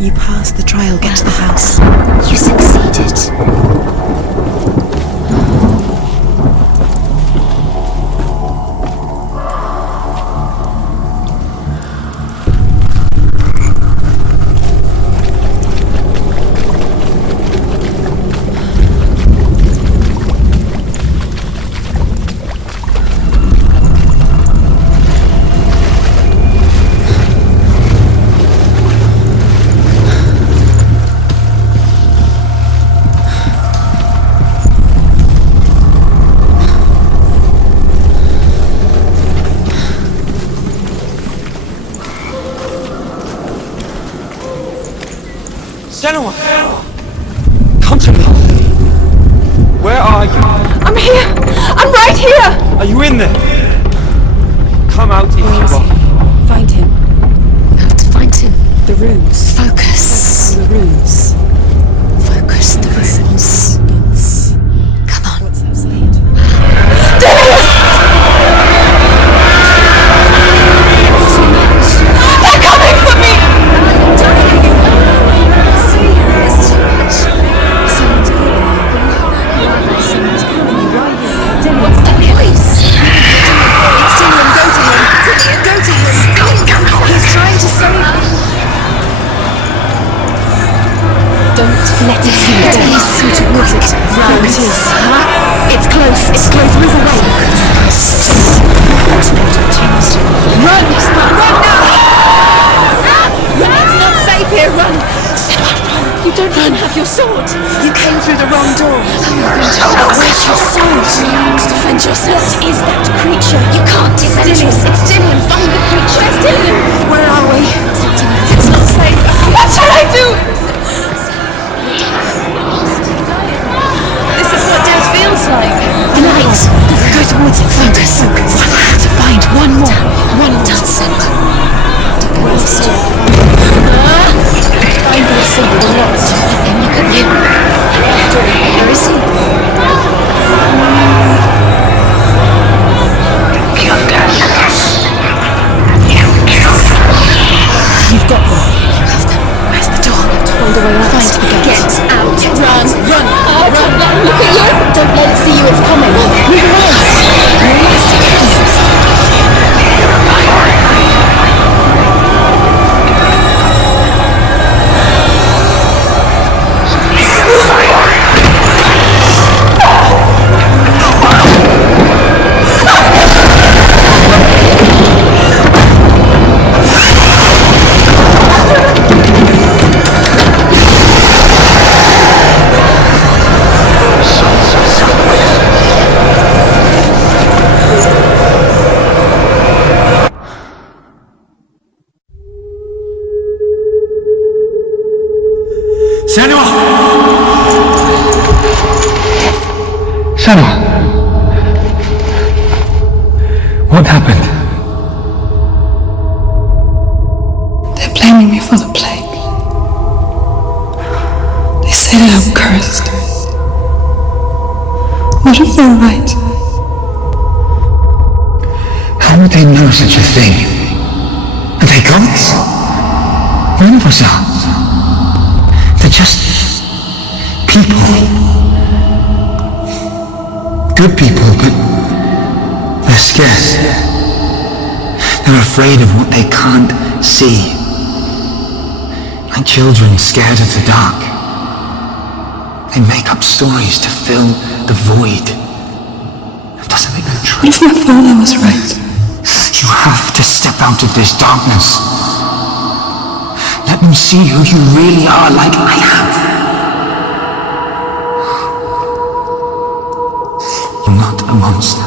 You passed the trial, get to the house. You succeeded. Senua! Come to me! Where are you? I'm here! I'm right here! Are you in there? Come out if you are. Find him. You have to find him. The runes. Focus. The runes. Focus the runes. Come on. What's outside? They're coming for me! See, it's too much. Someone's calling you. Someone's calling you. Why are you? What's that voice? It's Dillian, go to him. Dillian, go to him. He's trying to save me. Don't let it see it. See towards it. There it is. It's close. It's close. Move away. Run! Run now! Run! It's not safe here. Run! Senua, run! You don't even have your sword. You came through the wrong door. Where's your sword? Defend yourself. What is that creature? You can't defend yourself. It's Dillian. Find the creature. Where's Dillian? Where are we? It's not safe. What should I do? This is what death feels like. The light. Go towards it. Focus. I have to find one more. One more. Find the symbol. The lots. And look at him. Where is he? You've got them. You have them. Where's the door? Find a way out. Find the gate. Get out. Run. Run. Run. Look at you. Don't let it see you. It's coming. Move away. Senua! Senua! What happened? They're blaming me for the plague. They say that I'm cursed. What if they're right? How would they know such a thing? Are they gods? None of us are. They're just people. Good people, but they're scared. They're afraid of what they can't see. Like children scared of the dark. They make up stories to fill the void. That doesn't make them true. What if my father was right? You have to step out of this darkness. Let them see who you really are, like I have. You're not a monster.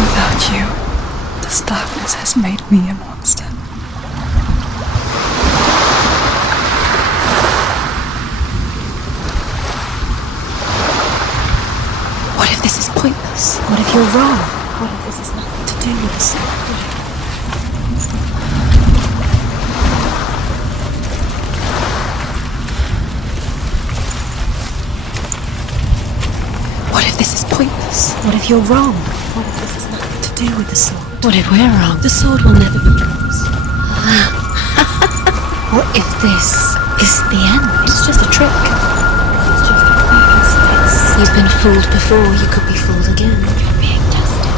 Without you, this darkness has made me a monster. What if this is pointless? What if you're wrong? What if this has nothing to do with the sword? What if this is pointless? What if you're wrong? What if this has nothing to do with the sword? What if we're wrong? The sword will never be yours. What if this is the end? It's just a trick. It's just a fake. You've been fooled before, you could be fooled again. You're being tested.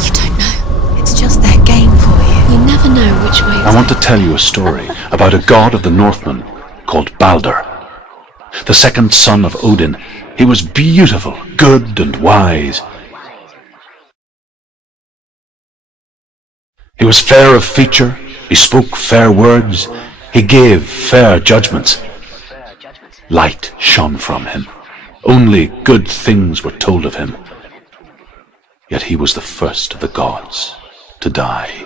You don't know. It's just their game for you. You never know which way I want to tell you a story about a god of the Northmen called Baldur. The second son of Odin. He was beautiful, good and wise. He was fair of feature, he spoke fair words, he gave fair judgments. Light shone from him. Only good things were told of him. Yet he was the first of the gods to die.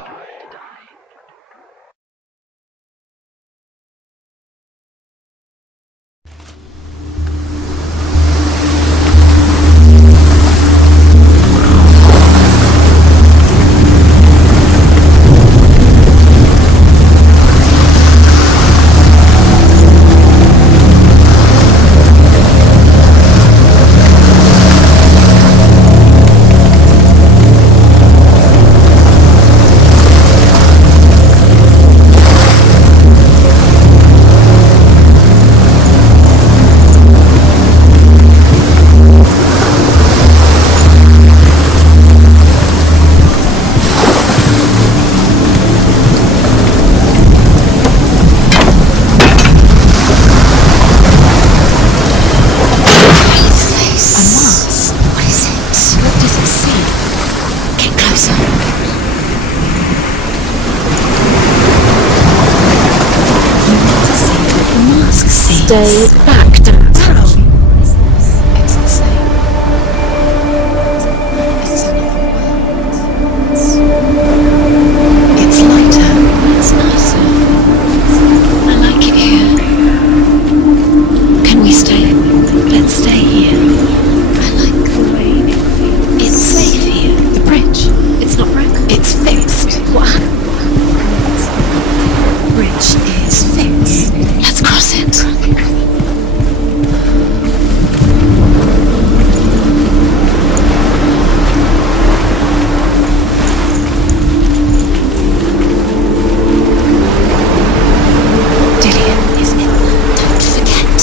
Stay back, don't It's the same. It's another world. It's lighter. It's nicer. I like it here. Can we stay? Let's stay here. I like the way it feels. It's safe here. The bridge. It's not broken. It's fixed. What happened? The bridge is fixed. Let's cross it.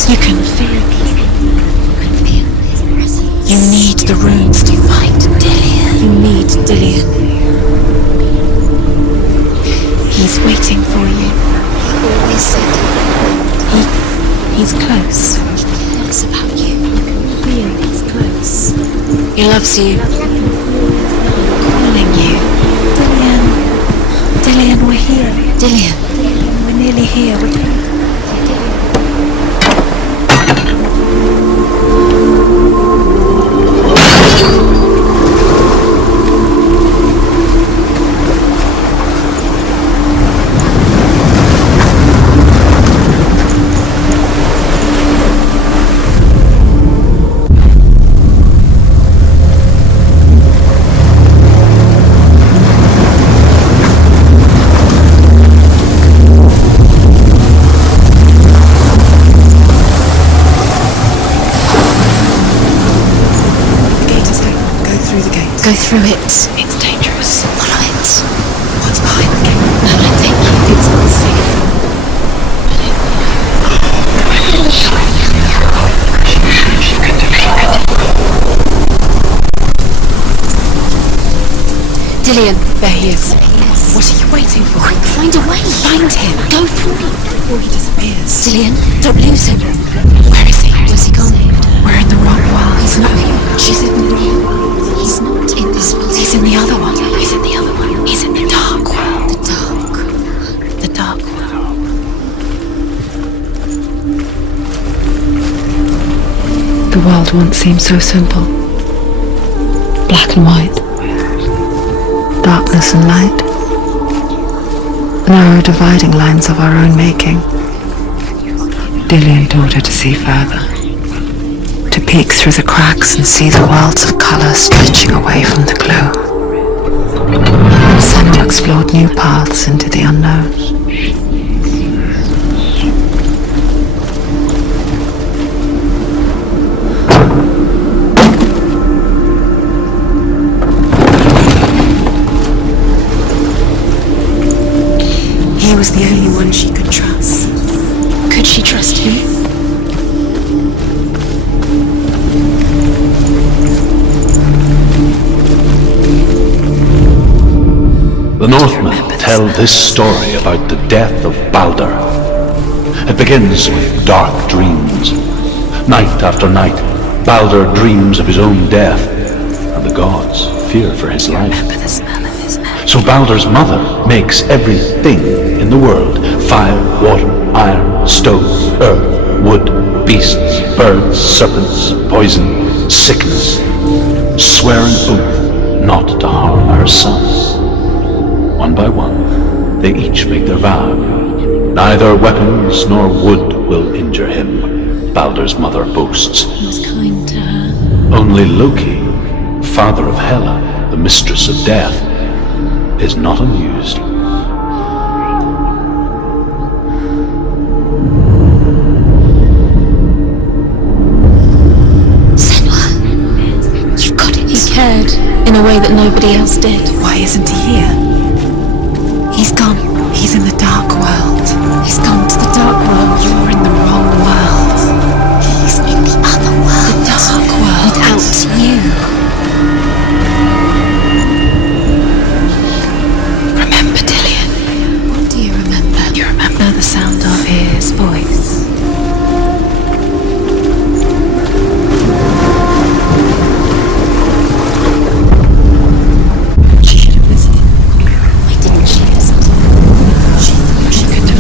You can feel it. You can feel his presence. You need the runes to fight Dillian. You need Dillian. He's waiting for you. He always said he's close. He cares about you. You can feel he's close. He loves you. Calling you. Dillian. Dillian, we're here. Dillian. We're nearly here. Go through it. It's dangerous. Follow it. What's behind the gate? I'll take you. It's not safe. Dillian, there he is. What are you waiting for? Quick, find a way. Find him. Go through him before he disappears. Dillian, don't lose him. Where is he? Where's he gone? We're in the wrong world. He's not here. She's in the wrong world. He's not in this world. He's in the other one. He's in the other one. He's in the dark world. The dark world. The world once seemed so simple. Black and white. Darkness and light. Narrow dividing lines of our own making. Dillian taught her to see further. To peek through the cracks and see the worlds of colour stretching away from the gloom. Senua explored new paths into the unknown. He was the only one she could trust. Could she trust him? The Northmen tell this story about the death of Baldur. It begins with dark dreams. Night after night, Baldur dreams of his own death, and the gods fear for his life. So Baldur's mother makes everything in the world, fire, water, iron, stone, earth, wood, beasts, birds, serpents, poison, sickness, swear an oath not to harm her sons. One by one, they each make their vow. Neither weapons nor wood will injure him, Baldur's mother boasts. He was kind to her. Only Loki, father of Hela, the mistress of death, is not amused. Senua, you've got it. He cared in a way that nobody else did. Why isn't he here? He's gone. He's in the dark world. He's gone to the dark world. You're in the wrong world. He's in the other world. The dark world. Without you. Remember Dillion? What do you remember? You remember the sound of his voice? She should have listened. Why didn't she listen? She thought she could do it.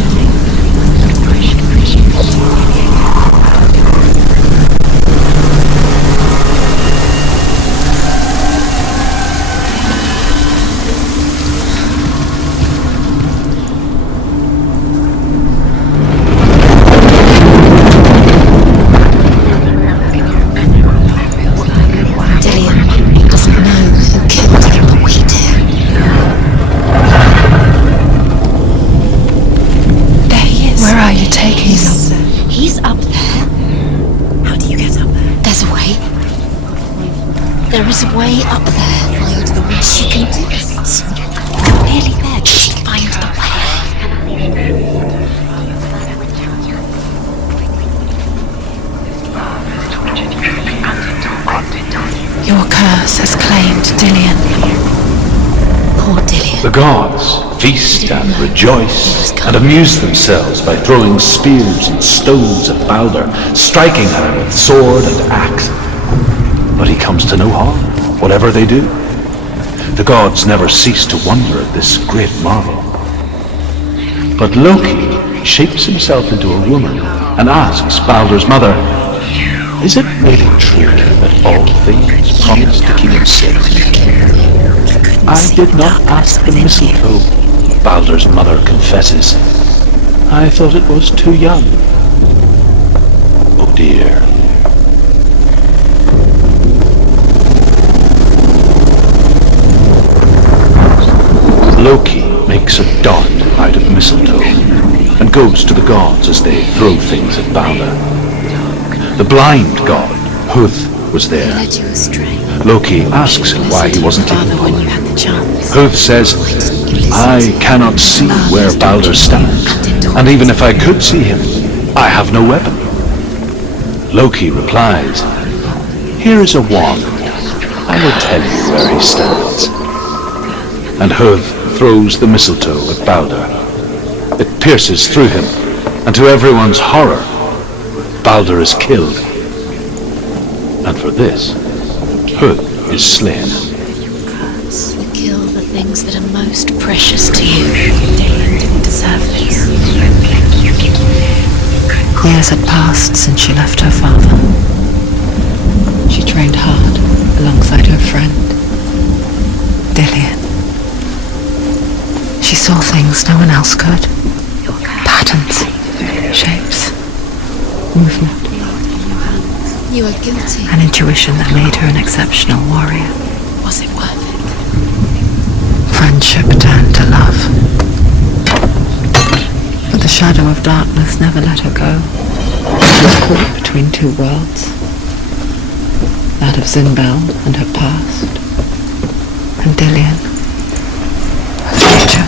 Dillion doesn't know who killed him, but we do. There he is. Where are you taking him? He's up there. How do you get up there? There's a way. There is a way up there. Find the way. She can do it. You're nearly there. Just find the way. Your curse has claimed Dillion. Poor Dillion. The gods feast and rejoice and amuse themselves by throwing spears and stones at Baldur, striking her with sword and axe. But he comes to no harm, whatever they do. The gods never cease to wonder at this great marvel. But Loki shapes himself into a woman and asks Baldur's mother, "Is it really true that all things promise to keep him safe?" "I did not ask the mistletoe," Baldur's mother confesses. "I thought it was too young." Oh dear. Loki makes a dart out of mistletoe and goes to the gods as they throw things at Baldur. The blind god, Huth, was He there. led you astray. Loki asks him why he wasn't taken Father, when you home. had the chance. Huth says, "I cannot see where Baldur stands, and even if I could see him, I have no weapon." Loki replies, "Here is a wand. I will tell you where he stands." And Huth throws the mistletoe at Baldur. It pierces through him, and to everyone's horror, Baldur is killed. And for this, Huth is slain. You kill the things that are most precious to you. Dillion didn't deserve this. Years had passed since she left her father. She trained hard alongside her friend, Dillion. She saw things no one else could. Patterns, shapes, movement. You are guilty. An intuition that made her an exceptional warrior. Was it worth it? Friendship turned to love. But the shadow of darkness never let her go. She was caught between two worlds. That of Zinbel and her past. And Dillion, her future.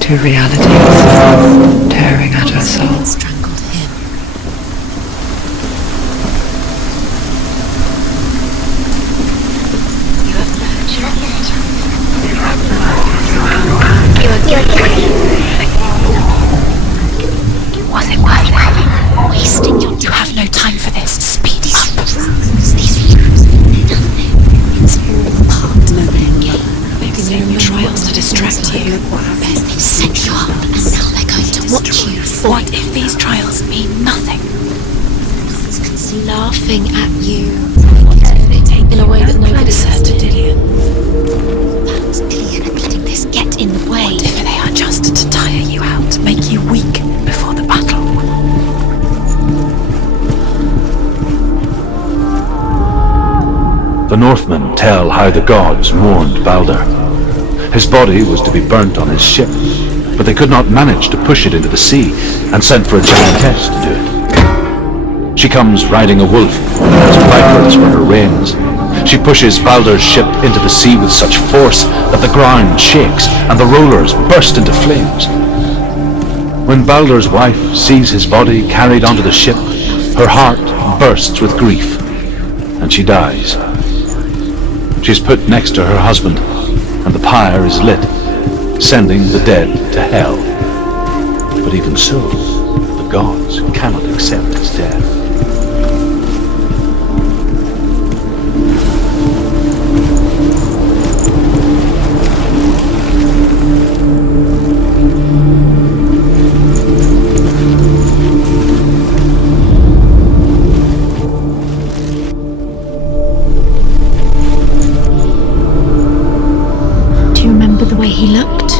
Two realities tearing at her soul. Strangled him. Was it worth it? Wasting your time. You have no time for this. Speed up. These rules, it's all part of They've seen your trials to distract you. They've set you up, and now they're going to what you thought. What if these trials mean nothing? Laughing at you in a way that nobody said to Dillian. Perhaps Dillian are letting this get in the way. What if they are just to tire you out, to make you weak before the battle? The Northmen tell how the gods mourned Balder. His body was to be burnt on his ship, but they could not manage to push it into the sea and sent for a giantess to do it. She comes riding a wolf, and has vipers for her reins. She pushes Balder's ship into the sea with such force that the ground shakes and the rollers burst into flames. When Balder's wife sees his body carried onto the ship, her heart bursts with grief, and she dies. She is put next to her husband, and the pyre is lit, sending the dead to hell. But even so, the gods cannot accept his death. The way he looked.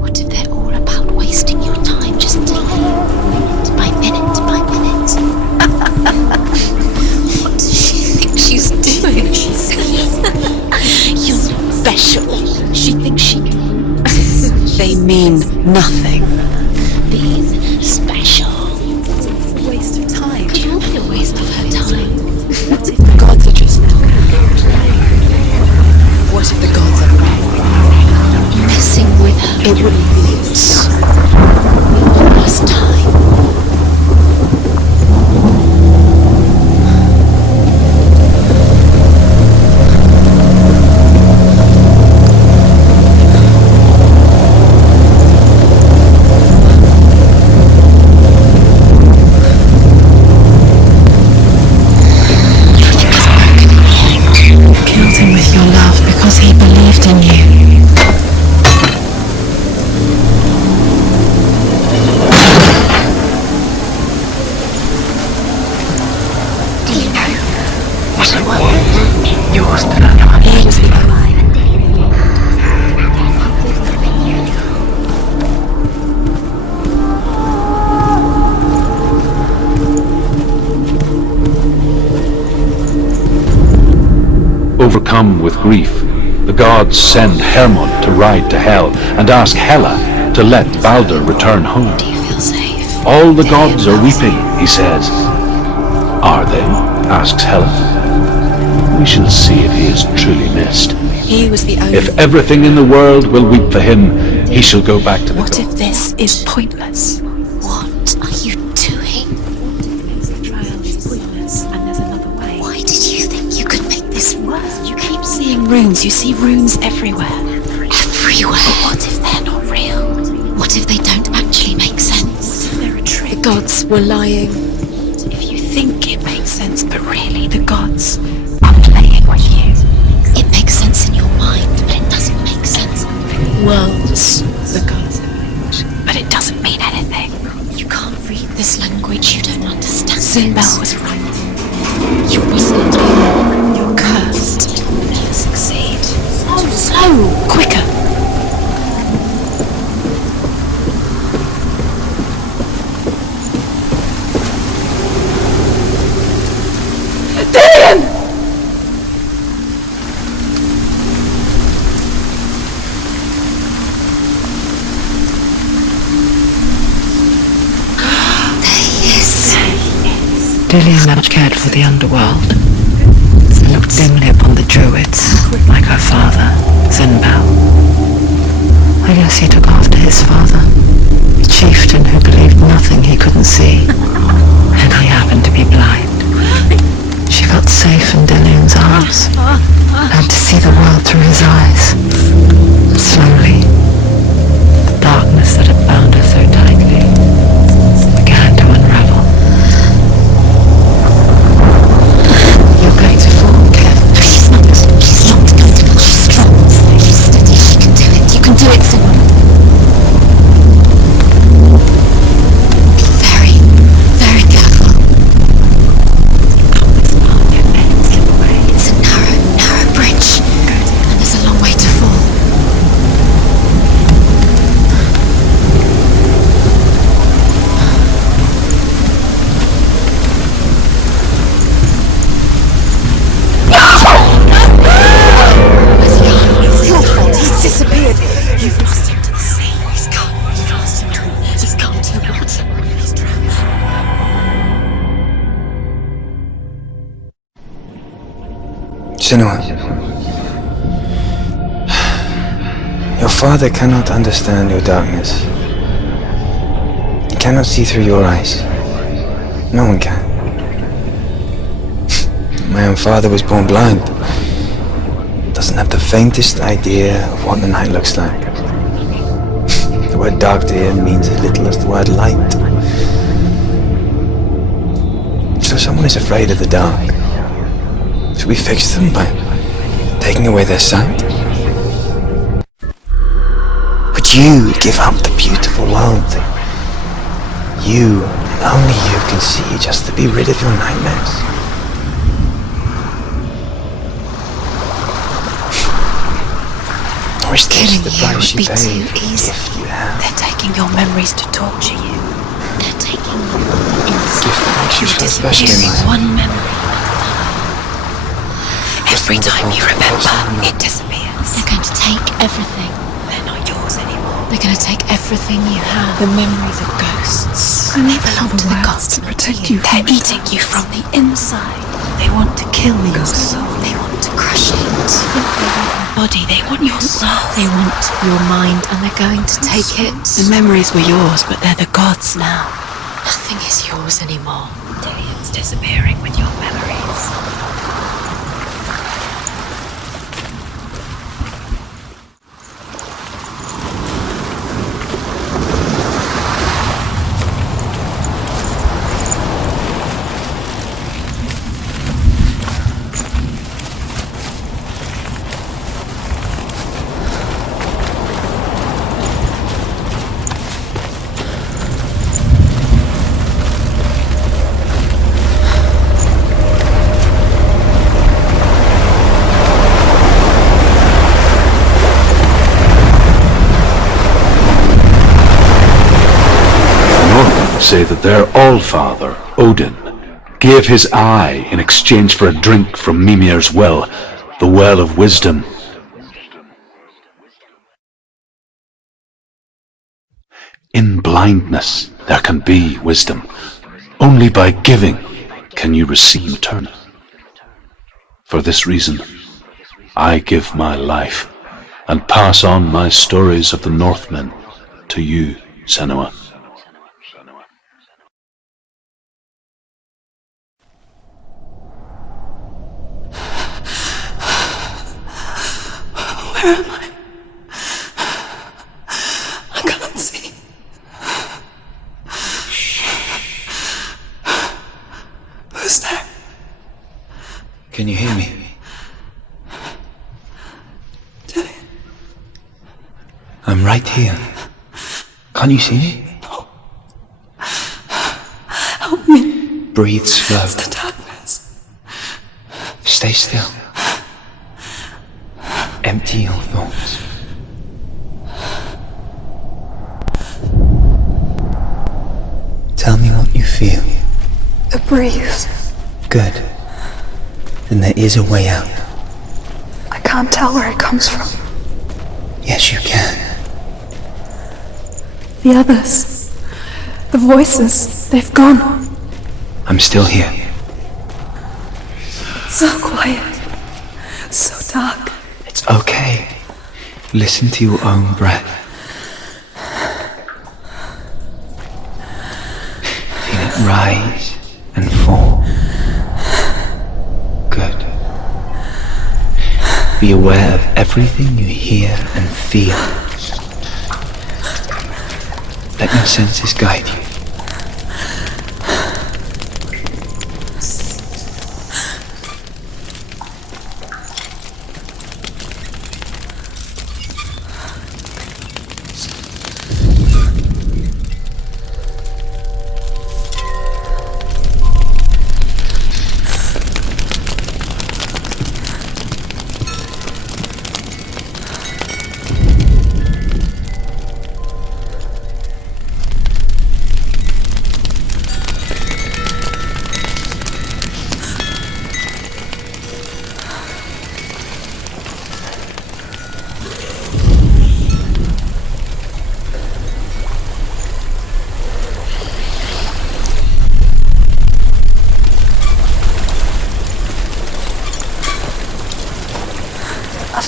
What if they're all about wasting your time just minute by minute by minute? What does she think she's doing? You're special. She thinks she can. They mean nothing. Being special. It's a waste of time. Could all be a waste of her time? What if the gods are just... What if the gods are messing with her? It wouldn't be first time. He believed in you. Do you know What it was? Yours to learn. He was the Overcome with grief, the gods send Hermod to ride to Hell and ask Hela to let Balder return home. Do you feel safe? All the gods are weeping, he says. Are they? Asks Hela. We shall see if he is truly missed. He was the only... If everything in the world will weep for him, he shall go back to the What gods. if this is pointless? What are you doing? The trial is pointless and there's another way. Why did you think you could make this work? You keep seeing runes. You see runes everywhere. Everywhere. But what if they're not real? What if they don't actually make sense? They're a trick. The gods were lying. If you think it makes sense, but really the gods are playing with you. It makes sense in your mind, but it doesn't make sense. Worlds. The gods language, but it doesn't mean anything. You can't read this language, you don't understand. Sinbel was right. You wasn't. You're cursed. You'll never succeed. Slow! Quicker! Dillian! Dillian much cared for the underworld, and looked dimly upon the druids, like her father, Sinbel. I guess he took after his father, the chieftain who believed nothing he couldn't see, and he happened to be blind. She felt safe in Dillian's arms, and to see the world through his eyes. Slowly, the darkness that had bound her so Do it, Senua. Be very, very careful. It's a narrow bridge, and there's a long way to fall. It's your fault. He's disappeared. You've lost him to the sea. He's gone. You've lost him to the... He's gone to the water. He's drowned. Senua, your father cannot understand your darkness. He cannot see through your eyes. No one can. My own father was born blind. Doesn't have the faintest idea of what the night looks like. The word dark to him means as little as the word light. So someone is afraid of the dark. Should we fix them by taking away their sight? Would you give up the beautiful world that you, and only you, can see just to be rid of your nightmares? Or is this Killing the you price would you be pay too for the easy. gift you have? They're taking your memories to torture you. They're taking you from the inside. Gift that makes you so You're special in disappearing my one memory at a time. Every time you remember, it disappears. They're going to take everything. They're not yours anymore. They're going to take everything you have. The memories of ghosts. They belong to the gods, to protect you. They're eating you from the inside. They want to kill your soul. They want to crush it. They want your body. They want your soul. They want your mind, and they're going to take it. The memories were yours, but they're the gods now. Nothing is yours anymore. Dillian's disappearing with your memories. Say that their all-father, Odin, gave his eye in exchange for a drink from Mimir's well, the well of wisdom. In blindness there can be wisdom. Only by giving can you receive return. For this reason, I give my life and pass on my stories of the Northmen to you, Senua. Where am I? I can't see. Who's there? Can you hear me? Dillian. I'm right here. Can't you see me? No. Help me. Breathe slow. It's the darkness. Stay still. Empty your thoughts. Tell me what you feel. The breeze. Good. Then there is a way out. I can't tell where it comes from. Yes, you can. The others. The voices. They've gone. I'm still here. It's so quiet. So dark. It's okay. Listen to your own breath. Feel it rise and fall. Good. Be aware of everything you hear and feel. Let your senses guide you.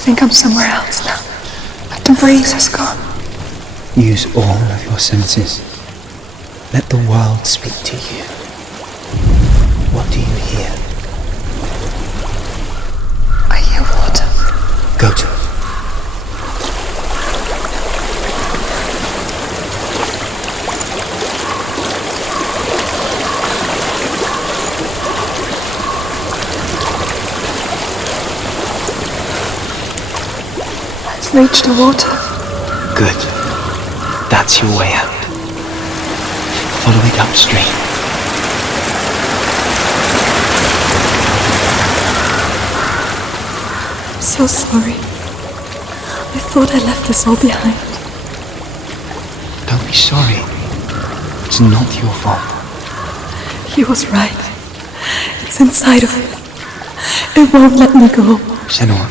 think I'm somewhere else now. Like the breeze has gone. Use all of your senses. Let the world speak to you. What do you hear? I hear water. Go to it. Let's reach the water. Good. That's your way out. Follow it upstream. I'm so sorry. I thought I left this all behind. Don't be sorry. It's not your fault. He was right. It's inside of me. It won't let me go. Senua.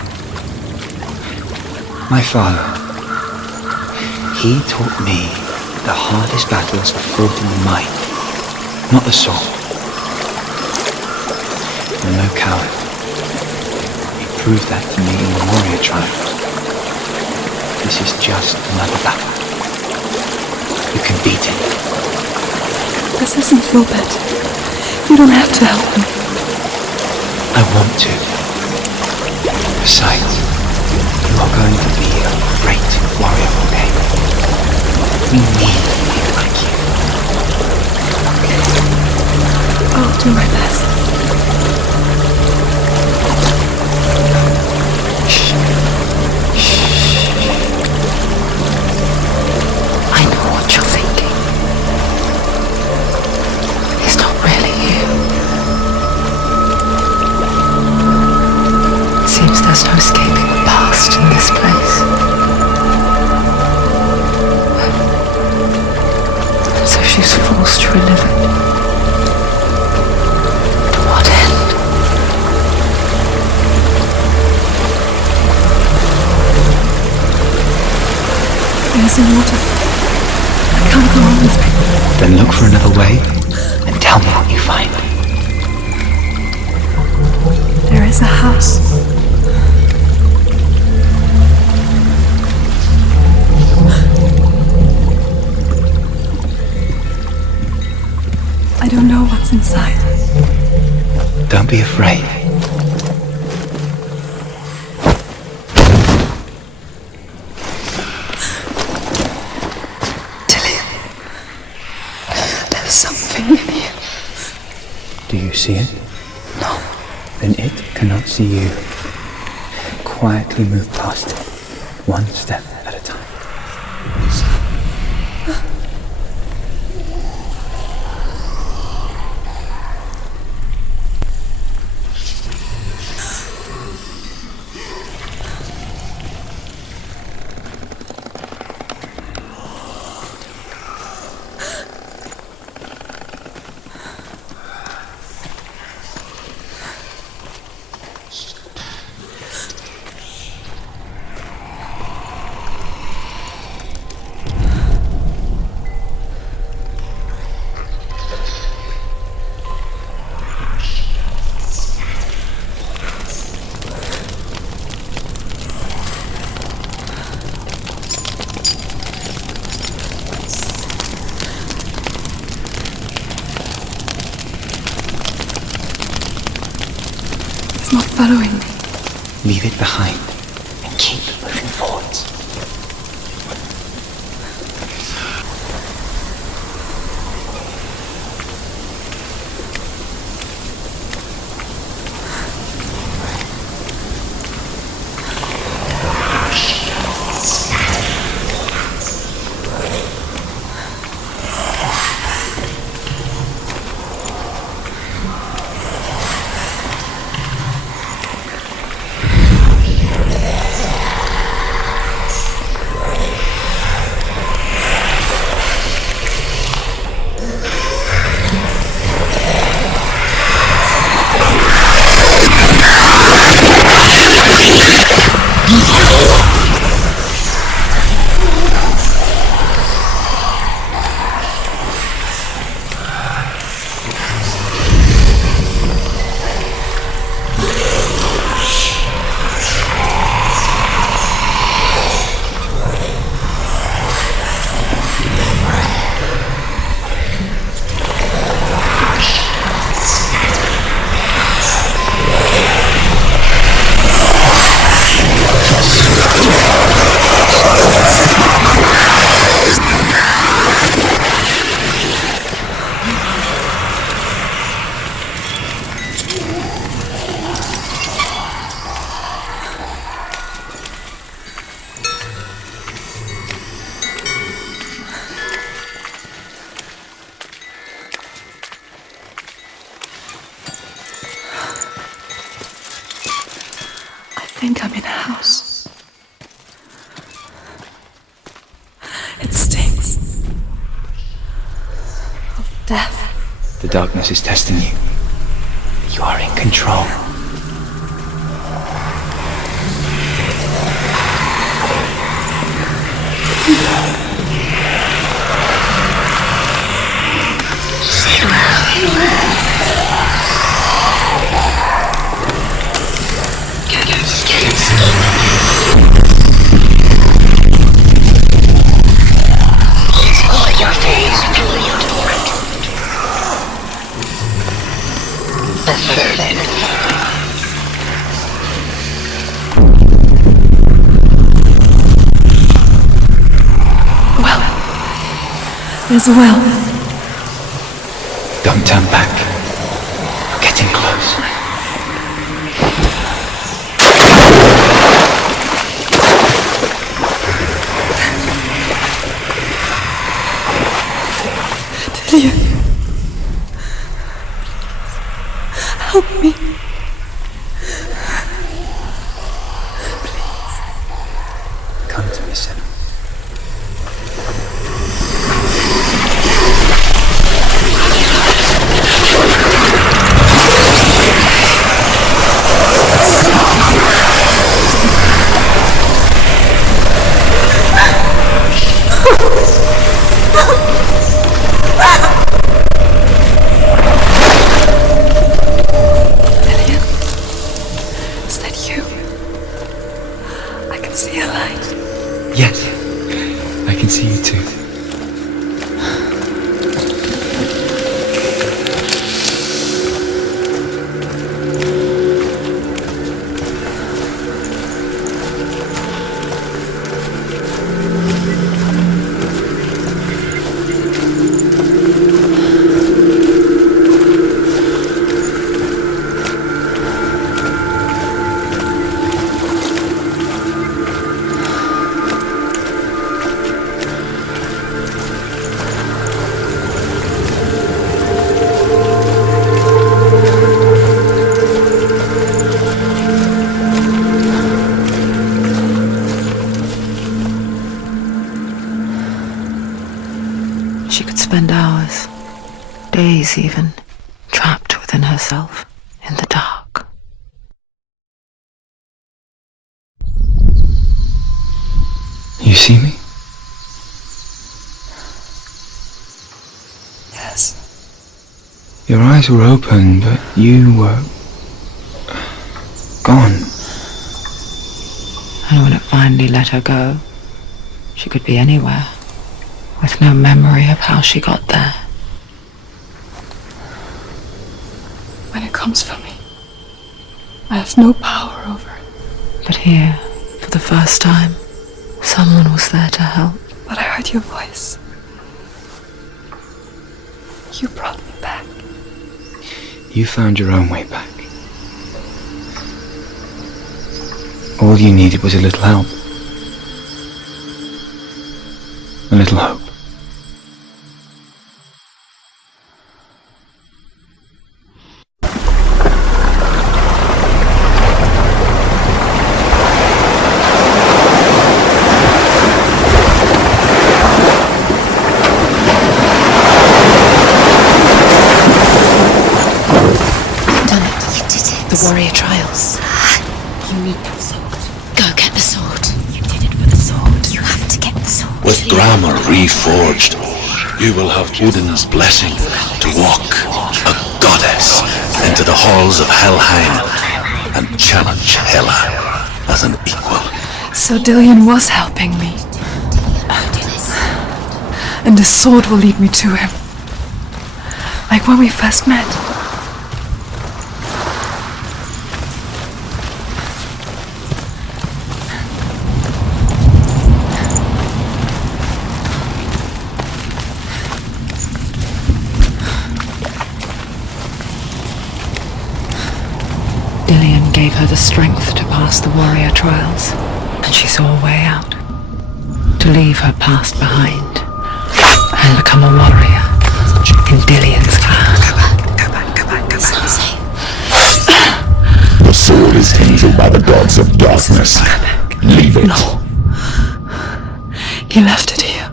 My father. He taught me the hardest battles are fought in the mind, not the soul. You're no coward. He proved that to me in the warrior trials. This is just another battle. You can beat it. This isn't your bed. You don't have to help me. I want to. Besides, you are going to be a great warrior, okay? We need people like you. I'll do my best. Shh. I know what you're thinking. He's not really here. It seems there's no escaping the past in this place. So she's forced to relive it. To what end? There's a waterfall. I can't go on this way. Then look for another way and tell me what you find. There is a house. I don't know what's inside. Don't be afraid. There's something in here. Do you see it? No. Then it cannot see you. Quietly move past it, one step at a time. Not following me. Leave it behind and keep moving forwards. death. The darkness is testing you. You are in control. There's a well. Don't turn back. We're getting close. Delia. Help me. Please. Come to me, Senua. Yes, I can see you too. She could spend hours, days even, trapped within herself, in the dark. You see me? Yes. Your eyes were open, but you were gone. And when it finally let her go, she could be anywhere, with no memory of how she got there. When it comes for me, I have no power over it. But here, for the first time, someone was there to help. But I heard your voice. You brought me back. You found your own way back. All you needed was a little help. A little hope. The warrior trials. You need that sword. Go get the sword. You did it for the sword. You have to get the sword. With Drama reforged, you will have Odin's blessing to walk, a goddess, into the halls of Helheim and challenge Hela as an equal. So Dillion was helping me. And the sword will lead me to him. Like when we first met. Dillion gave her the strength to pass the warrior trials, and she saw a way out. To leave her past behind and become a warrior in Dillion's clan. Go back. Safe. The sword is tainted by the gods of darkness. Leave it. No. He left it here.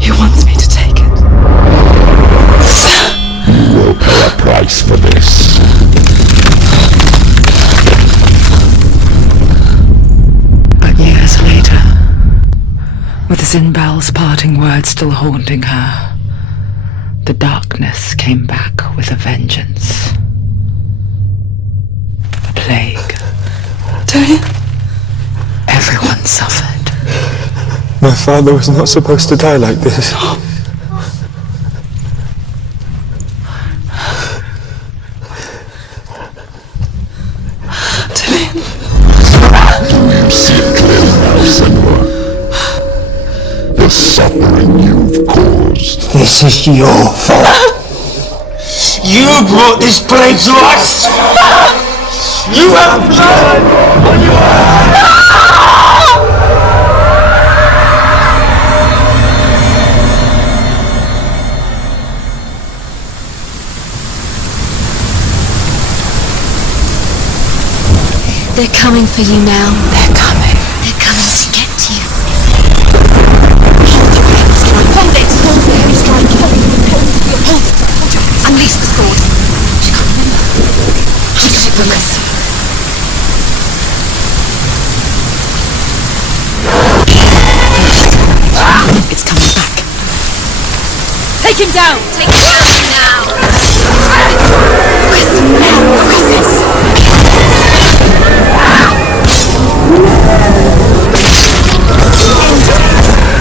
He wants me to take it. price for this. But years later, with Zinbel's parting words still haunting her, the darkness came back with a vengeance. The plague. Everyone suffered. My father was not supposed to die like this. Do you see it clearly now, Senua? The suffering you've caused. This is your fault. You brought this plague to us. You have blood on your hands. They're coming for you now. They're coming. They're coming to get you. Hold it! Hold it! Strike! Hold it! Unleash the sword! She can't remember. She can't focus. It's coming back. Take him down! Take it down now. Focus!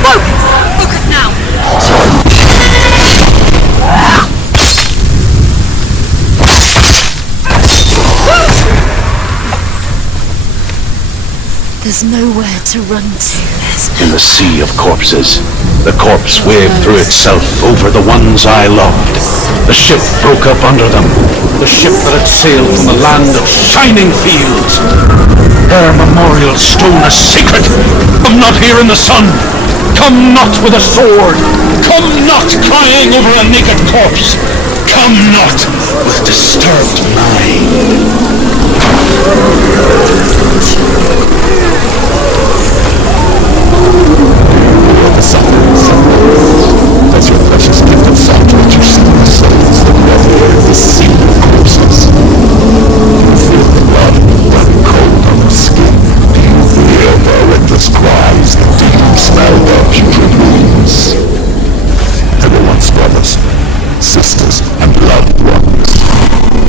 Focus! Focus now! There's nowhere to run to. In the sea of corpses, the corpse waved through itself over the ones I loved. The ship broke up under them, the ship that had sailed from a land of shining fields. Her memorial stone is sacred. Come not here in the sun. Come not with a sword. Come not crying over a naked corpse. Come not with disturbed mind. The sufferings. Does your precious gift of sight let you see the souls that revel in the sea of corpses? Do you feel the blood run cold on the skin? Do you hear their endless cries? Do you smell their putrid wounds? They were once brothers, sisters, and loved ones.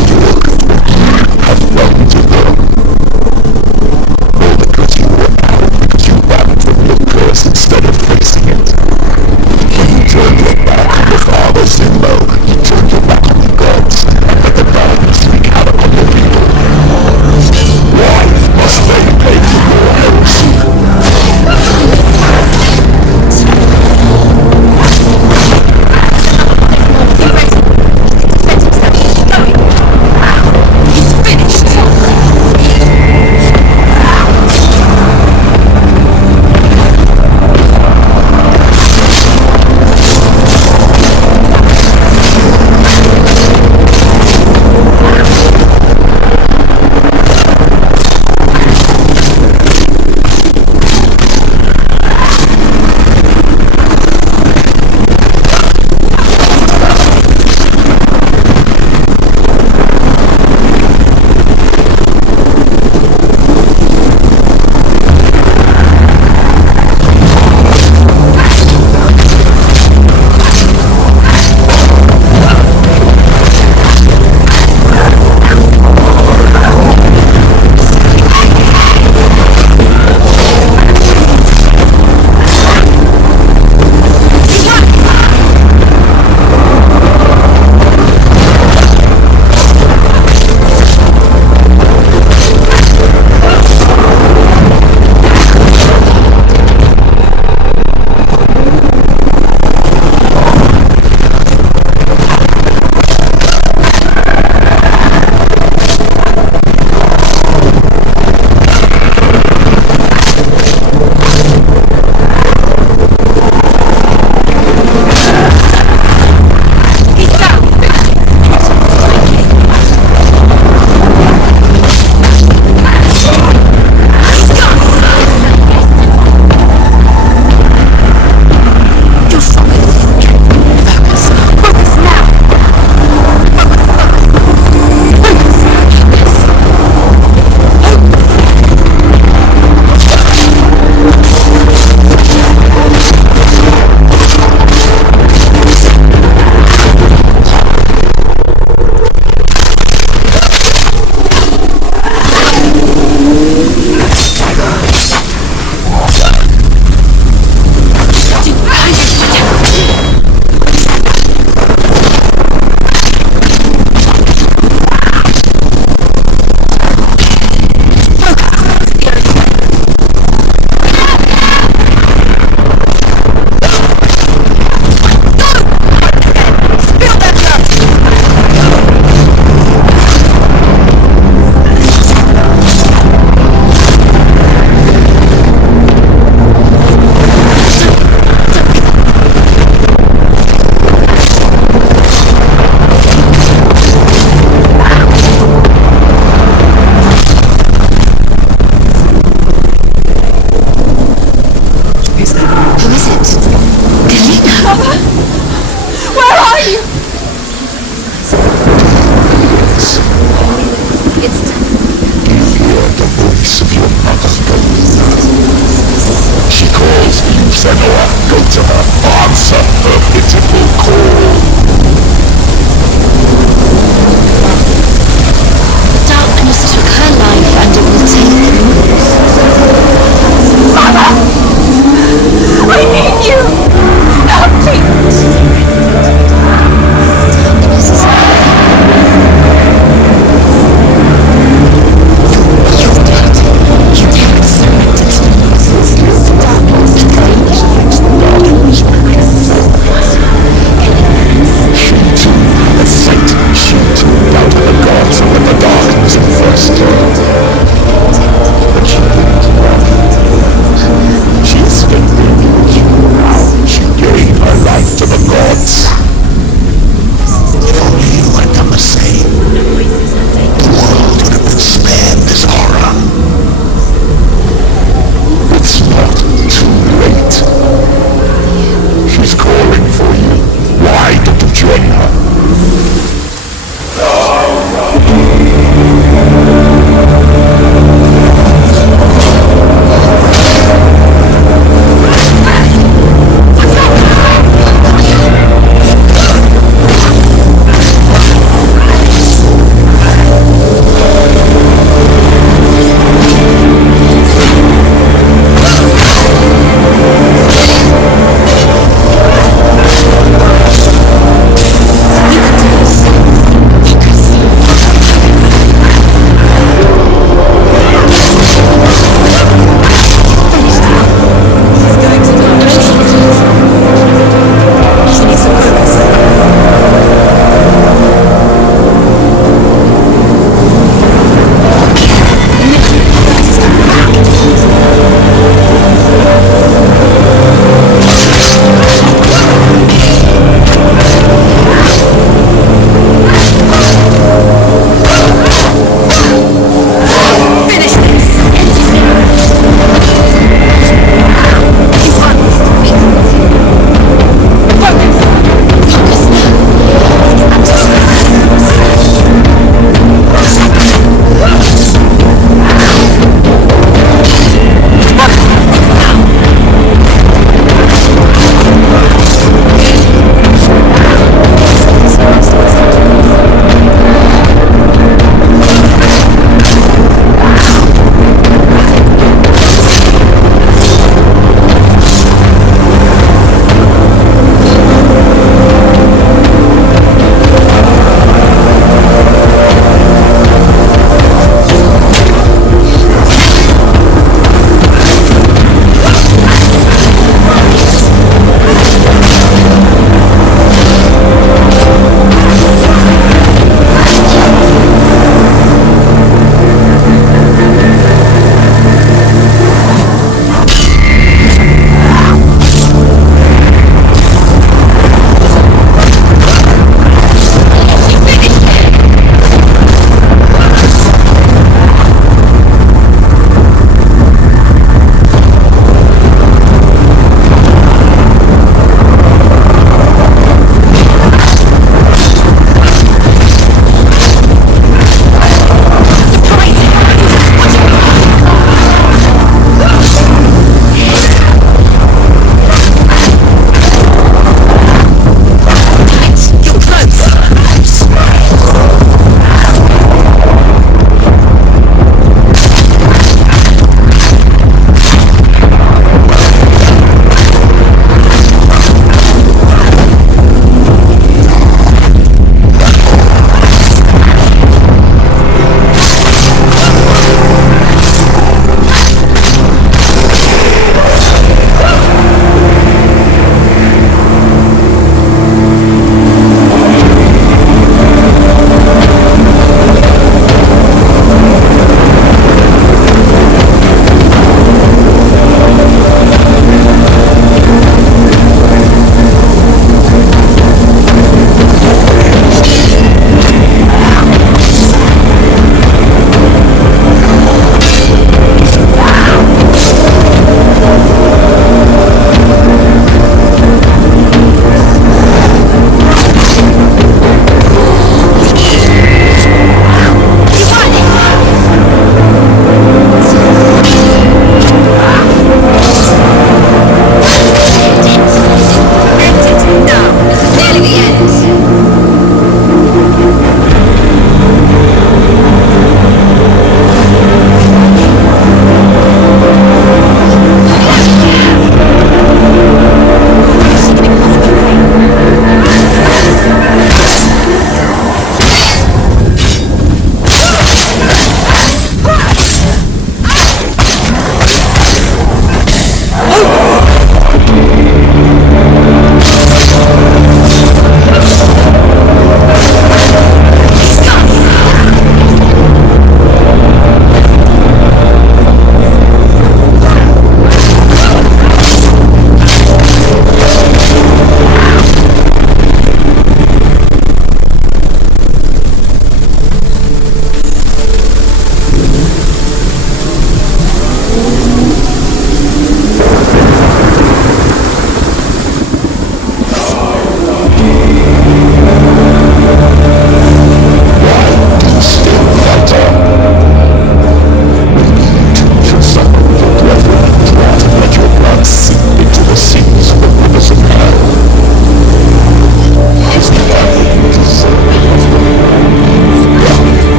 But you look at what you have done to them. All because you were out, because you ran from your cursed Mother! Where are you? It's You hear the voice of your mother going now. She calls for you, Senua. Go to her. Answer her pitiful call. darkness took her life and it will take yours. Mother! I need you! Help me! Darkness is you're dead. You have surrendered to the nonsense. The darkness.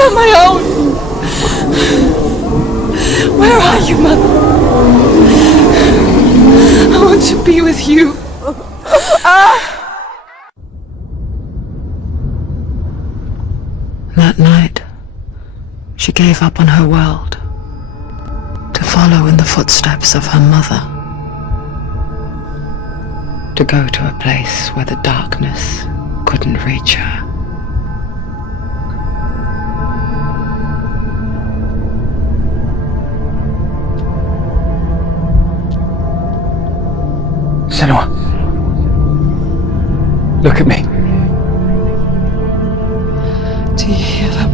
on my own. Where are you, Mother? I want to be with you. That night, she gave up on her world to follow in the footsteps of her mother, to go to a place where the darkness couldn't reach her. Senua, look at me. Do you hear them?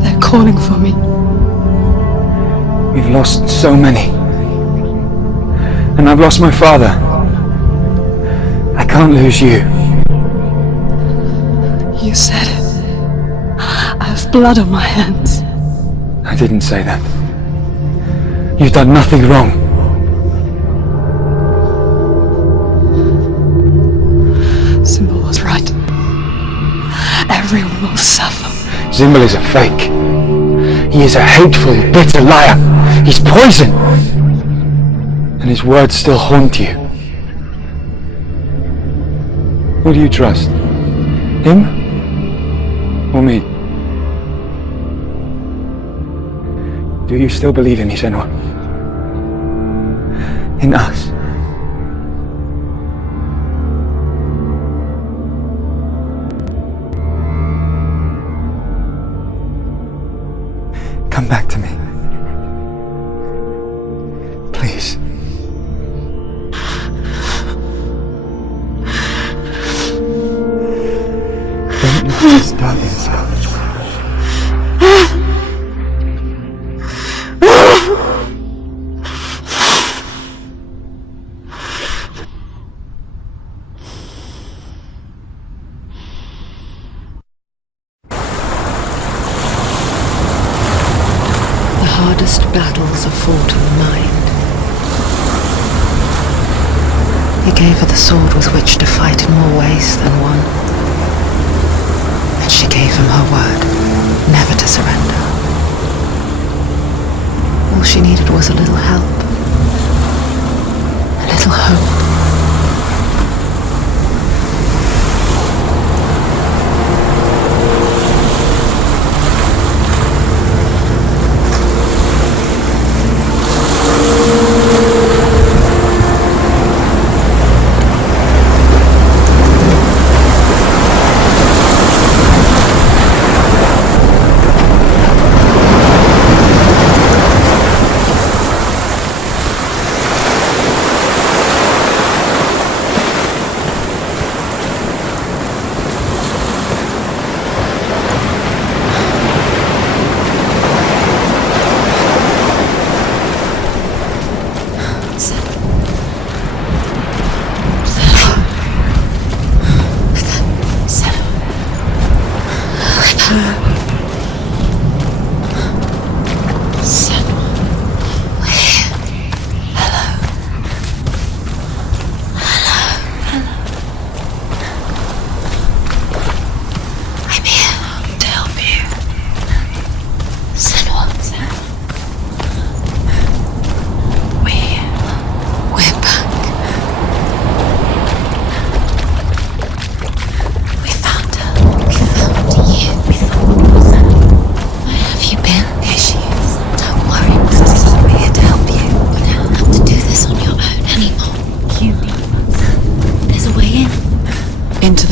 They're calling for me. We've lost so many. And I've lost my father. I can't lose you. You said it. I have blood on my hands. I didn't say that. You've done nothing wrong. Symbol was right. Everyone will suffer. Symbol is a fake. He is a hateful, bitter liar. He's poison. And his words still haunt you. Who do you trust? Him? Or me? Do you still believe in me, Senua? In us? Come back to me. Please. Don't let this start inside. Hardest battles are fought in the mind. He gave her the sword with which to fight in more ways than one. And she gave him her word, never to surrender. All she needed was a little help, a little hope.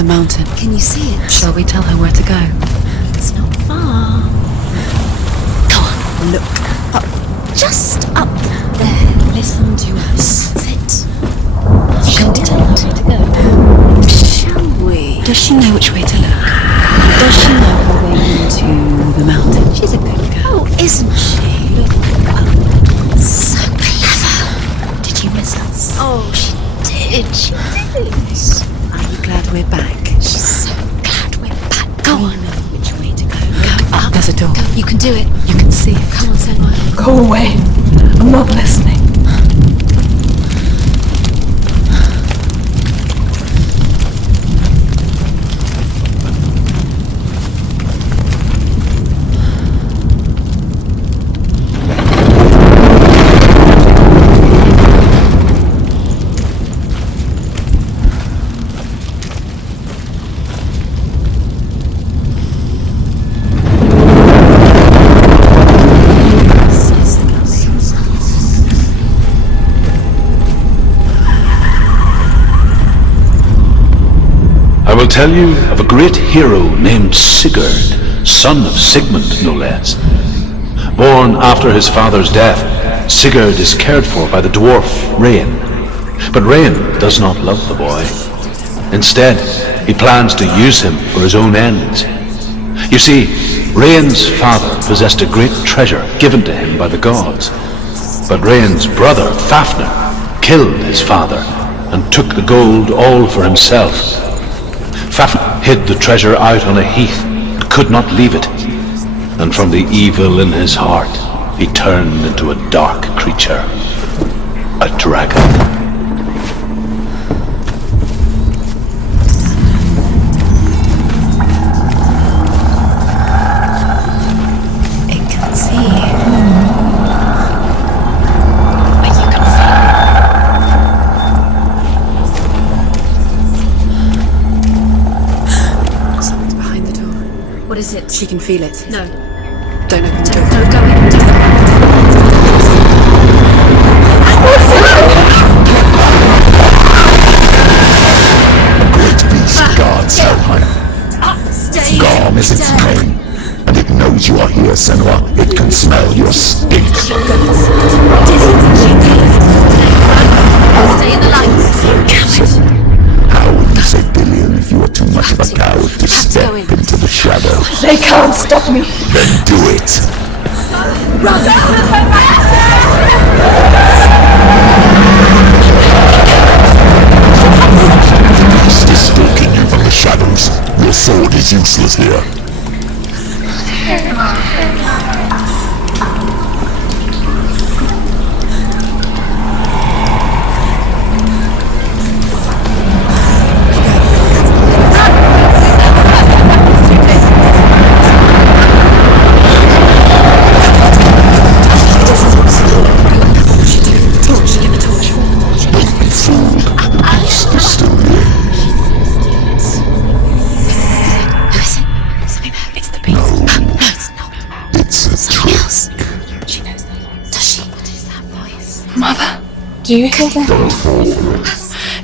Mountain. Can you see it? Shall we tell her where to go? It's not far. Go on, look up. Just up there. Listen to us. That's it. Shall we tell her where to go? Shall we? Does she know which way to look? Does she know her way into the mountain? She's a good girl. Oh, isn't she? Look up. So clever. Did you miss us? Oh, she did. She did. Are you glad we're back? She's so glad we're back. Go on. Know which way to go. Go up. There's a door. Go. You can do it. You can see it. Come on, Senua. Go away. I'm not listening. tell you of a great hero named Sigurd, son of Sigmund, no less. Born after his father's death, Sigurd is cared for by the dwarf Rain. But Rain does not love the boy. Instead, he plans to use him for his own ends. You see, Rain's father possessed a great treasure given to him by the gods. But Rain's brother, Fafnir, killed his father and took the gold all for himself. Fafnir hid the treasure out on a heath and could not leave it. And from the evil in his heart, he turned into a dark creature, a dragon. She can feel it. No. Don't open the door. No, go in. A great beast guards Helheim. Garm is its name, and it knows you are here, Senua. It can smell your stink. Stay in the light. How would you say billion if you were too much of a coward to step into the shadows? They can't stop me. Then do it! The beast is stalking you from the shadows. Your sword is useless here. Do you hear that?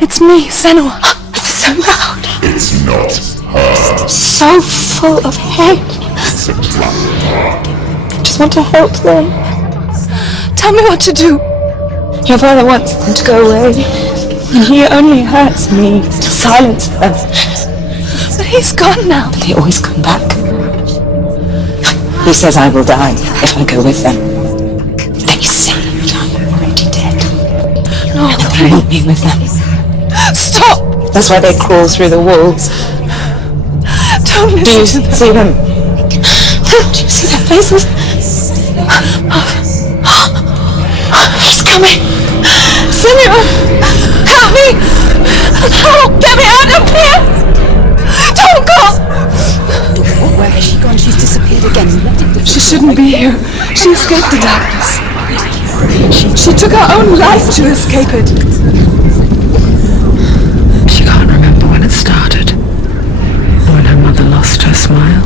It's me, Senua. It's so loud. It's not her. So full of hate. I just want to help them. Tell me what to do. Your father wants them to go away, and he only hurts me to silence them. But he's gone now. They always come back. He says I will die if I go with them. They say I'm already dead. No, they want me with them. Stop! That's why they crawl through the walls. Don't listen to them. See them? Don't you see their faces? He's coming! Senua! Help me! Help! Get me out of here! Don't go! Where has she gone? She's disappeared again. She shouldn't be here. She escaped the darkness. She took her own life to escape it. She can't remember when it started. When her mother lost her smile.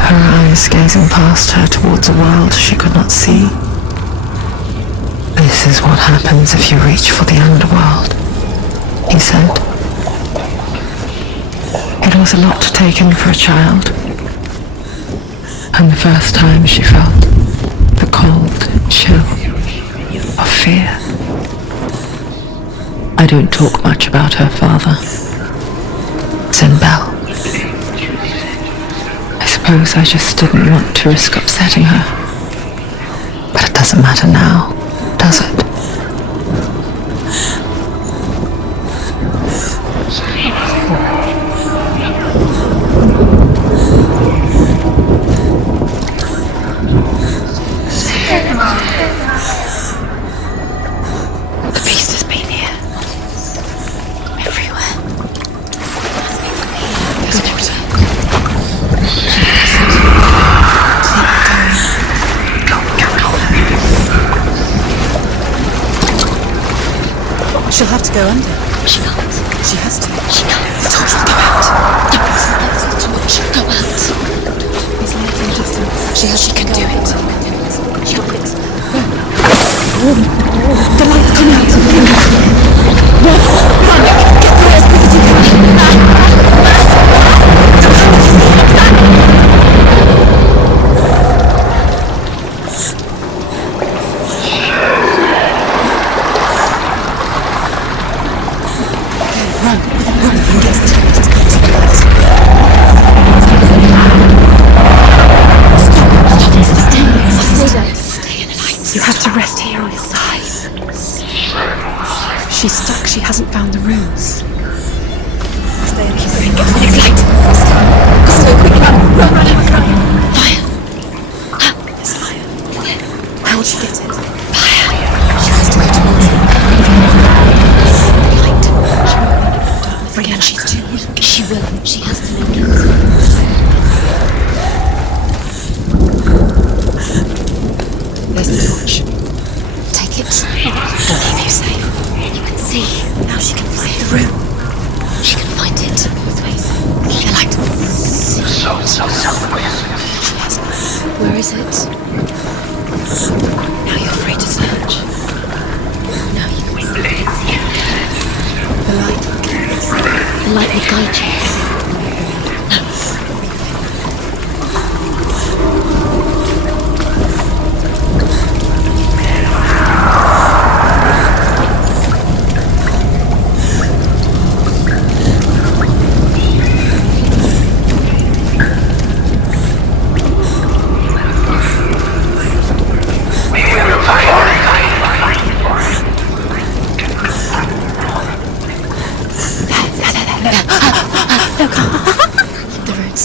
Her eyes gazing past her towards a world she could not see. This is what happens if you reach for the underworld, he said. It was a lot to take in for a child. And the first time she felt the cold chill of fear. I don't talk much about her father, Bell. I suppose I just didn't want to risk upsetting her. But it doesn't matter now, does it? The beast has been here. Everywhere. There's water. She'll have to go under. She can't. She has to. She can't. The torch will go out. No, that's too much. Go out. There's nothing distance. She can do it. She got it. The light's gone out. Run! Get through as quick as you can. She's stuck. She hasn't found the runes. It's light. Gusto, quick, run. Fire. There's fire. How will she get it? Fire. She has to go towards it. Light. Again, she's too weak. She will. She has to make it. There's the torch. Take it. It'll keep you safe. You can see. Now she can find the rune. She can find it. Keep the light. She has it. Where is it? Now you're free to search. Now you can see. The light. The light will guide you. The roots.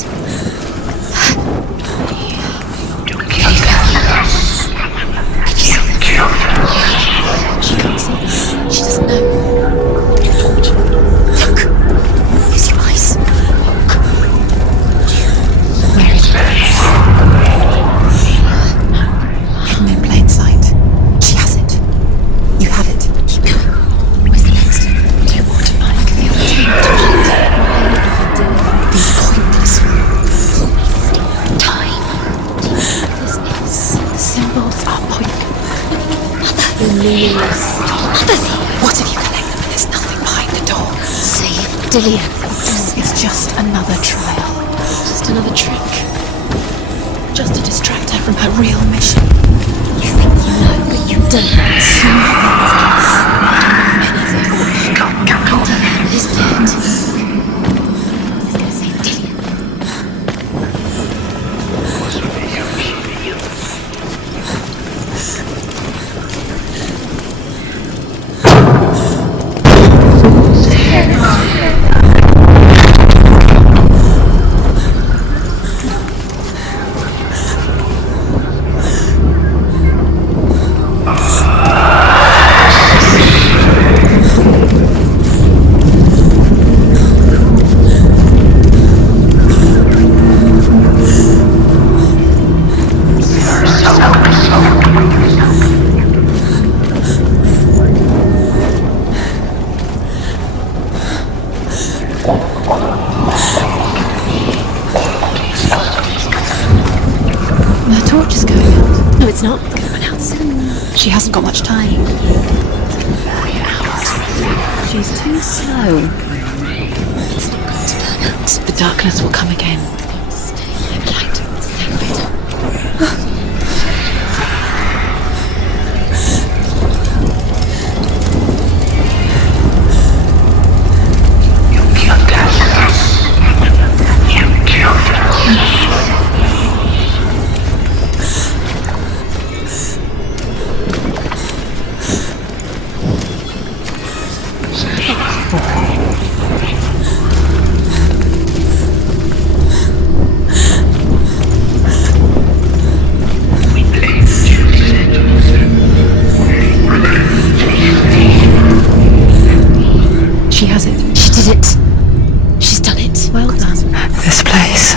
She can't see. She doesn't know. Look. Use your eyes. Where is it? Hidden in plain sight. She has it. You have it. Keep going. Where's the next? Do you want to find the These pointless time? This is. the symbols are pointless. The meaningless. What have you collected? There's nothing behind the door. Save Dillian. It's just another trial. Just another trick. Just to distract her from her real mission. You think you know, but you don't. Anything. He's dead. He's gonna save Dillian. The torch is going out. No, it's not. It's gonna run out soon. She hasn't got much time. She's too slow. It's not going to burn out. The darkness will come again. It's going to stay light. Save it. She has it. She did it. She's done it. Well done. This place.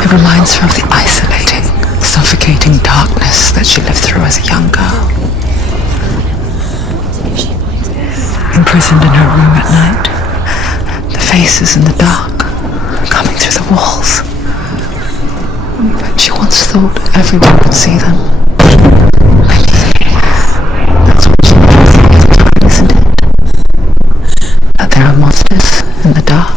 It reminds her of the isolating, suffocating darkness that she lived through as a young girl. Imprisoned in her room at night. The faces in the dark, coming through the walls. But she once thought everyone would see them. That's what she thought, isn't it? That there are monsters in the dark.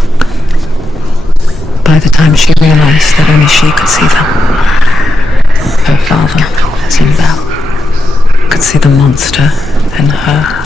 By the time she realized that only she could see them, her father, as in Belle, could see the monster in her.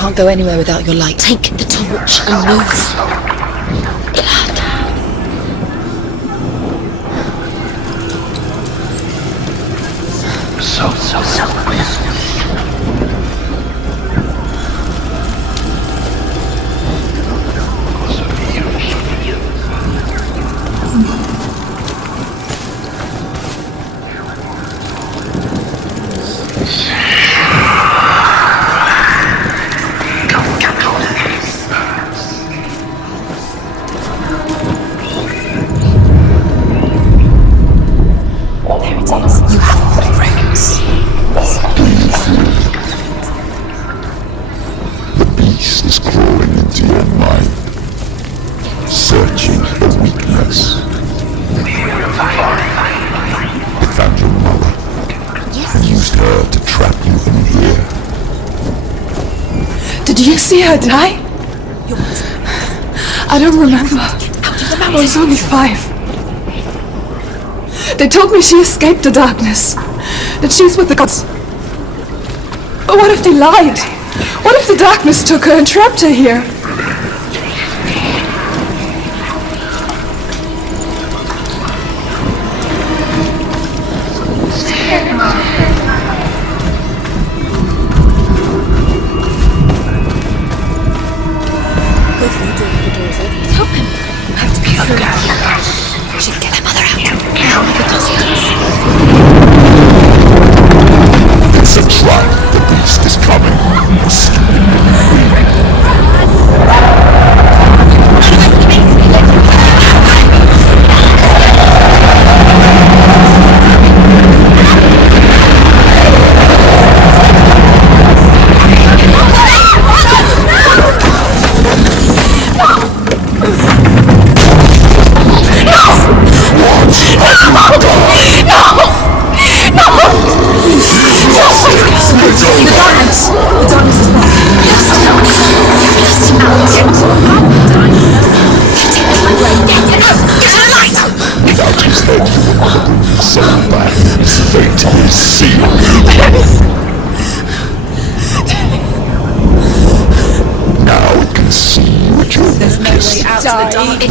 can't go anywhere without your light. Take the torch and move. Did you see her die? I don't remember. I was only 5. They told me she escaped the darkness, that she's with the gods. But what if they lied? What if the darkness took her and trapped her here? It's a trap. The beast is coming.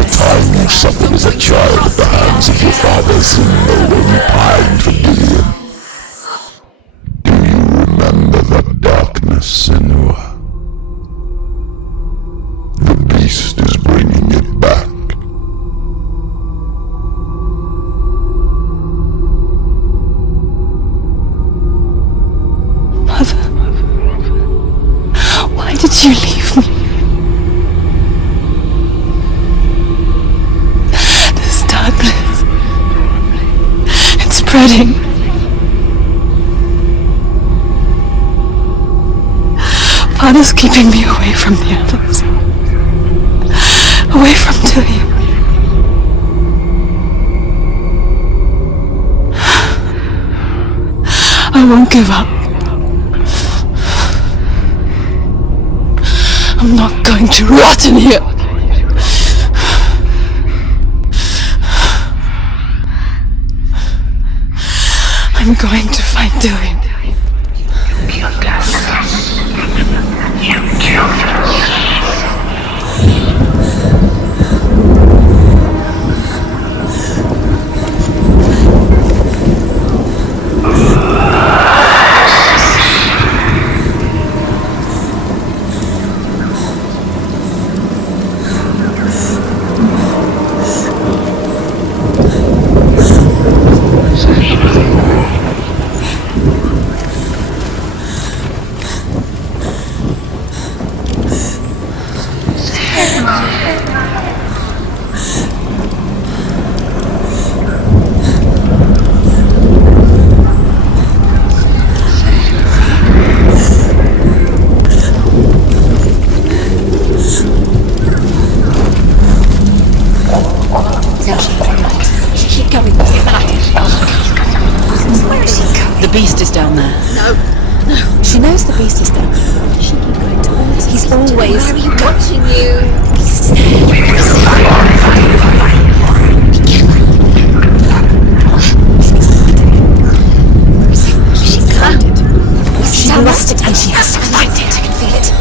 Time you suffered as a child at the hands of your fathers and no one pined for Gideon. Do you remember that darkness, Senua? The beast is bringing it back. Mother, why did you leave me? Spreading. Father's keeping me away from the others. Away from Dillian. I won't give up. I'm not going to rot in here. I'm going to find Dillian. The beast is down there. No. She knows the beast is down there. She keep going towards him. He's always watching you. Beast She's blinded. She lost it and she has to find it. I can feel it.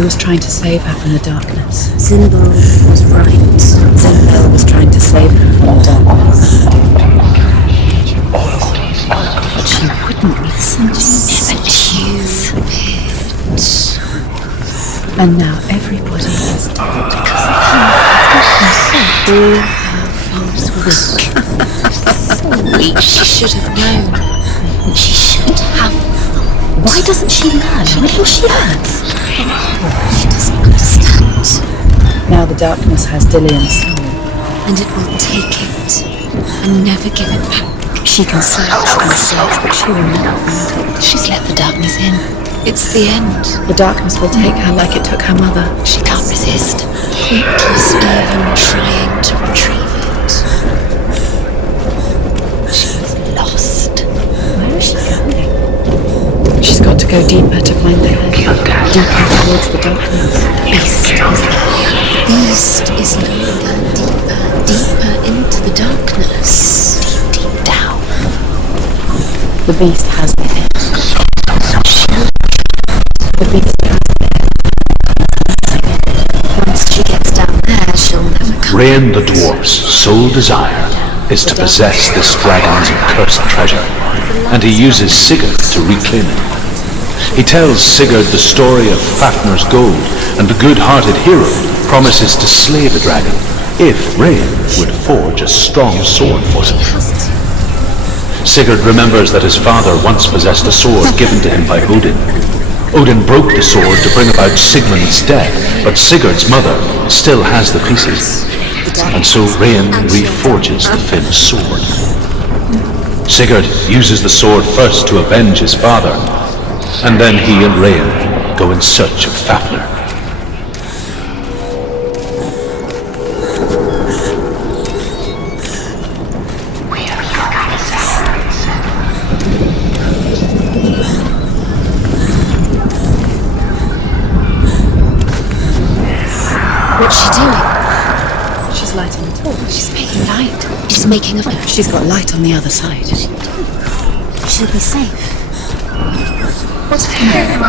He was trying to save her from the darkness. Zinbel was right. Zinbel was trying to save her from the darkness. But she wouldn't listen to him. And now everybody is dead because of him. All her faults were weak. She should have known. She should have. Why doesn't she learn? Little she learns. She doesn't understand. Now the darkness has Dillian's soul. And it will take it and never give it back. She can search, but she will never find it. She's let the darkness in. It's the end. The darkness will take her like it took her mother. She can't resist. Pointless even trying to retrieve it. She's lost. Where is she going? She's got to go deeper to find the head. Deeper towards the darkness. The beast is luring her deeper, deeper into the darkness. Deep down. The beast has the head. The beast has the head. Once she gets down there, she'll never come. Rain the dwarf's sole desire is to possess this dragon's accursed treasure, and he uses Sigurd to reclaim it. He tells Sigurd the story of Fafnir's gold, and the good-hearted hero promises to slay the dragon if Rain would forge a strong sword for him. Sigurd remembers that his father once possessed a sword given to him by Odin. Odin broke the sword to bring about Sigmund's death, but Sigurd's mother still has the pieces, and so Rain reforges the famous sword. Sigurd uses the sword first to avenge his father, and then he and Rain go in search of Fafnir. What's she doing? She's lighting the torch. She's making light. She's making a fire. She's got light on the other side. She'll be safe. What's happening?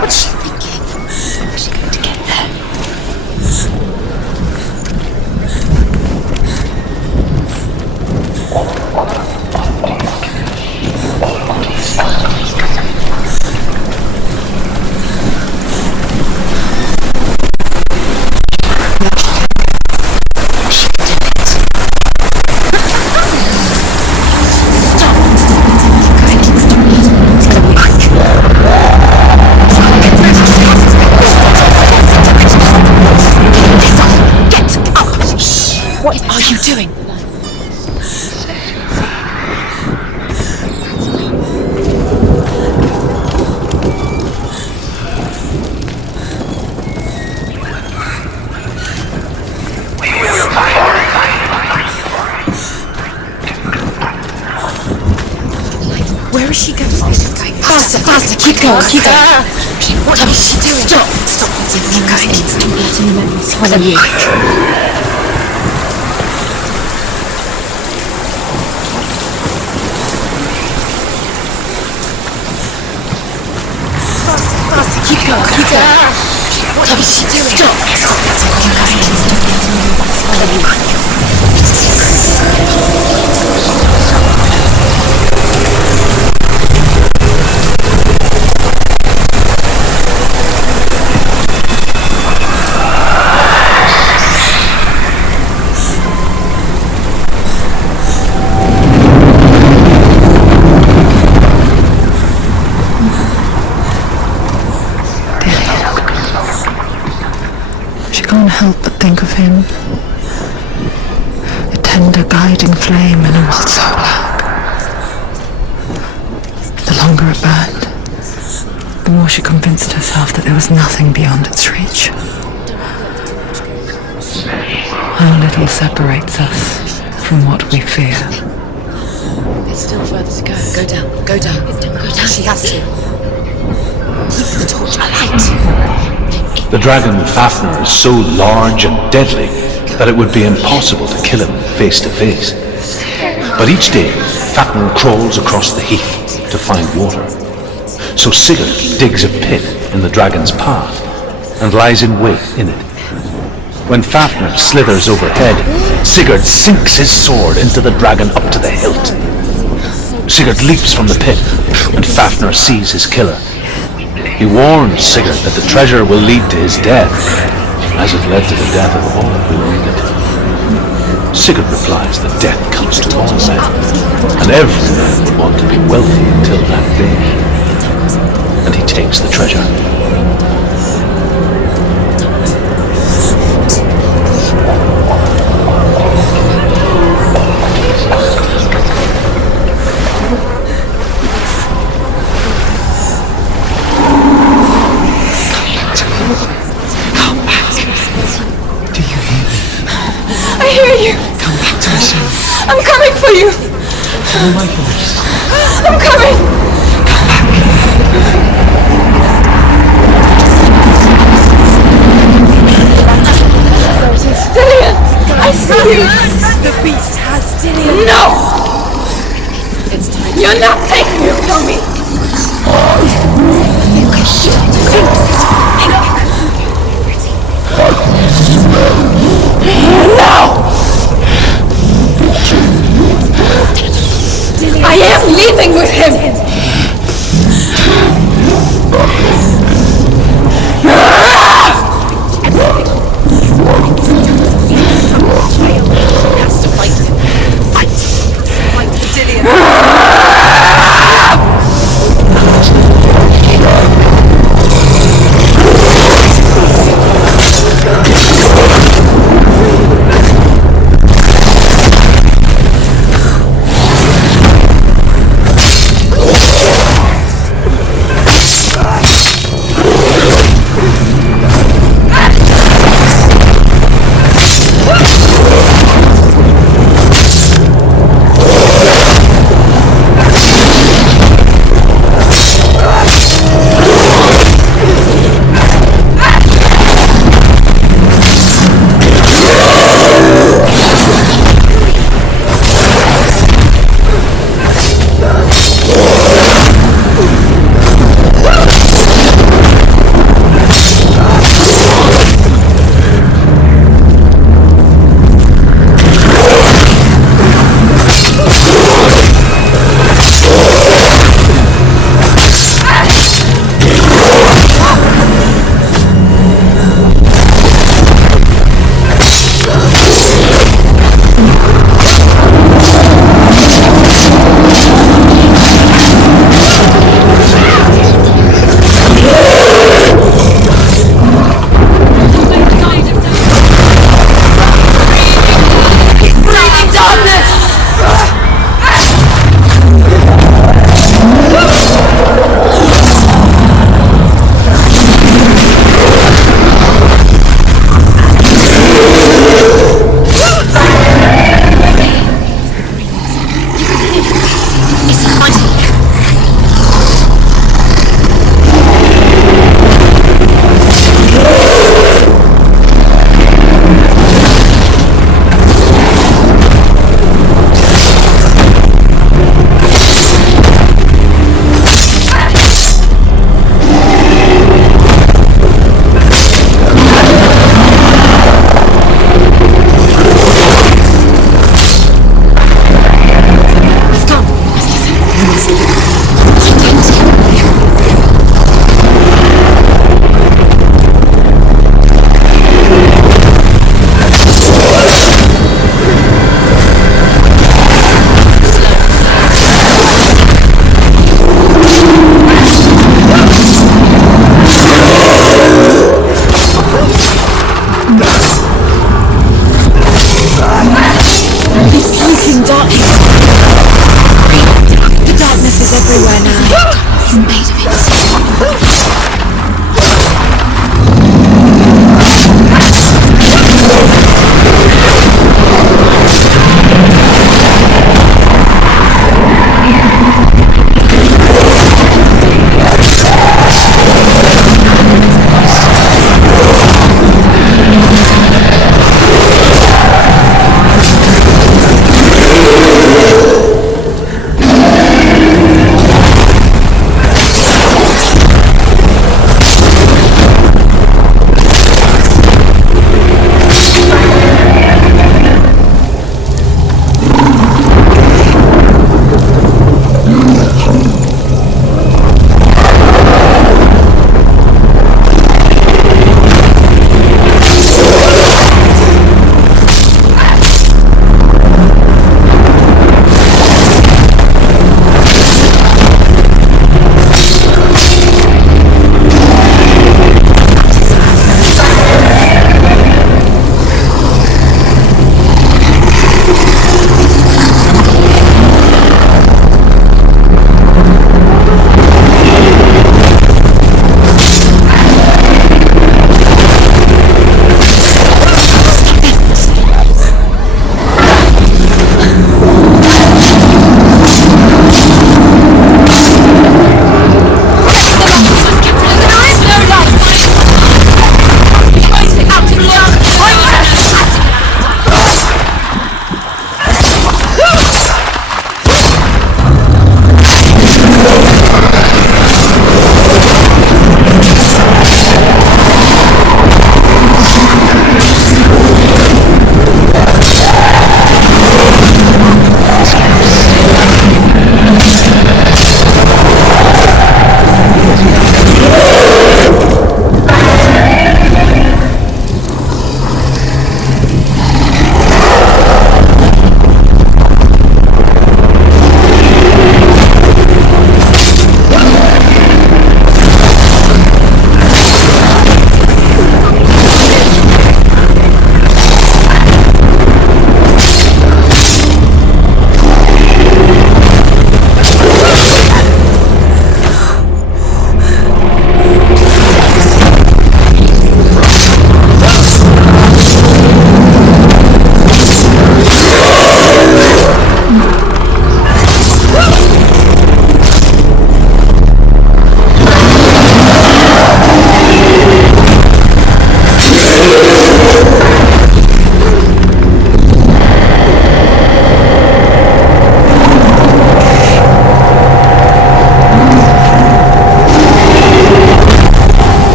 What's she thinking? How is she going to get there? What are you doing? Where is she going? Faster, faster, keep going, keep going. What is she doing? Stop, stop. Keep going. Stop letting the memories follow you. Faster, keep going, keep going. What is she doing? Stop, stop letting the memories follow you. Can't help but think of him. A tender guiding flame in a world so black. The longer it burned, the more she convinced herself that there was nothing beyond its reach. How little separates us from what we fear. There's still further to go. Go down, go down. Go down. She has to. Keep the torch alight. The dragon Fafnir is so large and deadly that it would be impossible to kill him face to face. But each day, Fafnir crawls across the heath to find water. So Sigurd digs a pit in the dragon's path and lies in wait in it. When Fafnir slithers overhead, Sigurd sinks his sword into the dragon up to the hilt. Sigurd leaps from the pit, and Fafnir sees his killer. He warns Sigurd that the treasure will lead to his death, as it led to the death of all who owned it. Sigurd replies that death comes to all men, and every man would want to be wealthy until that day. And he takes the treasure. I hear you! Come back to me, Senua. I'm coming for you! Follow my voice. I'm coming! Dillian! I see you! The beast has Dillian! No! You're not taking it from me! No! I am leaving with him! Has to fight him. Fight! Fight Dillian!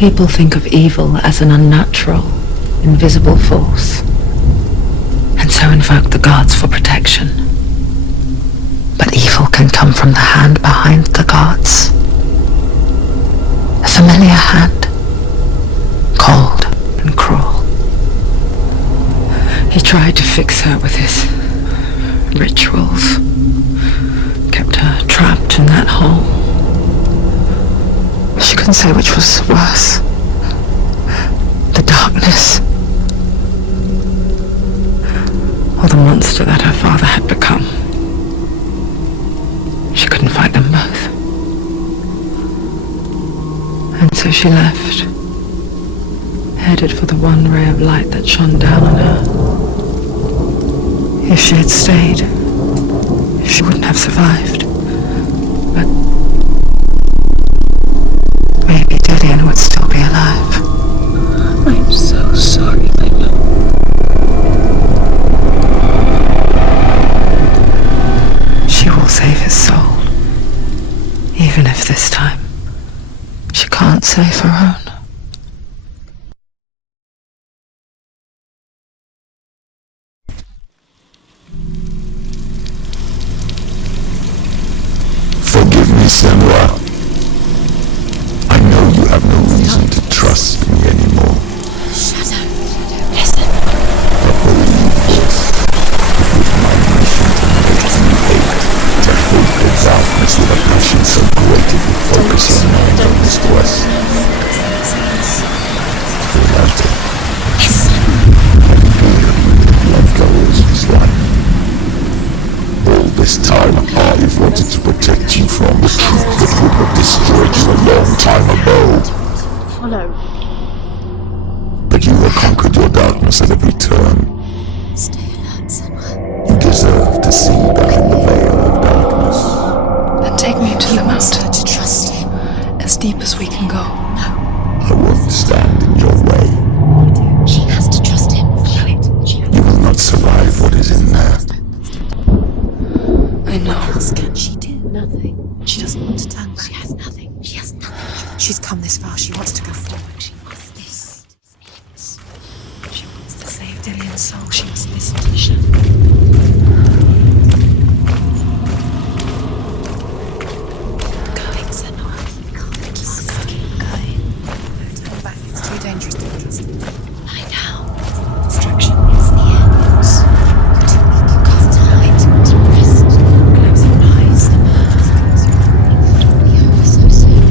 People think of evil as an unnatural, invisible force, and so invoke the gods for protection. But evil can come from the hand behind the gods. A familiar hand, cold and cruel. He tried to fix her with his rituals, kept her trapped in that hole. She couldn't say which was worse. The darkness, or the monster that her father had become. She couldn't fight them both. And so she left, headed for the one ray of light that shone down on her. If she had stayed, she wouldn't have survived. But maybe Dillian would still be alive. I'm so sorry, Layla. She will save his soul, even if this time she can't save her own. Forgive me, Senua. I know you have no reason to trust me anymore. Shadow, listen. But believe this. It was my mission to make you hate, to hate the darkness with a passion so great it would focus your mind on this quest. You loved it. Listen. And fear you let go as his life. All this time I've wanted to protect you from the truth that would have destroyed you a long time ago. Follow. But you have conquered your darkness at every turn. Stay alert, Senua. You deserve to see behind the veil of darkness. Then take me to the mountain, To trust him. as deep as we can go. I won't stand in your way. She has to trust him. Follow it. You will not survive what is in there. I know. What else can she do? Nothing. She doesn't want to turn back. She has nothing. She has nothing. She's come this far. She wants to go forward. She wants this. She wants to save Dillian's soul. She must listen to the shadow. Going, Senua. Keep going. No, turn back. It's too dangerous to trust him. Lie down. Distraction is the end. You're too weak. You can't hide. To rest. Close your eyes. It'll be over so soon.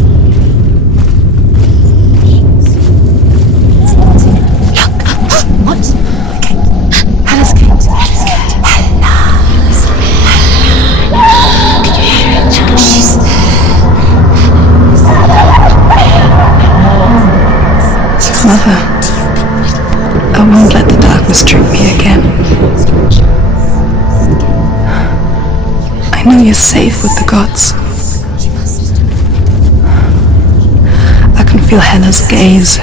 Look! What? Okay. Hella's gate. Hella's gate. Hella. Can you hear it? She's there. Mother, I won't let the darkness trick me again. I know you're safe with the gods. I can feel Hella's gaze,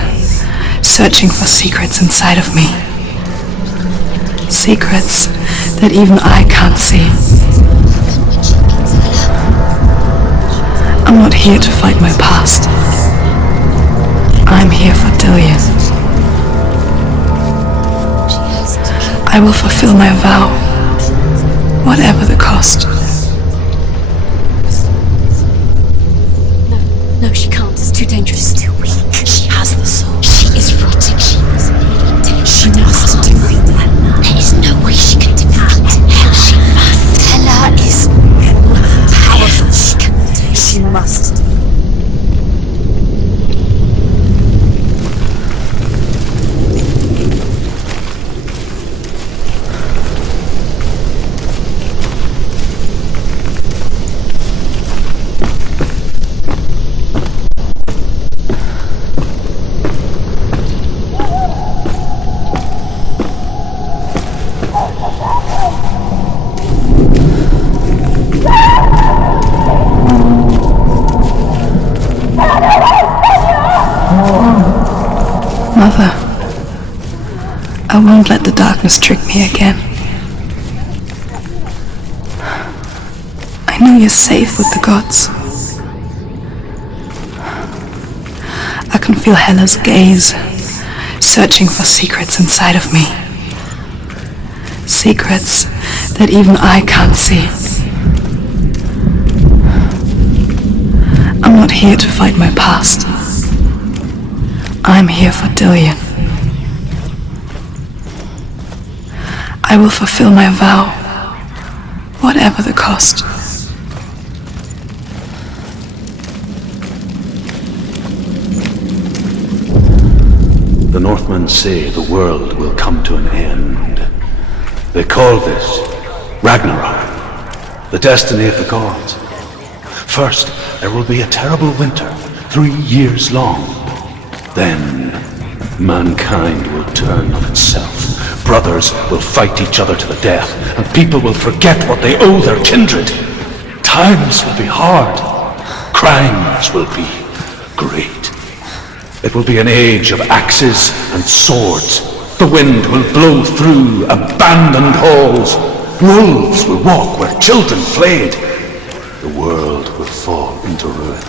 searching for secrets inside of me. Secrets that even I can't see. I'm not here to fight my past. I'm here for Dillian. I will fulfill my vow, whatever the cost. No, she can't. It's too dangerous. Too weak. She has the soul. She is rotting. She is nearly dead. She must defeat Hella. There is no way she can defeat Hella. She must. Hella is more powerful. She can do it. She must. Mother, I won't let the darkness trick me again. I know you're safe with the gods. I can feel Hela's gaze, searching for secrets inside of me. Secrets that even I can't see. I'm not here to fight my past. I'm here for Dillion. I will fulfill my vow, whatever the cost. The Northmen say the world will come to an end. They call this Ragnarok, the destiny of the gods. First, there will be a terrible winter, 3 years long. Then, mankind will turn on itself. Brothers will fight each other to the death, and people will forget what they owe their kindred. Times will be hard. Crimes will be great. It will be an age of axes and swords. The wind will blow through abandoned halls. Wolves will walk where children played. The world will fall into ruin.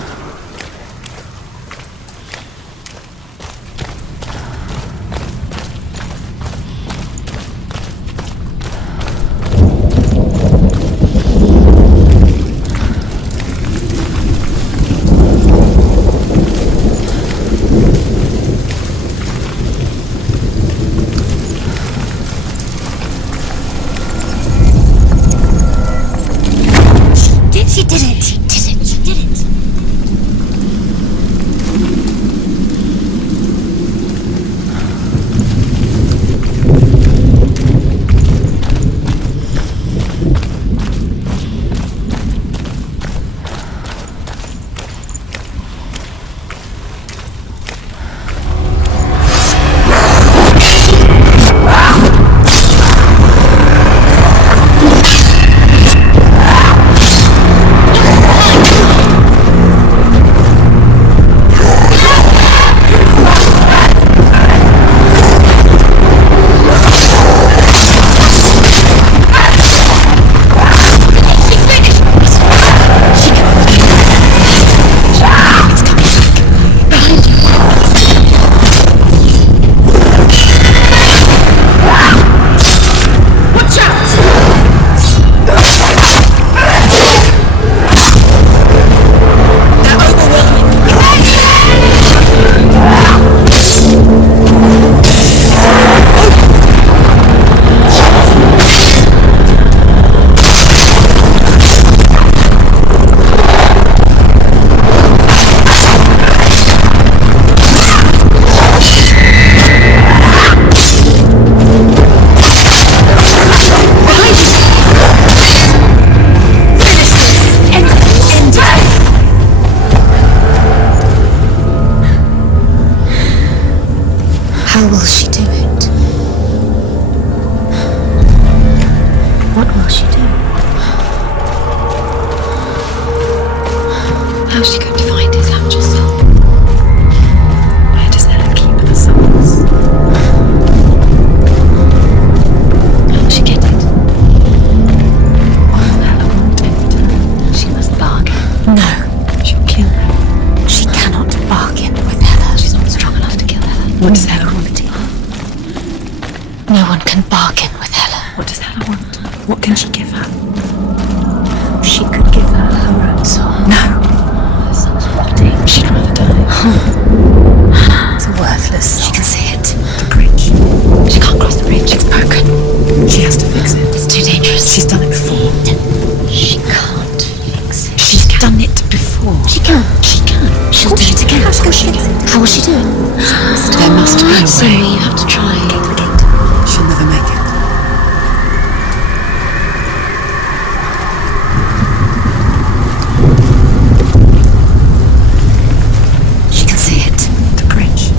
How will she do it? What will she do? How's she going to find his actual soul? Where does Helen keep the souls? How will she get it? What will Helen want it? She must bargain. No. She'll kill her. She cannot bargain with Hela. She's not strong enough to kill Helen. What does Hela want? No one can bargain with Hela. What does Hela want? What can she give her? She could give her her own soul. No. Her soul's rotting. She'd rather die. It's worthless. She can see it. The bridge. She can't cross the bridge. It's broken. She has to fix it. It's too dangerous. She's done it before. She can't fix it. She's done it before. She can. She can. She'll do it again. Of course she can. How will she do it? There must be a way. Senua, you have to try. The gate. She'll never make it. She can see it. The bridge.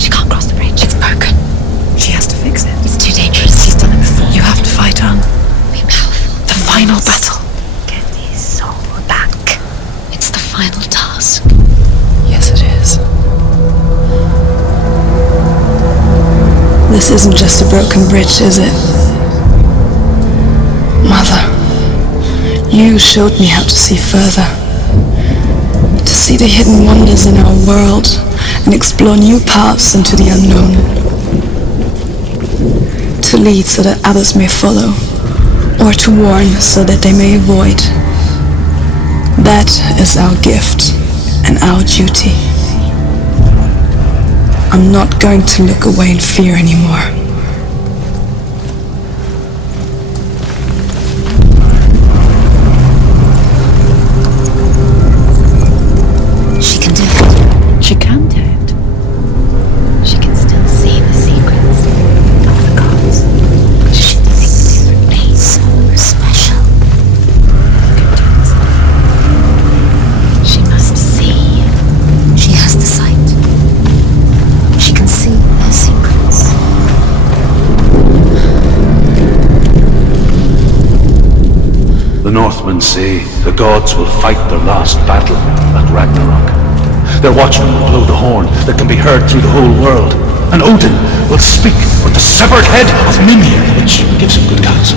She can't cross the bridge. It's broken. She has to fix it. It's too dangerous. She's done it before. You have to fight on. Be powerful. The final battle. Get his soul back. It's the final task. Yes, it is. This isn't just a broken bridge, is it? Mother, you showed me how to see further. To see the hidden wonders in our world and explore new paths into the unknown. To lead so that others may follow, or to warn so that they may avoid. That is our gift and our duty. I'm not going to look away in fear anymore. She can do it. She can do it. She can still see the secrets of the gods. She thinks differently. So special. She must see. She has the sight. She can see their secrets. The Northmen say the gods will fight their last battle at Ragnarok. Their watchmen will blow the horn that can be heard through the whole world. And Odin will speak with the severed head of Mimir, which gives him good counsel.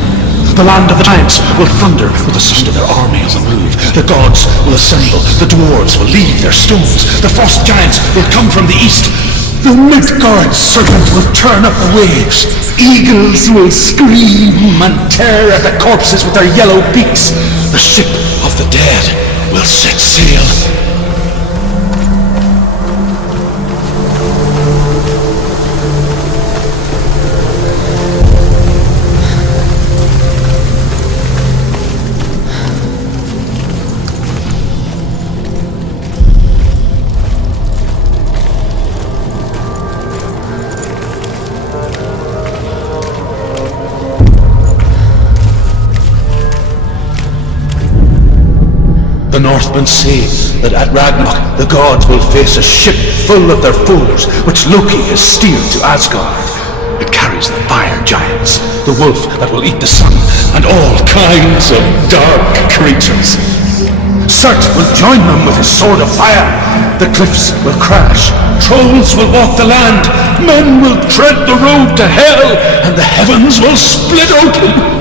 The land of the giants will thunder with the sound of their army on the move. The gods will assemble. The dwarves will leave their stones. The frost giants will come from the east. The Midgard serpent will turn up the waves. Eagles will scream and tear at the corpses with their yellow beaks. The ship of the dead will set sail. The Northmen say that at Ragnarok the gods will face a ship full of their foes, which Loki has steered to Asgard. It carries the fire giants, the wolf that will eat the sun, and all kinds of dark creatures. Surt will join them with his sword of fire. The cliffs will crash, trolls will walk the land, men will tread the road to hell, and the heavens will split open.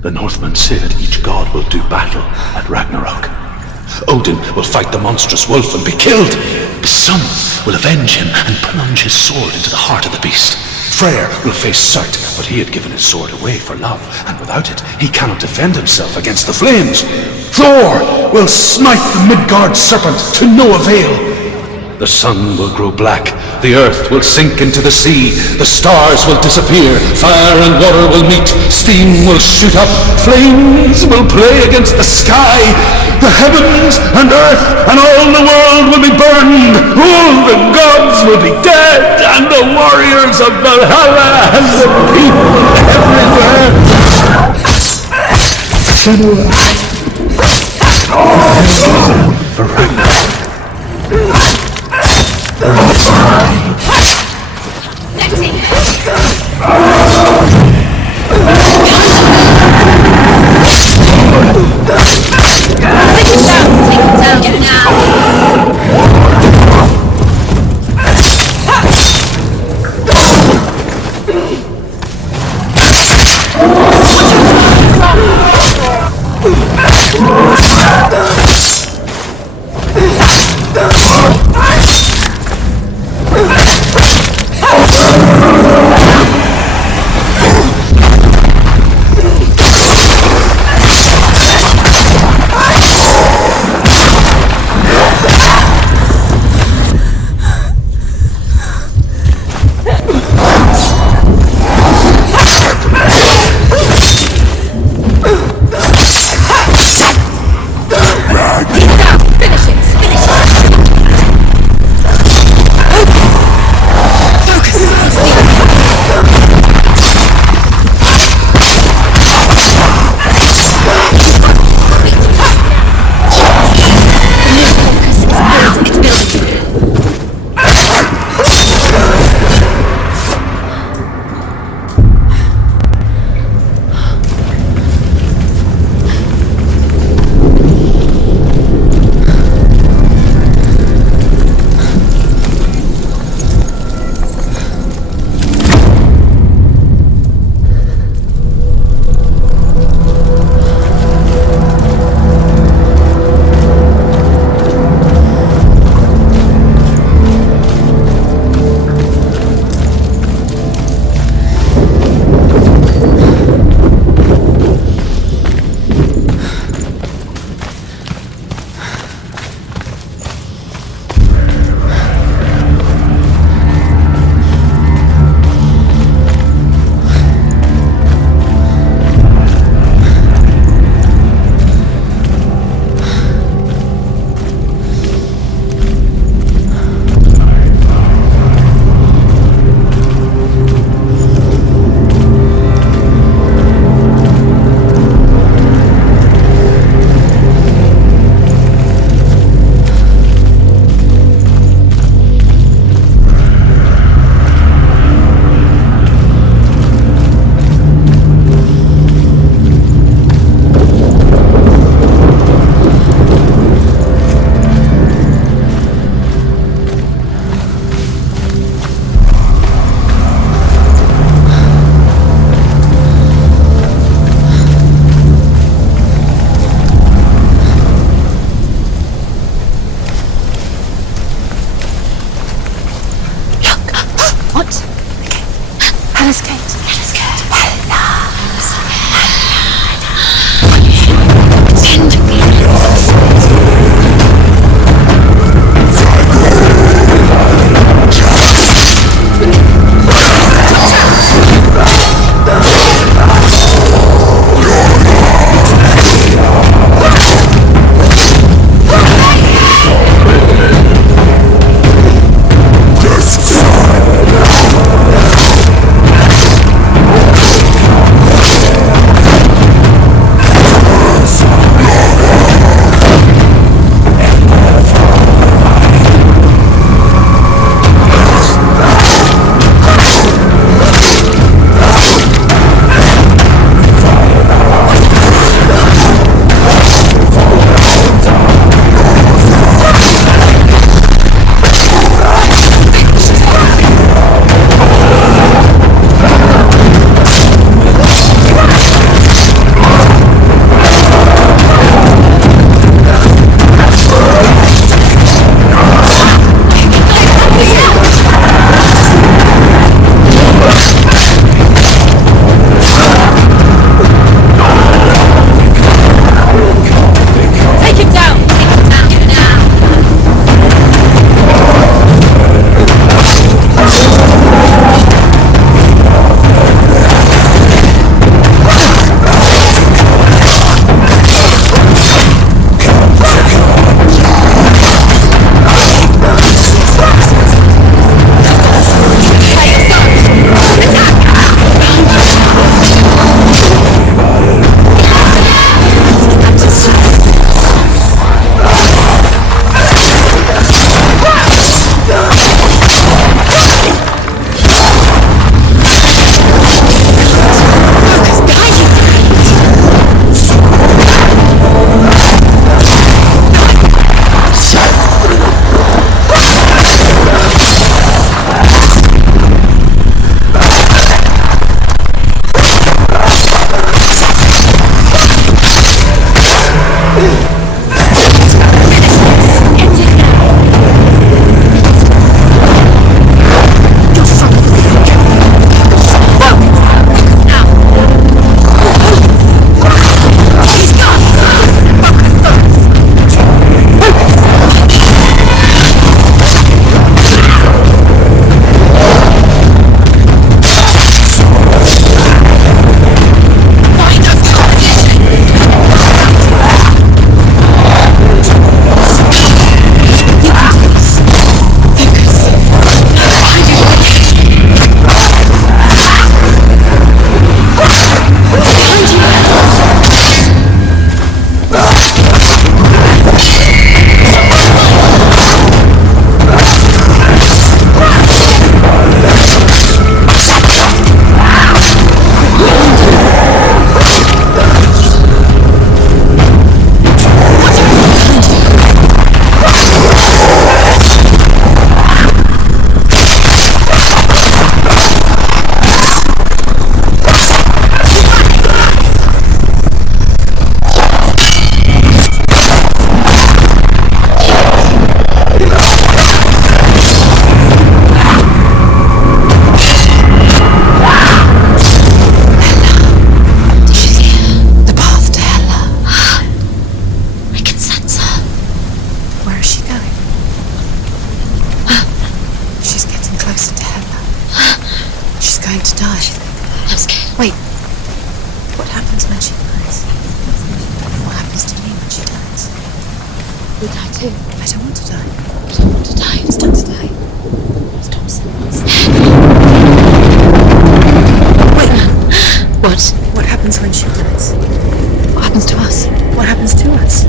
The Northmen say that each god will do battle at Ragnarok. Odin will fight the monstrous wolf and be killed. His son will avenge him and plunge his sword into the heart of the beast. Freyr will face Surt, but he had given his sword away for love, and without it, he cannot defend himself against the flames. Thor will smite the Midgard serpent to no avail. The sun will grow black, the earth will sink into the sea, the stars will disappear, fire and water will meet, steam will shoot up, flames will play against the sky, the heavens and earth and all the world will be burned, all the gods will be dead, and the warriors of Valhalla and the people everywhere. Senua. For Ragnarok. going? She's getting closer to Heather. She's going to die. I'm scared. Wait. What happens when she dies? What happens to me when she dies? We die too. I don't want to die. I don't want to die. Stop to die. Stop Senwa's. Wait. What? What happens when she dies? What happens to us? What happens to us?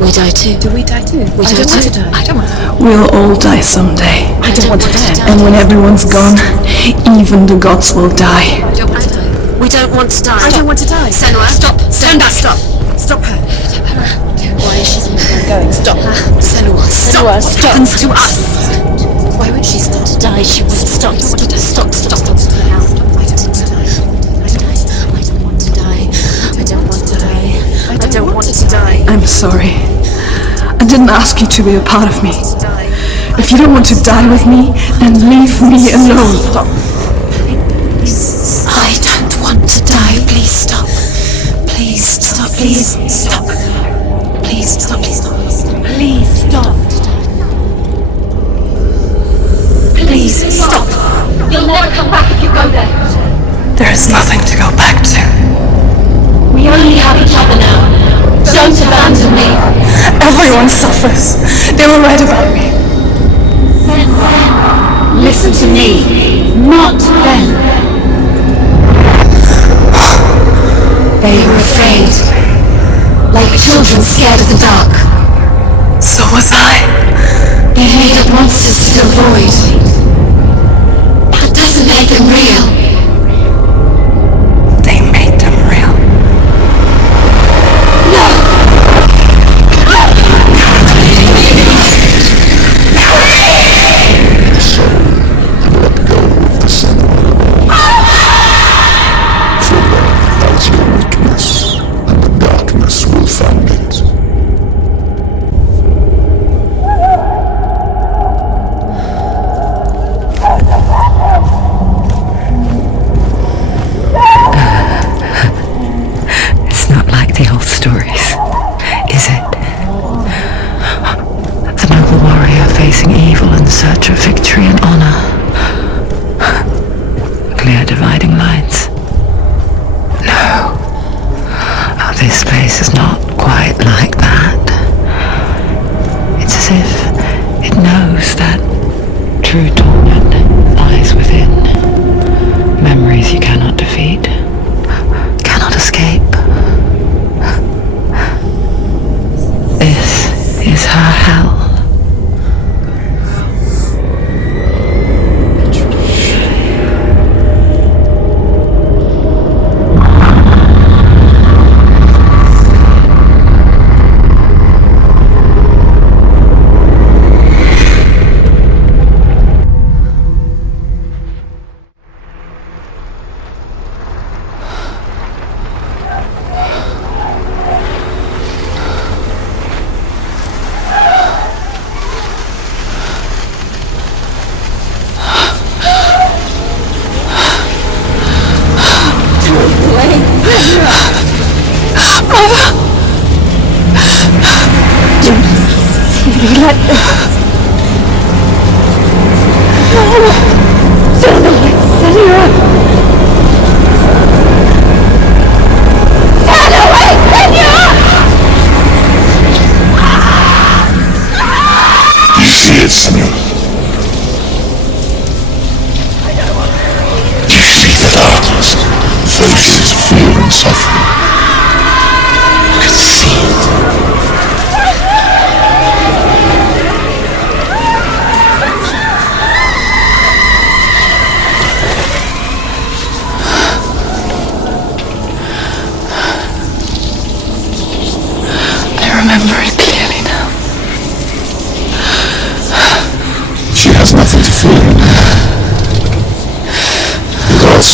We die too. Do we die too? We I die don't want too. to die. I don't want to die. We'll all die someday. I don't want to die. And when everyone's gone, even the gods will die. I don't want to die. We don't want to die. I don't want to die. Senua, stop. Stand back. Stop. Stop her. Why is she Going. Stop. Senua. Stop. What stop. happens to us? Why won't she stop? to die. She won't stop. Stop. I don't want to die. I'm sorry. I didn't ask you to be a part of me. If you don't want to die with me, then leave me alone. I don't want to die. Please stop. Please stop. Please stop. Please stop. Please stop. Please stop. Please stop. You'll never come back if you go there. There is nothing to go back to. We only have each other now. Don't abandon me. Everyone suffers. They were right about me. Listen to me, not them. They were afraid, like children scared of the dark. So was I. They made up monsters to fill void. That doesn't make them real. They made them real. Search of victory and honor. Clear dividing lines. No. Oh, this place is not quite like that. It's as if it knows that true torment lies within. Memories you cannot defeat, cannot escape. This is her hell.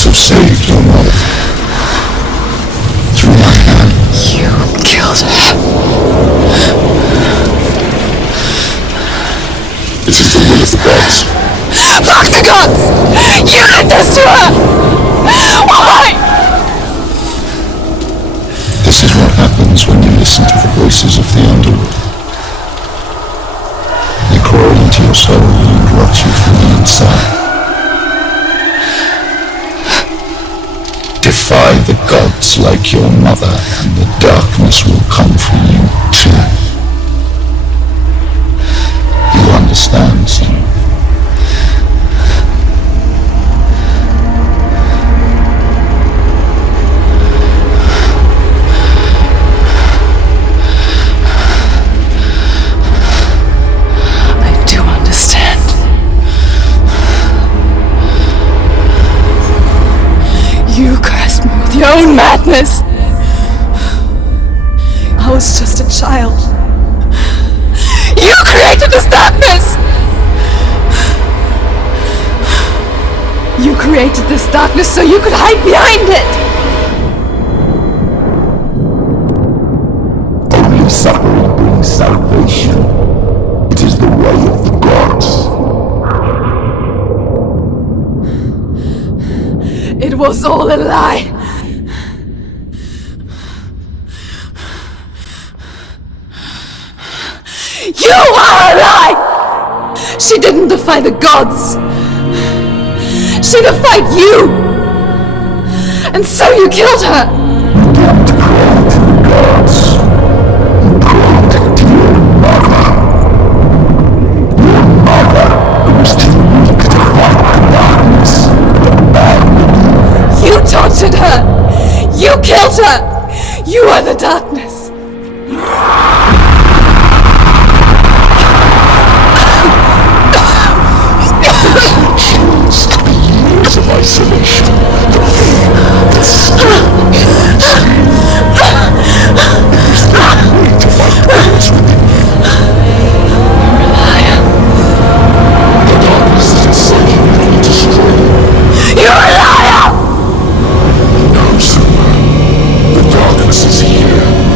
Have saved your mother through my hand. You killed her. This is the will of the gods. Fuck the gods! You did this to her! Why? This is what happens when you listen to the voices of the underworld. close hold and rot you from the inside. Defy the gods like your mother, and the darkness will come for you too. You understand, Senua? I do understand. You cursed me with your own madness. I was just a child. You created this darkness! You created this darkness so you could hide behind it! Only suffering brings salvation. It is the way of the gods. It was all a lie. You are a lie! She didn't defy the gods. She defied you! And so you killed her! You didn't pray to the gods. You prayed to your mother. Your mother, who was too weak to fight the darkness, abandoned you. You tortured her! You killed her! You are the darkness! Chills the years of isolation, the pain, the sting, There's no way to fight the gods within you. You're a liar. The darkness is inside you that will destroy you. You're a liar! No, Senua. The darkness is here.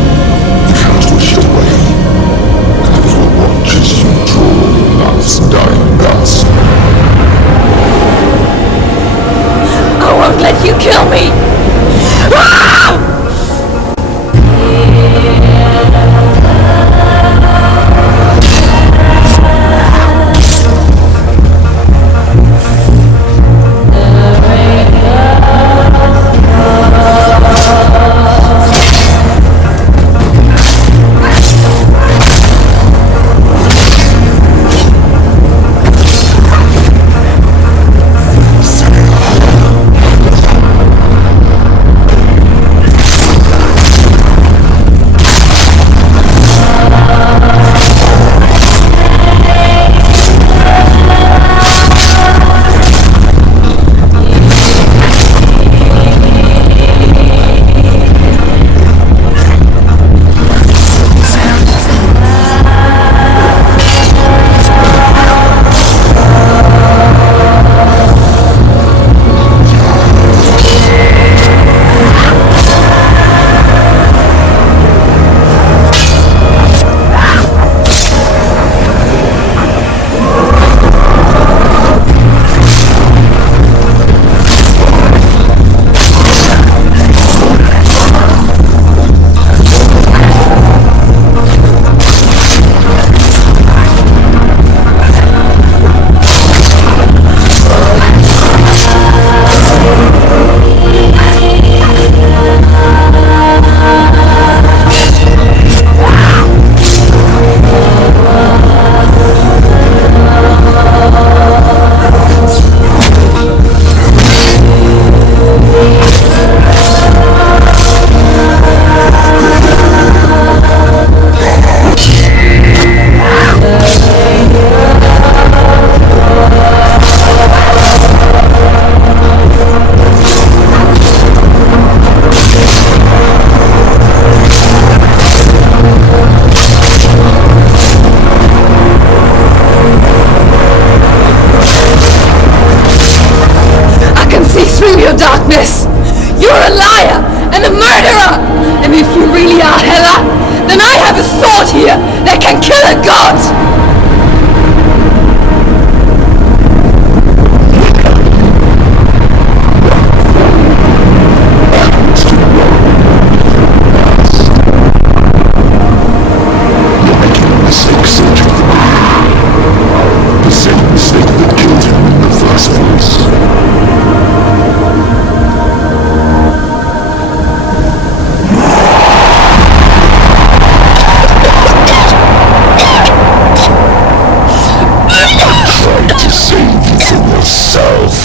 yourself.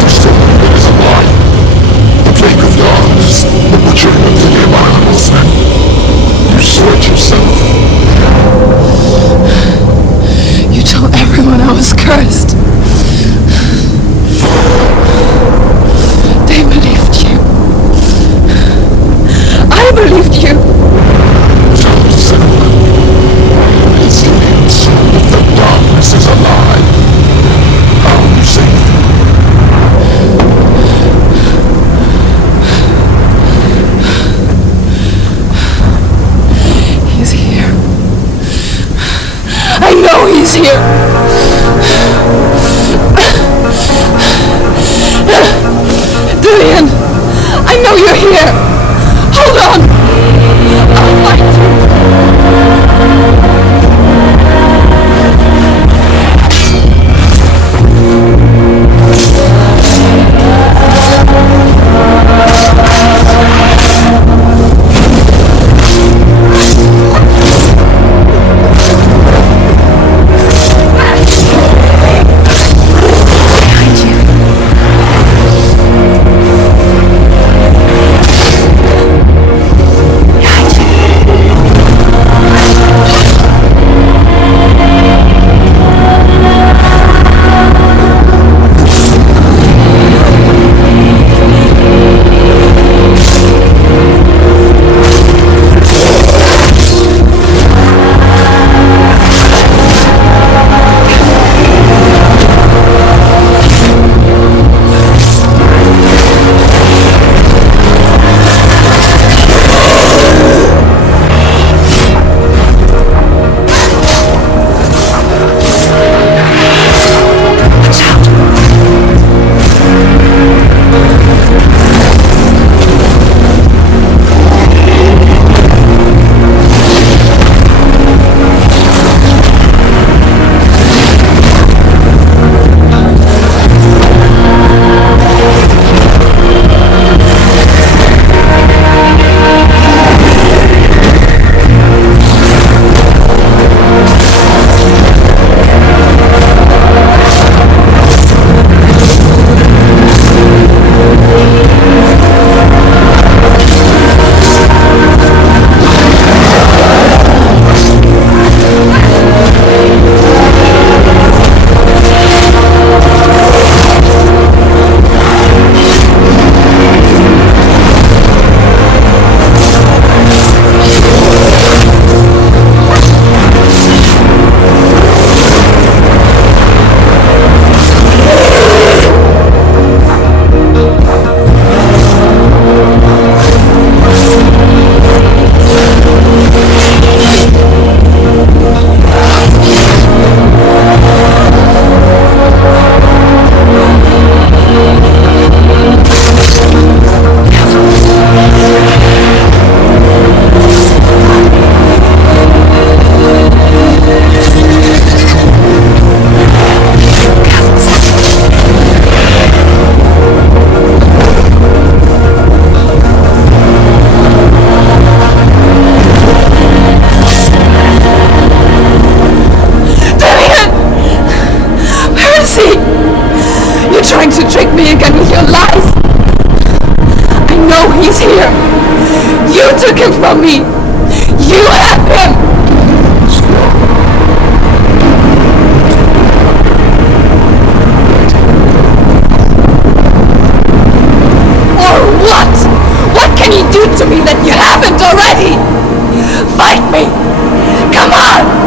You still believe it is a lie. The plague of gods, the butchering of the animals, and you saw it yourself. You told everyone I was cursed. They believed you. I believed you. Tell Senua. It's the answer. The darkness is a lie. How you saved me. He's here. I know he's here. Dillian, I know you're here. Hold on. I'll find you. took him from me. You have him. Or what? What can you do to me that you haven't already? Fight me. Come on.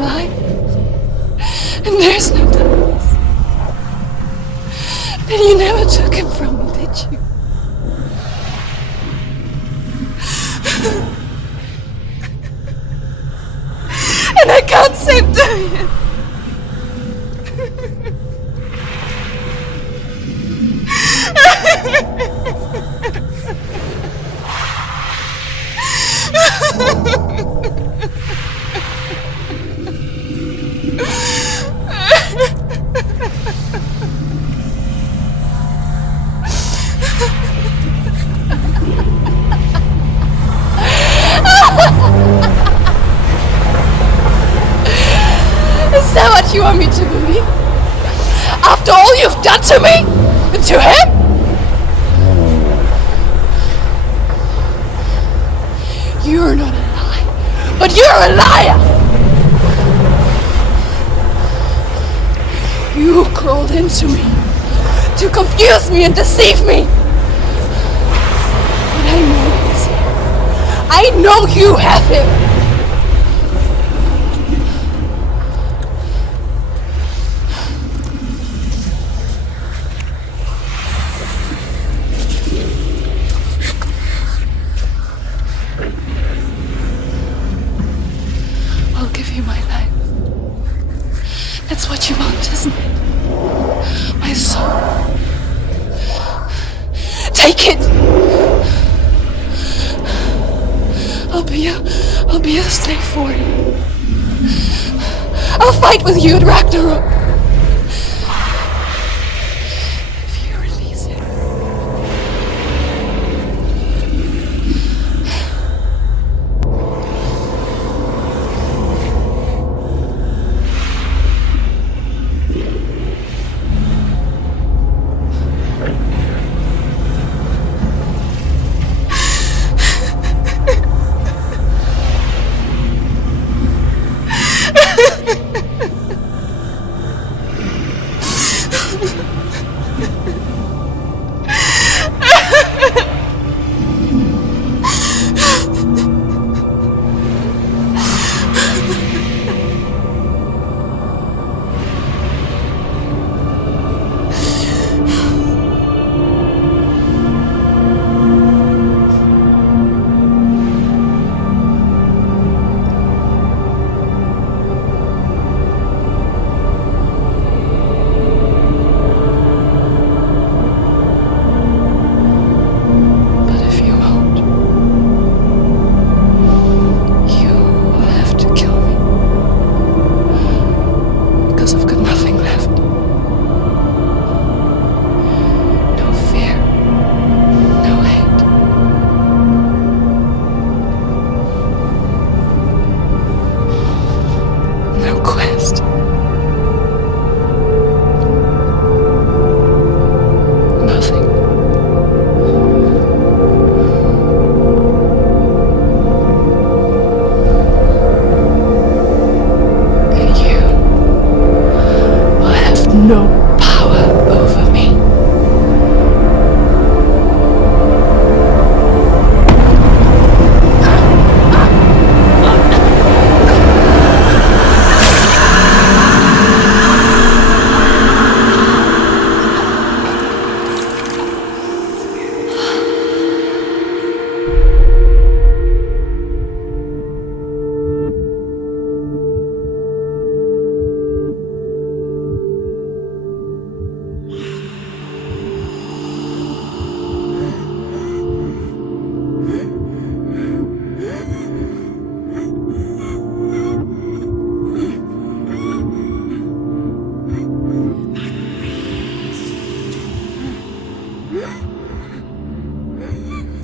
alive. And there's no darkness. And you never took him from me, did you? And I can't seem to hear. Is that what you want me to believe? After all you've done to me? And to him? You're not a lie, but you're a liar! You crawled into me to confuse me and deceive me! But I know he's here. I know you have him! What you want, isn't it? My soul. Take it. I'll be a slave for you. I'll fight with you at Ragnarok. If you release it.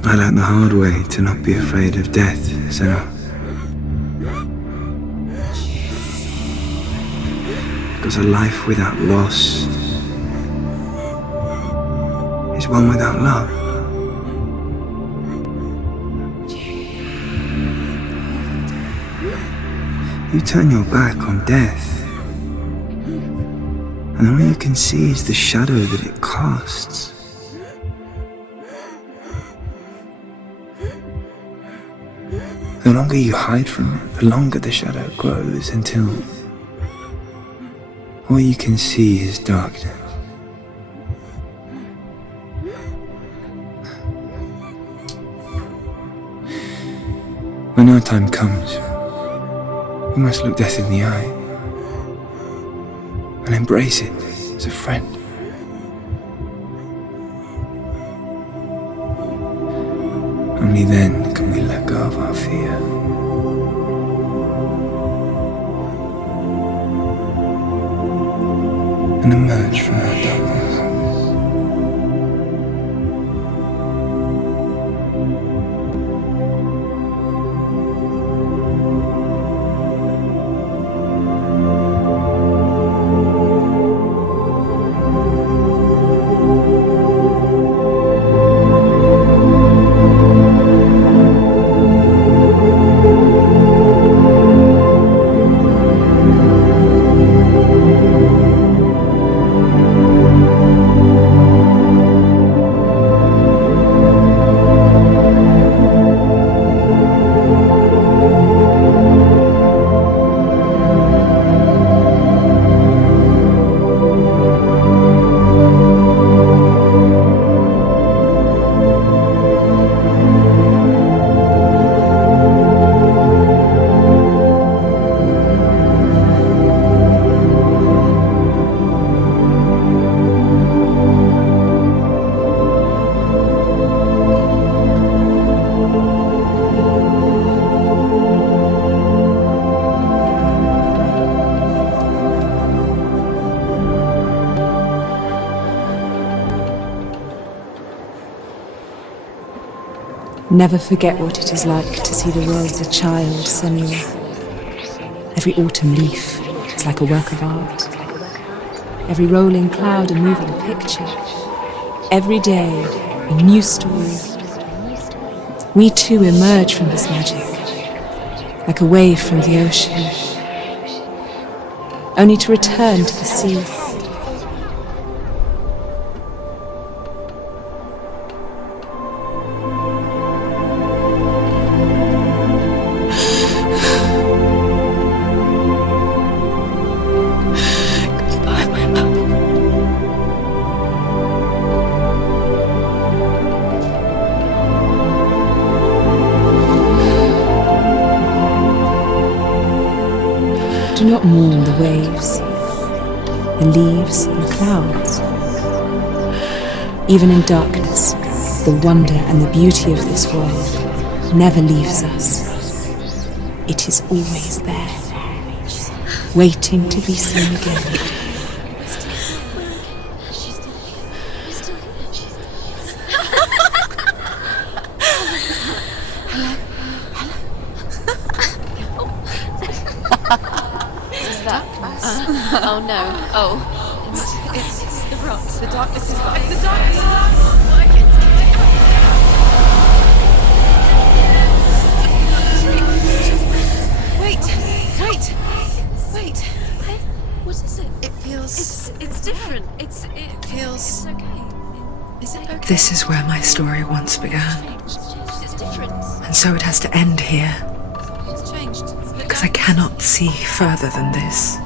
I learned the hard way to not be afraid of death, Senua. Because a life without loss is one without love. You turn your back on death, and all you can see is the shadow that it casts. The longer you hide from it, the longer the shadow grows until all you can see is darkness. When our time comes, we must look death in the eye and embrace it as a friend. Only then can we let go of our fear. And emerge from our darkness. Never forget what it is like to see the world as a child, Senua. Every autumn leaf is like a work of art. Every rolling cloud a moving picture. Every day a new story. We too emerge from this magic, like a wave from the ocean, only to return to the sea. Do not mourn the waves, the leaves and the clouds. Even in darkness, the wonder and the beauty of this world never leaves us. It is always there, waiting to be seen again. Oh no. Oh. It's the rot. The darkness is like the darkness. Wait. What is it? It feels... It's different. It feels... It's okay. Is it okay? This is where my story once began. It's different. And so it has to end here. It's changed. Because I cannot see further than this.